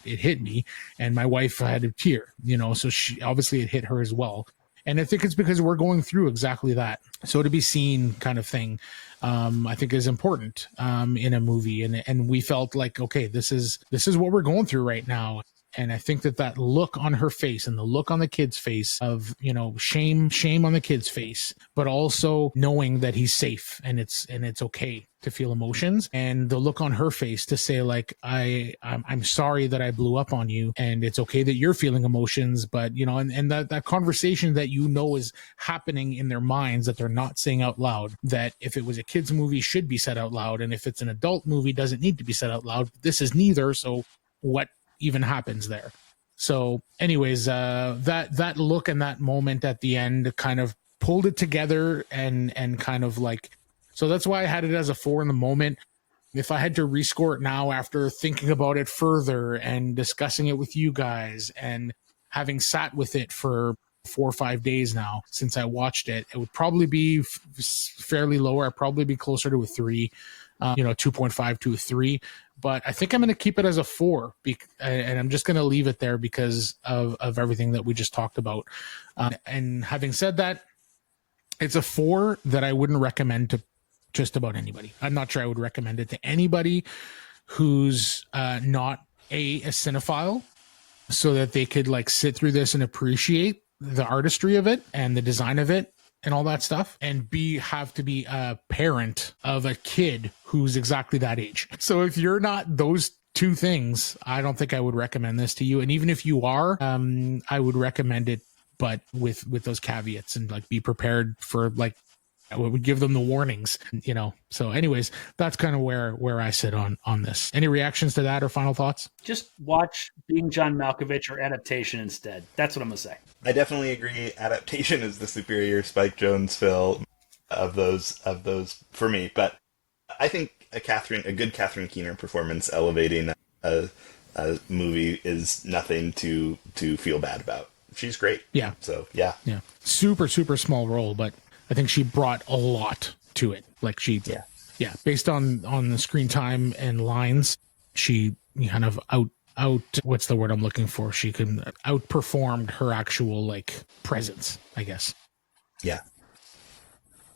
it hit me, and my wife had a tear, so she obviously it hit her as well. And I think it's because we're going through exactly that. So to be seen kind of thing, I think is important in a movie. And we felt like, okay, this is what we're going through right now. And I think that look on her face and the look on the kid's face of, you know, shame on the kid's face, but also knowing that he's safe and it's okay to feel emotions, and the look on her face to say like, I'm sorry that I blew up on you, and it's okay that you're feeling emotions, but you know, and that conversation that, you know, is happening in their minds that they're not saying out loud, that if it was a kid's movie should be said out loud, and if it's an adult movie doesn't need to be said out loud. This is neither, so what even happens there? So anyways, that look and that moment at the end kind of pulled it together, and kind of like, so that's why I had it as a 4 in the moment. If I had to rescore it now after thinking about it further and discussing it with you guys and having sat with it for 4 or 5 days now since I watched it, it would probably be fairly lower. I'd probably be closer to a 3, 2.5 to a 3. But I think I'm going to keep it as a 4, and I'm just going to leave it there because of everything that we just talked about. And having said that, it's a 4 that I wouldn't recommend to just about anybody. I'm not sure I would recommend it to anybody who's not a cinephile, so that they could like sit through this and appreciate the artistry of it and the design of it and all that stuff, and have to be a parent of a kid who's exactly that age. So if you're not those two things, I don't think I would recommend this to you. And even if you are, I would recommend it, but with those caveats, and like be prepared for like, I would give them the warnings, you know. So anyways, that's kind of where I sit on this. Any reactions to that or final thoughts? Just watch Being John Malkovich or Adaptation instead. That's what I'm going to say. I definitely agree. Adaptation is the superior Spike Jonze film of those for me. But I think a good Catherine Keener performance elevating a movie is nothing to feel bad about. She's great. Yeah. So yeah. Super small role, but I think she brought a lot to it. Like based on the screen time and lines, she kind of what's the word I'm looking for? She can outperformed her actual like presence, I guess. Yeah.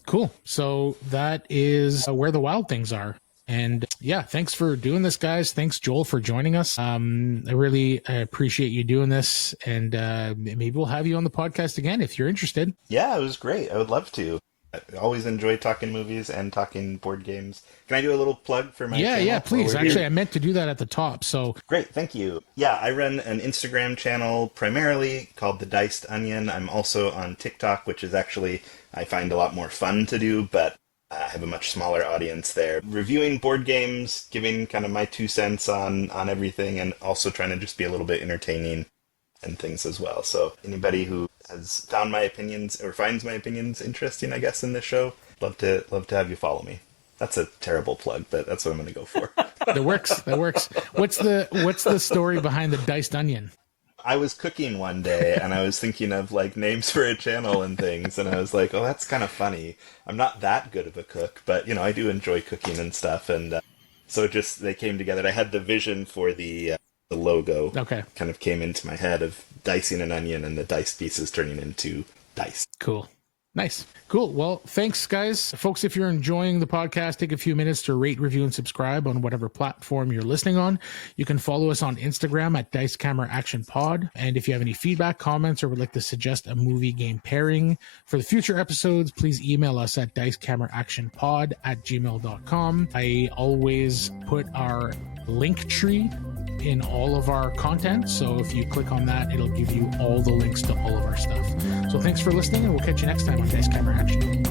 Cool. So that is where the wild things are. And yeah, thanks for doing this, guys. Thanks, Joel, for joining us. I really appreciate you doing this, and maybe we'll have you on the podcast again if you're interested. Yeah, it was great. I would love to. I always enjoy talking movies and talking board games. Can I do a little plug for my channel? Yeah, please. Actually, I meant to do that at the top. So great, thank you. Yeah, I run an Instagram channel primarily called The Diced Onion. I'm also on TikTok, which is actually, I find a lot more fun to do, but I have a much smaller audience there. Reviewing board games, giving kind of my 2 cents on everything, and also trying to just be a little bit entertaining and things as well. So anybody who has found my opinions or finds my opinions interesting, I guess, in this show, love to have you follow me. That's a terrible plug, but that's what I'm going to go for. That works. What's the story behind the Diced Onion? I was cooking one day and I was thinking of like names for a channel and things, and I was like, oh, that's kind of funny. I'm not that good of a cook, but you know, I do enjoy cooking and stuff, and so just they came together. I had the vision for the logo. Okay. Kind of came into my head of dicing an onion and the diced pieces turning into dice. Cool. Nice. Cool. Well, thanks, guys. Folks, if you're enjoying the podcast, take a few minutes to rate, review, and subscribe on whatever platform you're listening on. You can follow us on Instagram at Dice Camera Action Pod. And if you have any feedback, comments, or would like to suggest a movie game pairing for the future episodes, please email us at dicecameraactionpod@gmail.com. I always put our link tree in all of our content, so if you click on that, it'll give you all the links to all of our stuff. So thanks for listening, and we'll catch you next time on Dice Camera Action.